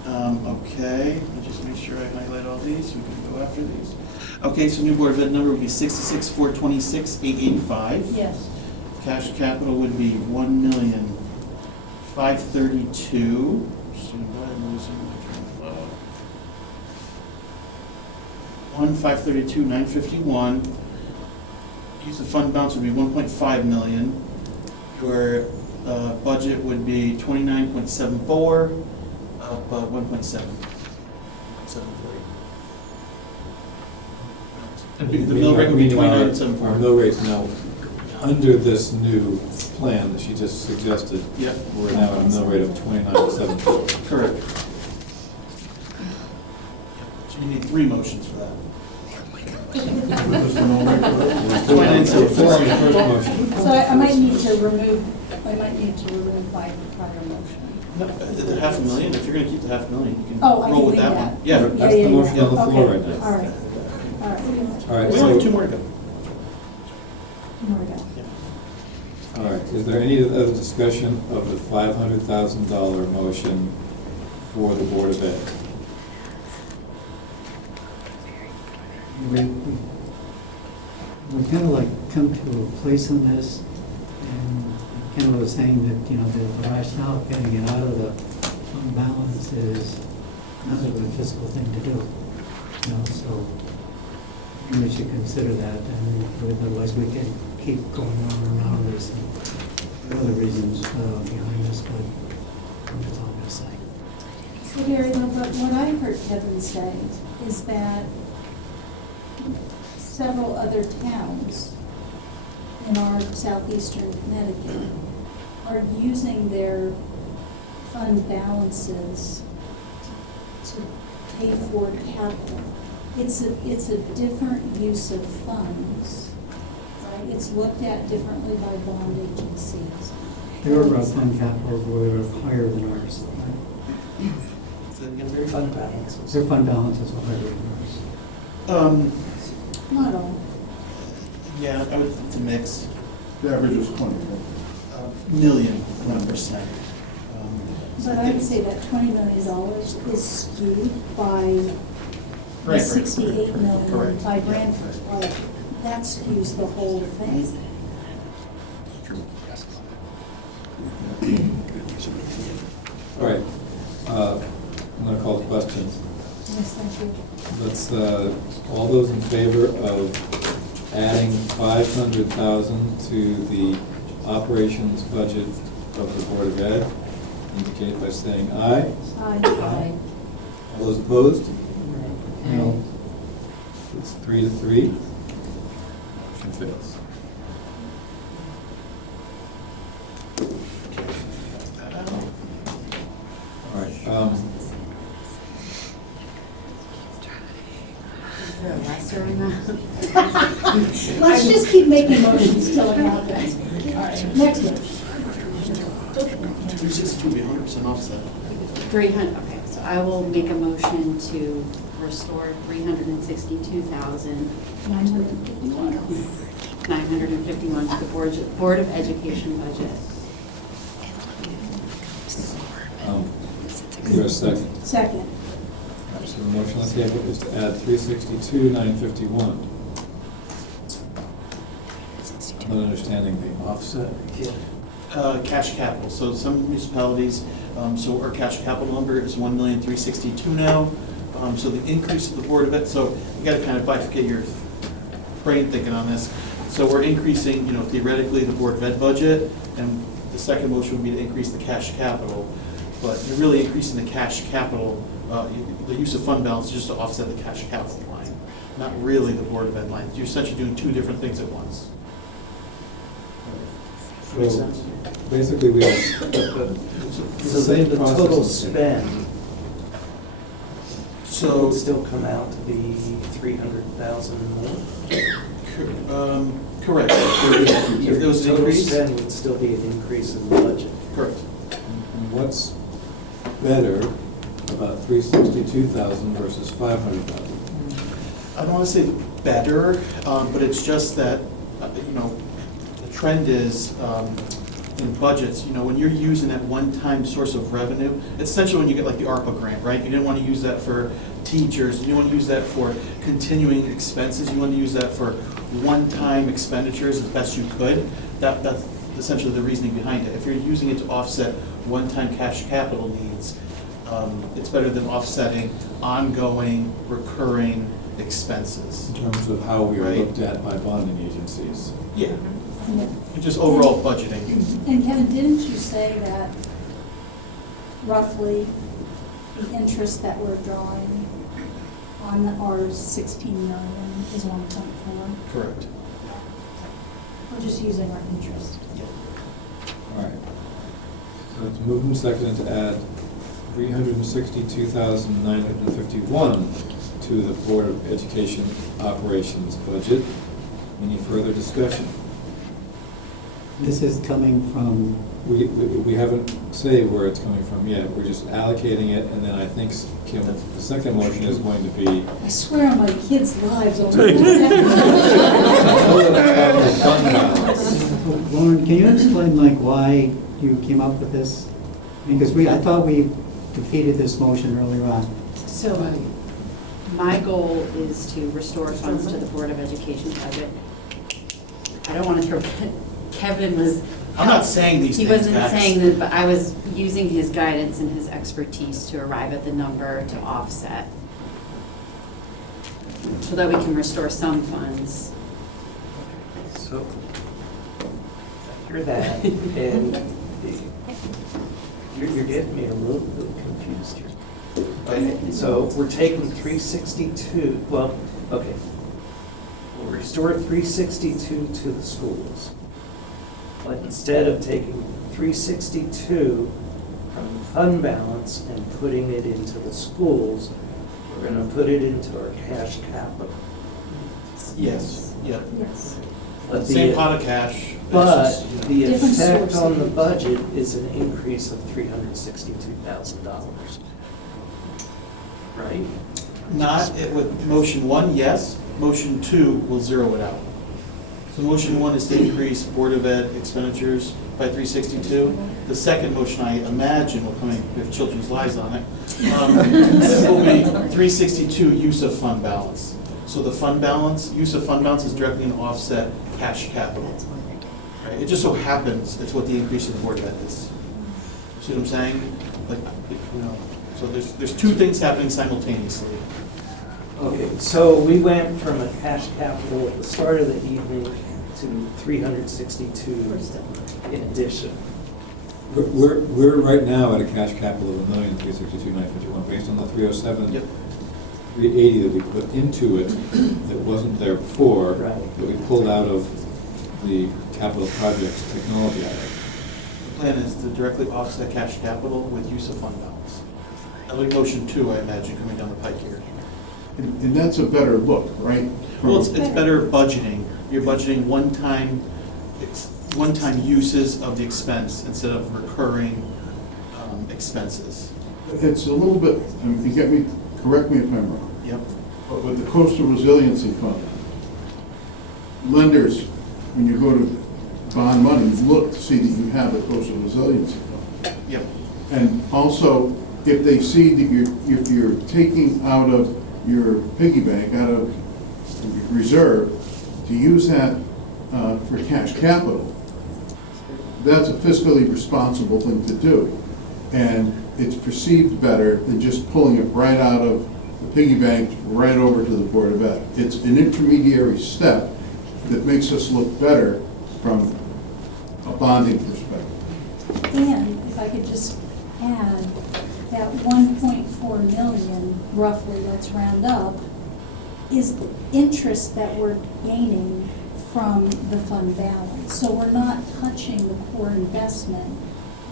okay, I'll just make sure I highlight all these, we can go after these. Okay, so new Board of Ed number would be 66,426,885. Yes. Cash capital would be 1,532,000. Stand by, I'm losing my train of thought. 1,532,951. Use of fund balance would be 1.5 million. Your budget would be 29.74, up 1.7. The mill rate would be Meaning our 29.74. mill rate's now, under this new plan that she just suggested, Yep. we're now at a mill rate of 29.7. Correct. So you need 3 motions for that. 29.74 on the first motion. So I might need to remove my prior motion. No, the $500,000, if you're gonna keep the $500,000, you can Oh, I roll can with leave that that. one. Yeah. That's the motion on the floor Okay, right now. all right, all right. All right, We only have 2 so, more to go. Here we go. all right, is there any other discussion of the $500,000 motion for the Board of Ed? We kind of like come to a place on this, and kind of was saying that, you know, the rationale of getting it out of the fund balance is not a good fiscal thing to do. You know, so we should consider that, and otherwise we can keep going on and on. There's some other reasons behind this, but that's all I'm gonna say. So Gary, no, but what I heard Kevin say is that several other towns in our southeastern Connecticut are using their fund balances to pay for capital. It's a different use of funds, right? It's looked at differently by bond agencies. Their fund capitals were higher than ours. Their Fund balances. Their fund balances were higher than ours. Not all. Yeah, I would, it's a mix. The average is 20, right? Million, 1%. But I would say that $20 million is skewed by the Right. $68 million Correct. by Branford. Like, that skews the whole thing. All right, I'm gonna call the question. Yes, thank you. Let's, all those in favor of adding 500,000 to the operations budget of the Board of Ed, indicate by saying aye. Aye. All those opposed? No. It's 3-3. Motion fails. All right, Is there a lesser amount? Let's just keep making motions till it happens. All right, next one. 362 would be 100% offset. 300, okay, so I will make a motion to restore 362,951 to the Board of Education budget. is there a second? Second. All right, so the motion on the table is to add 362,951. I'm not understanding the offset. Cash capital, so some municipalities, so our cash capital number is 1,362,000 now. So the increase of the Board of Ed, so you gotta kind of bifurcate your brain thinking on this. So we're increasing, you know, theoretically, the Board of Ed budget, and the second motion would be to increase the cash capital. But you're really increasing the cash capital, the use of fund balance just to offset the cash capital line, not really the Board of Ed line. You're essentially doing 2 different things at once. Makes So sense? basically, we have So the total spend So, would still come out to be 300,000 more? correct. If there was an Total increase, spend would still be an increase in the budget. correct. And what's better about 362,000 versus 500,000. I don't want to say better, but it's just that, the trend is, in budgets, when you're using that one-time source of revenue, it's essentially when you get like the ARPA grant, right? You didn't want to use that for teachers, you didn't want to use that for continuing expenses, you want to use that for one-time expenditures as best you could. That's essentially the reasoning behind it. If you're using it to offset one-time cash capital needs, it's better than offsetting ongoing, recurring expenses. In terms of how we are Right. looked at by bonding agencies. Yeah, just overall budgeting. And Kevin, didn't you say that roughly the interest that we're drawing on our 16 million is 1.4? Correct. We're just using our interest. All right. So it's moved and seconded to add 362,951 to the Board of Education operations budget. Any further discussion? This is coming from, We haven't said where it's coming from yet. We're just allocating it, and then I think, Kim, the second motion is going to be. I swear on my kids' lives. Lauren, can you explain like why you came up with this? Because I thought we defeated this motion earlier on. So, my goal is to restore funds to the Board of Education budget. I don't want to throw, Kevin was. I'm not saying these things, He wasn't Max. saying that, but I was using his guidance and his expertise to arrive at the number to offset, so that we can restore some funds. So, I hear that, and you're getting me a little bit confused here. Okay, so we're taking 362, well, okay. We'll restore 362 to the schools. But instead of taking 362 from the fund balance and putting it into the schools, we're gonna put it into our cash capital. Yes, yeah. Yes. But Same the- pot of cash. But it's just, the Different effect source. on the budget is an increase of $362,000. Right? Not with motion one, yes. Motion two will zero it out. So motion one is to increase Board of Ed expenditures by 362. The second motion, I imagine, will come in with children's lives on it. Will be 362 use of fund balance. So the fund balance, use of fund balance is directly going to offset cash capital. Right? It just so happens it's what the increase in the Board of Ed is. See what I'm saying? Like, so there's two things happening simultaneously. Okay, so we went from a cash capital at the start of the evening to 362 in addition. We're right now at a cash capital of 1,362,951, based on the 307. Yep. 380 that we put into it that wasn't there before, Right. that we pulled out of the capital projects technology item. The plan is to directly offset cash capital with use of fund balance. That'll be motion two, I imagine, coming down the pike here. And that's a better look, right? Well, it's better budgeting. You're budgeting one-time uses of the expense instead of recurring expenses. It's a little bit, correct me if I'm wrong, Yep. but with the coastal resiliency fund, lenders, when you go to bond money, look to see that you have the coastal resiliency fund. Yep. And also, if they see that if you're taking out of your piggy bank, out of reserve, to use that for cash capital, that's a fiscally responsible thing to do. And it's perceived better than just pulling it right out of the piggy bank right over to the Board of Ed. It's an intermediary step that makes us look better from a bonding perspective. And if I could just add, that 1.4 million, roughly, let's round up, is interest that we're gaining from the fund balance. So we're not touching the core investment,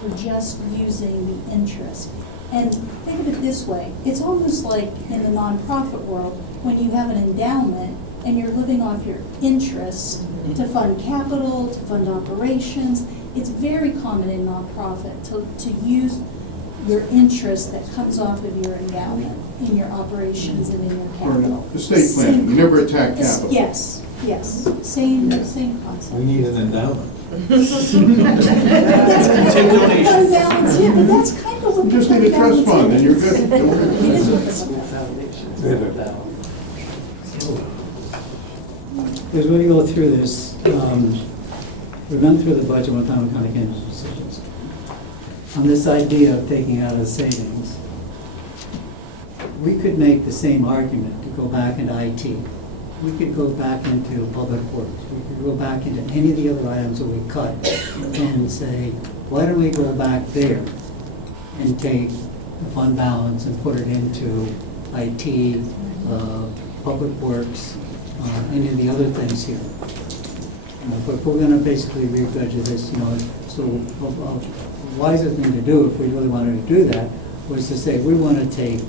we're just using the interest. And think of it this way, it's almost like in the nonprofit world, when you have an endowment and you're living off your interest to fund capital, to fund operations. It's very common in nonprofit to use your interest that comes off of your endowment in your operations and in your capital. Estate planning, you never attack It's- capital. Yes, yes, same concept. We need an endowment. That's kind of Take what the donations. fund balance is, but that's kind of what You the just fund need a trust balance fund and you're is. good. It is what the School fund foundations Yeah. are about. Because when you go through this, we've gone through the budget one time, we kind of came to decisions. On this idea of taking out of the savings, we could make the same argument to go back into IT. We could go back into public works. We could go back into any of the other items that we cut and say, why don't we go back there and take the fund balance and put it into IT, public works, any of the other things here. But if we're gonna basically re-budget this, so a wiser thing to do, if we really wanted to do that, was to say, we wanna take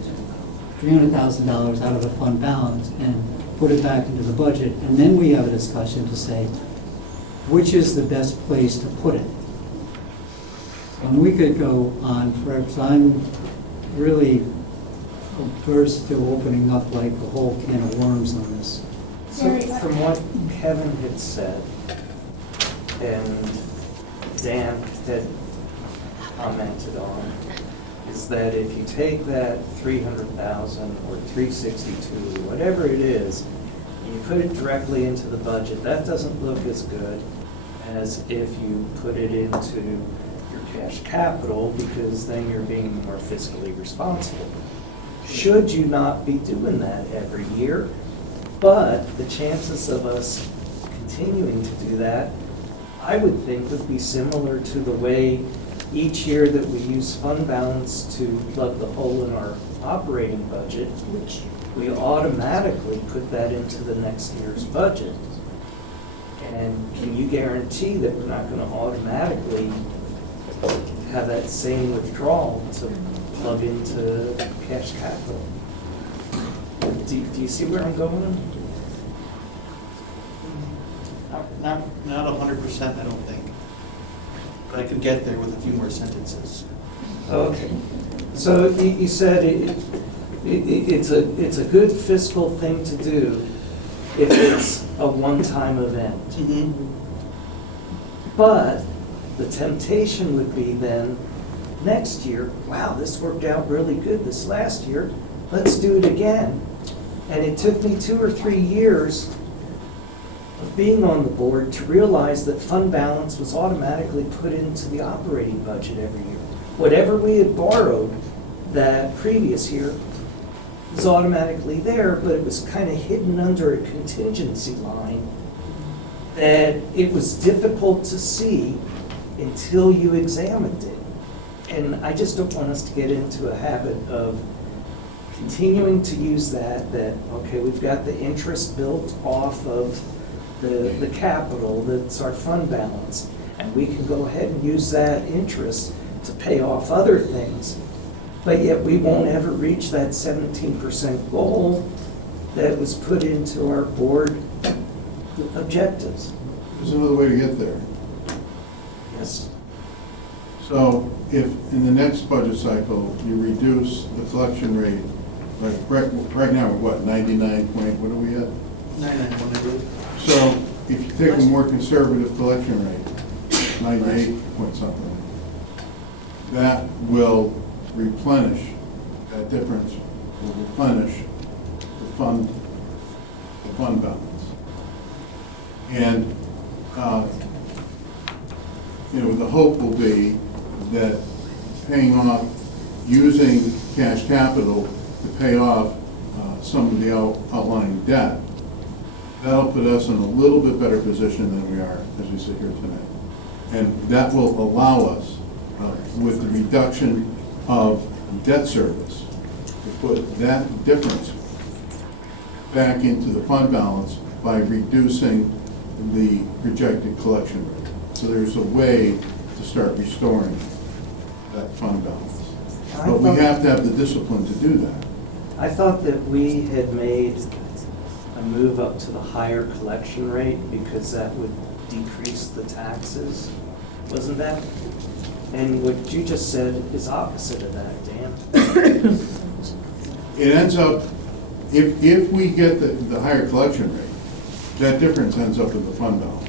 $300,000 out of the fund balance and put it back into the budget, and then we have a discussion to say, which is the best place to put it? And we could go on forever, so I'm really averse to opening up like a whole can of worms on this. So from what Kevin had said, and Dan had commented on, is that if you take that 300,000 or 362, whatever it is, and you put it directly into the budget, that doesn't look as good as if you put it into your cash capital, because then you're being more fiscally responsible. Should you not be doing that every year? But the chances of us continuing to do that, I would think, would be similar to the way each year that we use fund balance to plug the hole in our operating budget, we automatically put that into the next year's budget. And can you guarantee that we're not going to automatically have that same withdrawal to plug into cash capital? Do you see where I'm going? Not 100%, I don't think. But I could get there with a few more sentences. Okay. So you said it's a good fiscal thing to do if it's a one-time event. Mm-hmm. But the temptation would be then, next year, wow, this worked out really good this last year, let's do it again. And it took me 2 or 3 years of being on the board to realize that fund balance was automatically put into the operating budget every year. Whatever we had borrowed that previous year was automatically there, but it was kind of hidden under a contingency line that it was difficult to see until you examined it. And I just don't want us to get into a habit of continuing to use that, okay, we've got the interest built off of the capital, that's our fund balance, and we can go ahead and use that interest to pay off other things, but yet we won't ever reach that 17% goal that was put into our board objectives. There's another way to get there. Yes. So if in the next budget cycle, you reduce the collection rate, like right now, we're what, 99 point, what are we at? 99.1. So if you take a more conservative collection rate, 98 point something, that will replenish, that difference will replenish the fund balance. And, the hope will be that paying off, using cash capital to pay off some of the outlying debt, that'll put us in a little bit better position than we are as we sit here tonight. And that will allow us, with the reduction of debt service, to put that difference back into the fund balance by reducing the projected collection rate. So there's a way to start restoring that fund balance. But we have to have the discipline to do that. I thought that we had made a move up to the higher collection rate because that would decrease the taxes. wasn't that? And what you just said is opposite of that, Dan. It ends up, if we get the higher collection rate, that difference ends up in the fund balance.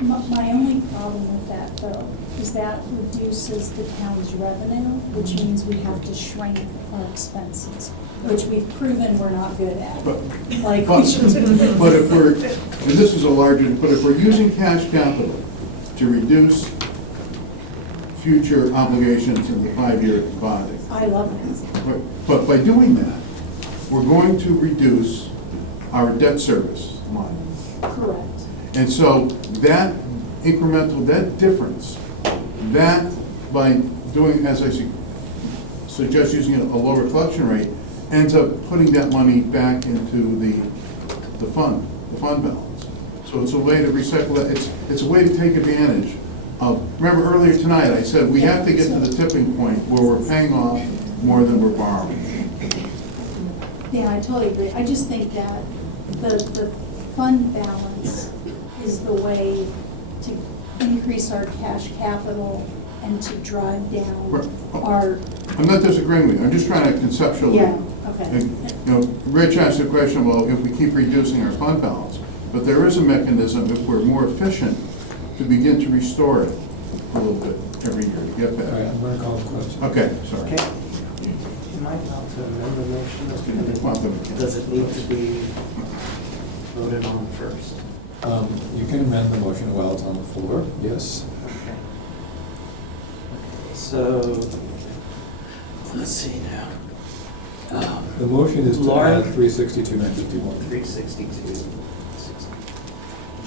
My only problem with that, though, is that reduces the town's revenue, which means we have to shrink our expenses, which we've proven we're not good at. But- Like, But we should. but if we're, and this is a larger, but if we're using cash capital to reduce future obligations in the 5-year bonding, I love it. but by doing that, we're going to reduce our debt service line. Correct. And so that incremental, that difference, that by doing, as I suggest, using a lower collection rate, ends up putting that money back into the fund balance. So it's a way to recycle that, it's a way to take advantage of, remember earlier tonight, I said we have to get to the tipping point where we're paying off more than we're borrowing. Yeah, I totally agree. I just think that the fund balance is the way to increase our cash capital and to drive down our, I'm not disagreeing with you, I'm just trying to conceptually. yeah, okay. You know, Rich asked the question, well, if we keep reducing our fund balance, but there is a mechanism, if we're more efficient, to begin to restore it a little bit every year to get All right, that. I'm gonna call the question. Okay, sorry. Okay. Am I allowed to amend the motion? Well, Does it need to be voted on first? You can amend the motion while it's on the floor, yes. Okay. So, let's see now. The motion is to Laura? add 362,951. 362.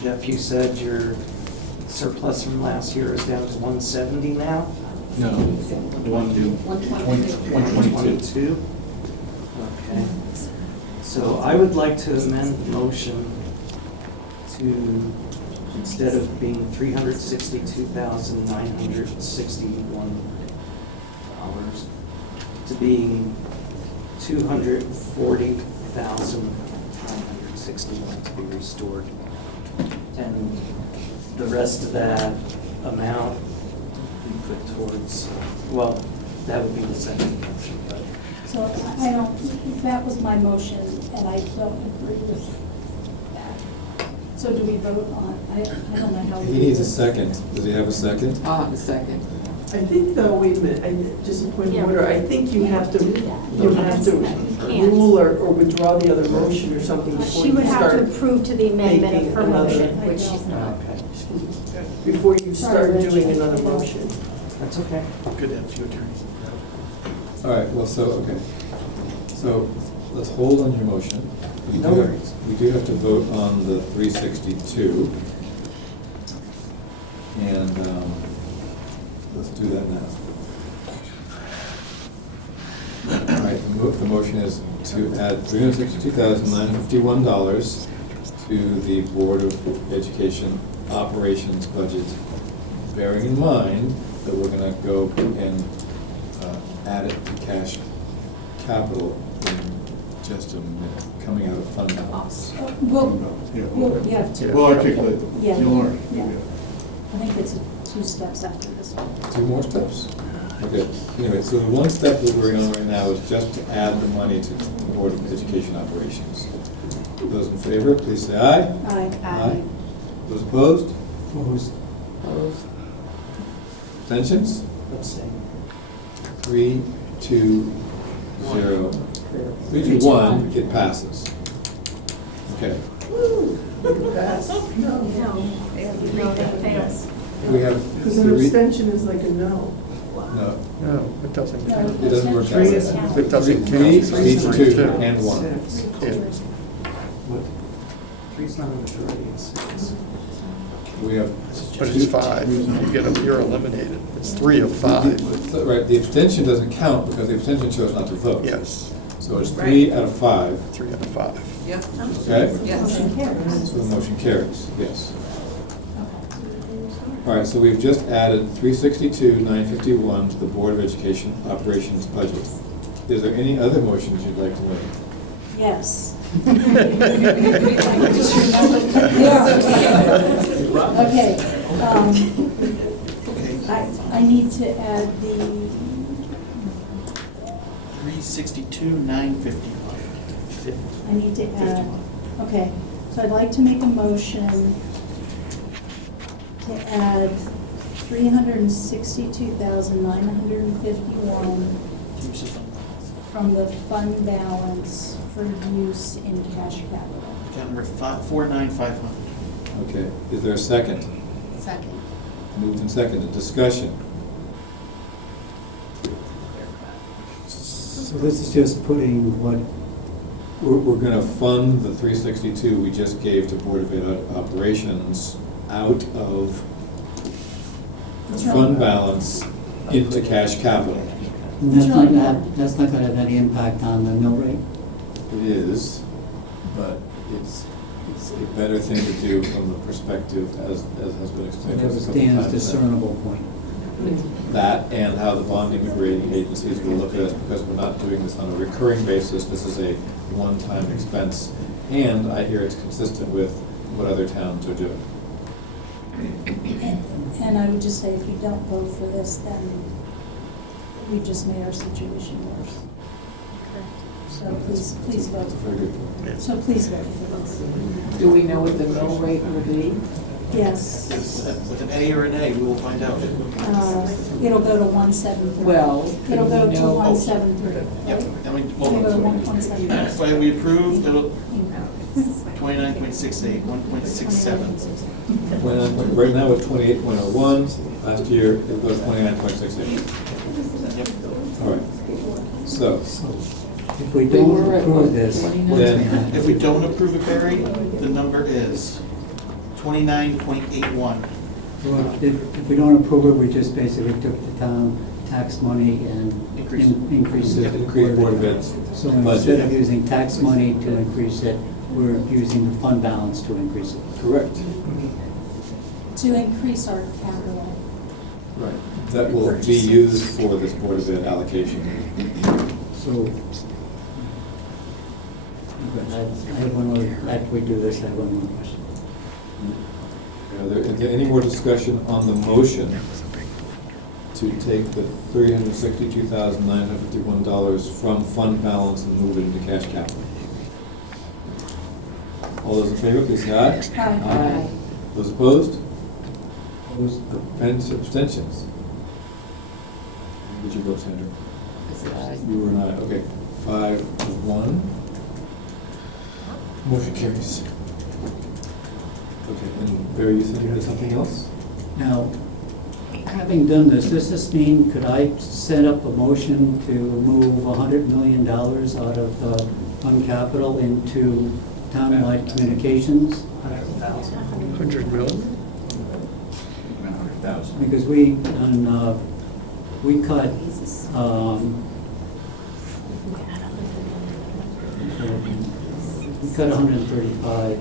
Jeff, you said your surplus from last year is down to 170 now? No, 122. Okay. So I would like to amend the motion to, instead of being $362,961, to being $240,961 to be restored. And the rest of that amount we put towards, well, that would be the second motion, but. So I don't, that was my motion, and I don't agree with that. So do we vote on, I don't know how we. He needs a second. Does he have a second? I'll have a second. I think though, wait a minute, just a point of order, I think you have to rule or withdraw the other motion or something before She you would have to start, approve to the amendment of her making another- motion, which she's not. Okay, before you Sorry, start Rich. doing another motion. that's okay. Good to have a few attorneys. All right, well, okay. So let's hold on your motion. We No do have- worries. We do have to vote on the 362. And let's do that now. All right, the motion is to add $362,951 to the Board of Education operations budget, bearing in mind that we're gonna go and add it to cash capital in just a minute, coming out of fund balance. Well, Yeah. you have to. We'll articulate, Yeah. you'll learn. Yeah. I think it's 2 steps after this one. 2 more steps? Okay, anyway, so the one step that we're on right now is just to add the money to the Board of Education operations. Those in favor, please say aye. Aye. Those opposed? Opposed. Abstentions? Abstain. 3, 2, 0. 3 to 1, it passes. Okay. Pass. No, that fails. We have Because an abstention is like a no. No, No, it doesn't No, count. it doesn't work that way. abstentions It doesn't count. 3 to 2, and 1. What? Three's not a majority, it's 6. We have. But it's 5. You're eliminated. It's 3 of 5. Right, the abstention doesn't count because the abstention chose not to vote. Yes, So it's 3 out of 5, 3 out of 5. Yep, okay? yes. Motion carries. So the motion carries, yes. All right, so we've just added 362,951 to the Board of Education operations budget. Is there any other motions you'd like to make? Yes. Just remember. Okay, I need to add the, 362,951. I need to add, okay, so I'd like to make a motion to add 362,951 from the fund balance for use in cash capital. Account number 49500. Okay, is there a second? Second. Moved and seconded, discussion. So this is just putting what, We're gonna fund the 362 we just gave to Board of Ed Operations out of That's right. fund balance into cash capital. and that's not gonna have, that's not gonna have any impact on the mill rate? It is, but it's a better thing to do from the perspective as has been So explained that to us a couple stands times. discernible point. That and how the bonding rating agencies will look at us, because we're not doing this on a recurring basis, this is a one-time expense. And I hear it's consistent with what other towns are doing. And I would just say, if you don't vote for this, then we just made our situation worse. So please vote Very good. So please vote for this. Do we know what the mill rate will be? Yes. With an A or an A, we will find out. It'll go to 173. Well, It'll go we to know- 173. Yep, and we, It'll go to 173. if we approve, it'll, 29.68, 1.67. Right now, we're 28.01, last year it was 29.68. Yep. All right, so, If we don't were at approve this, 29. what's Then- gonna happen? If we don't approve it, Barry, the number is 29.81. Well, if we don't approve it, we just basically took the town tax money and Increase it. increased it. increase Board of Ed's So instead budget. of using tax money to increase it, we're using the fund balance to increase it. Correct. To increase our capital. Right. That will be used for this Board of Ed allocation. So, I have one more, after we do this, I have one more question. Is there any more discussion on the motion to take the $362,951 from fund balance and move it into cash capital? All those in favor, please say aye. Aye. Those opposed? Those abstentions? Did you vote, Sandra? You were not, okay. 5-1. Motion carries. Okay, and Barry, you said you had something else? Now, having done this, does this mean, could I set up a motion to move $100 million out of fund capital into townwide communications? 100 million? Because we cut, we cut 135 out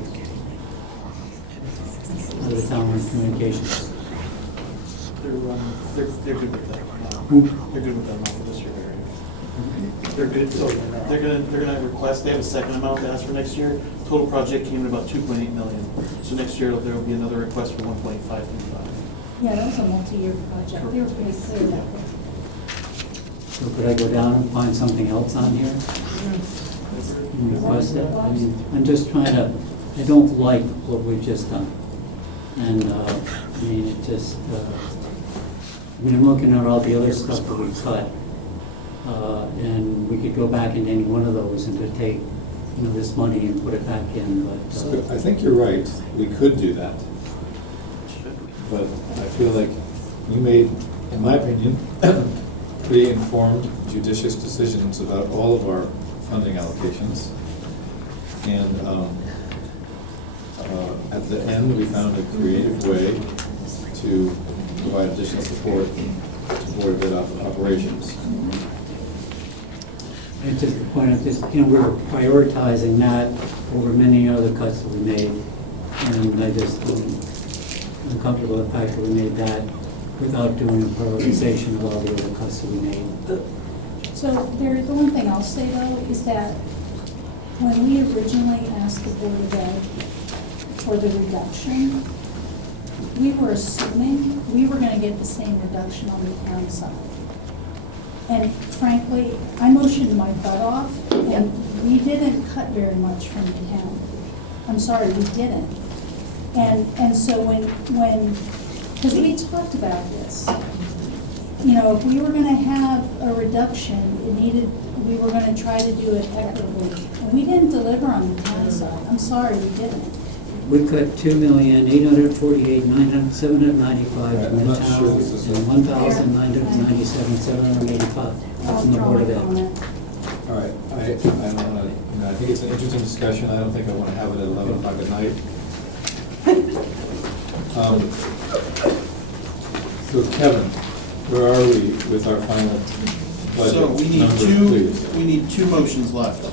of the townwide communications. They're good with that. Hmm? They're good with that amount for this year, Barry. They're good, so they're gonna request, they have a second amount to ask for next year. Total project came in about 2.8 million. So next year, there will be another request for 1.525. Yeah, that was a multi-year project. They were pretty clear about that. So could I go down and find something else on here? And request it? I mean, I'm just trying to, I don't like what we've just done. And, I mean, it just, I mean, I'm looking at all the other stuff that we cut. And we could go back into any one of those and to take, you know, this money and put it back in, but. So I think you're right, we could do that. But I feel like you made, in my opinion, pretty informed, judicious decisions about all of our funding allocations. And at the end, we found a creative way to provide additional support to Board of Ed operations. It's just the point of this, you know, we're prioritizing that over many other cuts that we made. And I just, I'm comfortable with the fact that we made that without doing a prioritization of all the other cuts that we made. So Barry, the one thing I'll say though is that when we originally asked the Board of Ed for the reduction, we were assuming we were gonna get the same reduction on the town side. And frankly, I motioned my butt off, and we didn't cut very much from the town. I'm sorry, we didn't. And so because we talked about this, you know, if we were gonna have a reduction, we were gonna try to do it equitably. And we didn't deliver on the town side. I'm sorry, we didn't. We cut 2,848,795 from I'm the not town, sure this is- and 1,997,785 I'll from the draw Board my of Ed. comment. All right, I don't wanna, I think it's an interesting discussion, I don't think I wanna have it at 11 o'clock at night. So Kevin, where are we with our final budget So we need numbers, please? we need two motions left.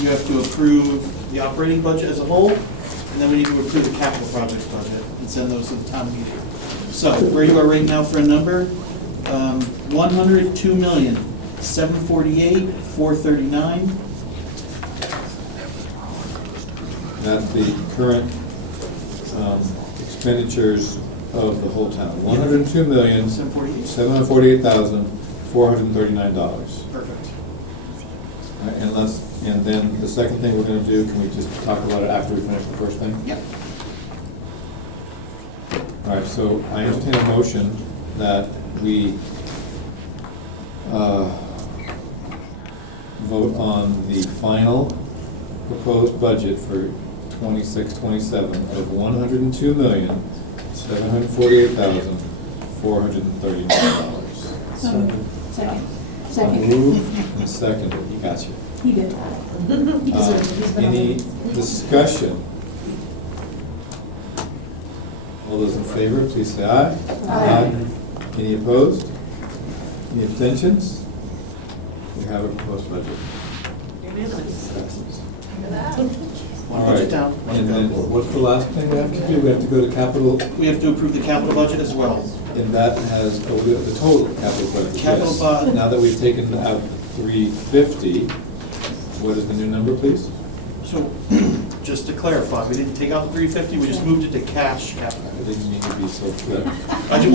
You have to approve the operating budget as a whole, and then we need to approve the capital projects budget and send those to the town meeting. So where you are right now for a number, 102,748,439. That's the current expenditures of the whole town, $102,748,439. Perfect. And then the second thing we're gonna do, can we just talk about it after we finish the first thing? Yep. All right, so I entertain a motion that we vote on the final proposed budget for 26-27 of $102,748,439. So moved. Second. Moved and seconded, you got you. He did. He deserved it. He's been on Any it. discussion? All those in favor, please say aye. Aye. Any opposed? Any abstentions? We have a proposed budget. All right, Budget down. and then what's the last thing we have to do? We have to go to capital, We have to approve the capital budget as well. and that has, we have the total capital budget. Capital yes. bu- Now that we've taken out 350, what is the new number, please? So, just to clarify, we didn't take out the 350, we just moved it to cash I capital. didn't mean to be so quick. On the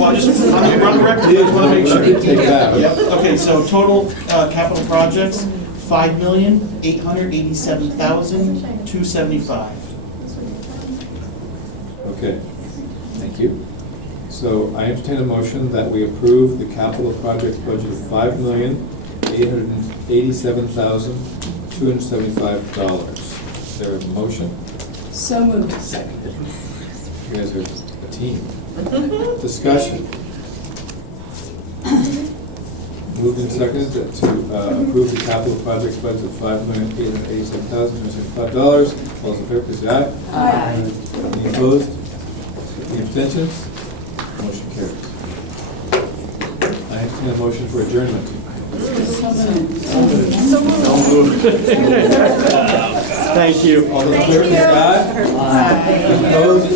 record, I just want to make sure. Take that. Yep, okay, so total capital projects, $5,887,275. Okay, thank you. So I entertain a motion that we approve the capital projects budget of $5,887,275. Is there a motion? So moved. Seconded. You guys are a team. Discussion. Moved and seconded to approve the capital projects budget of $5,887,275. All those in favor, please say aye. Aye. Any opposed? Any abstentions? Motion carries. I entertain a motion for adjournment. Thank you. All those in favor, please say aye. Opposed?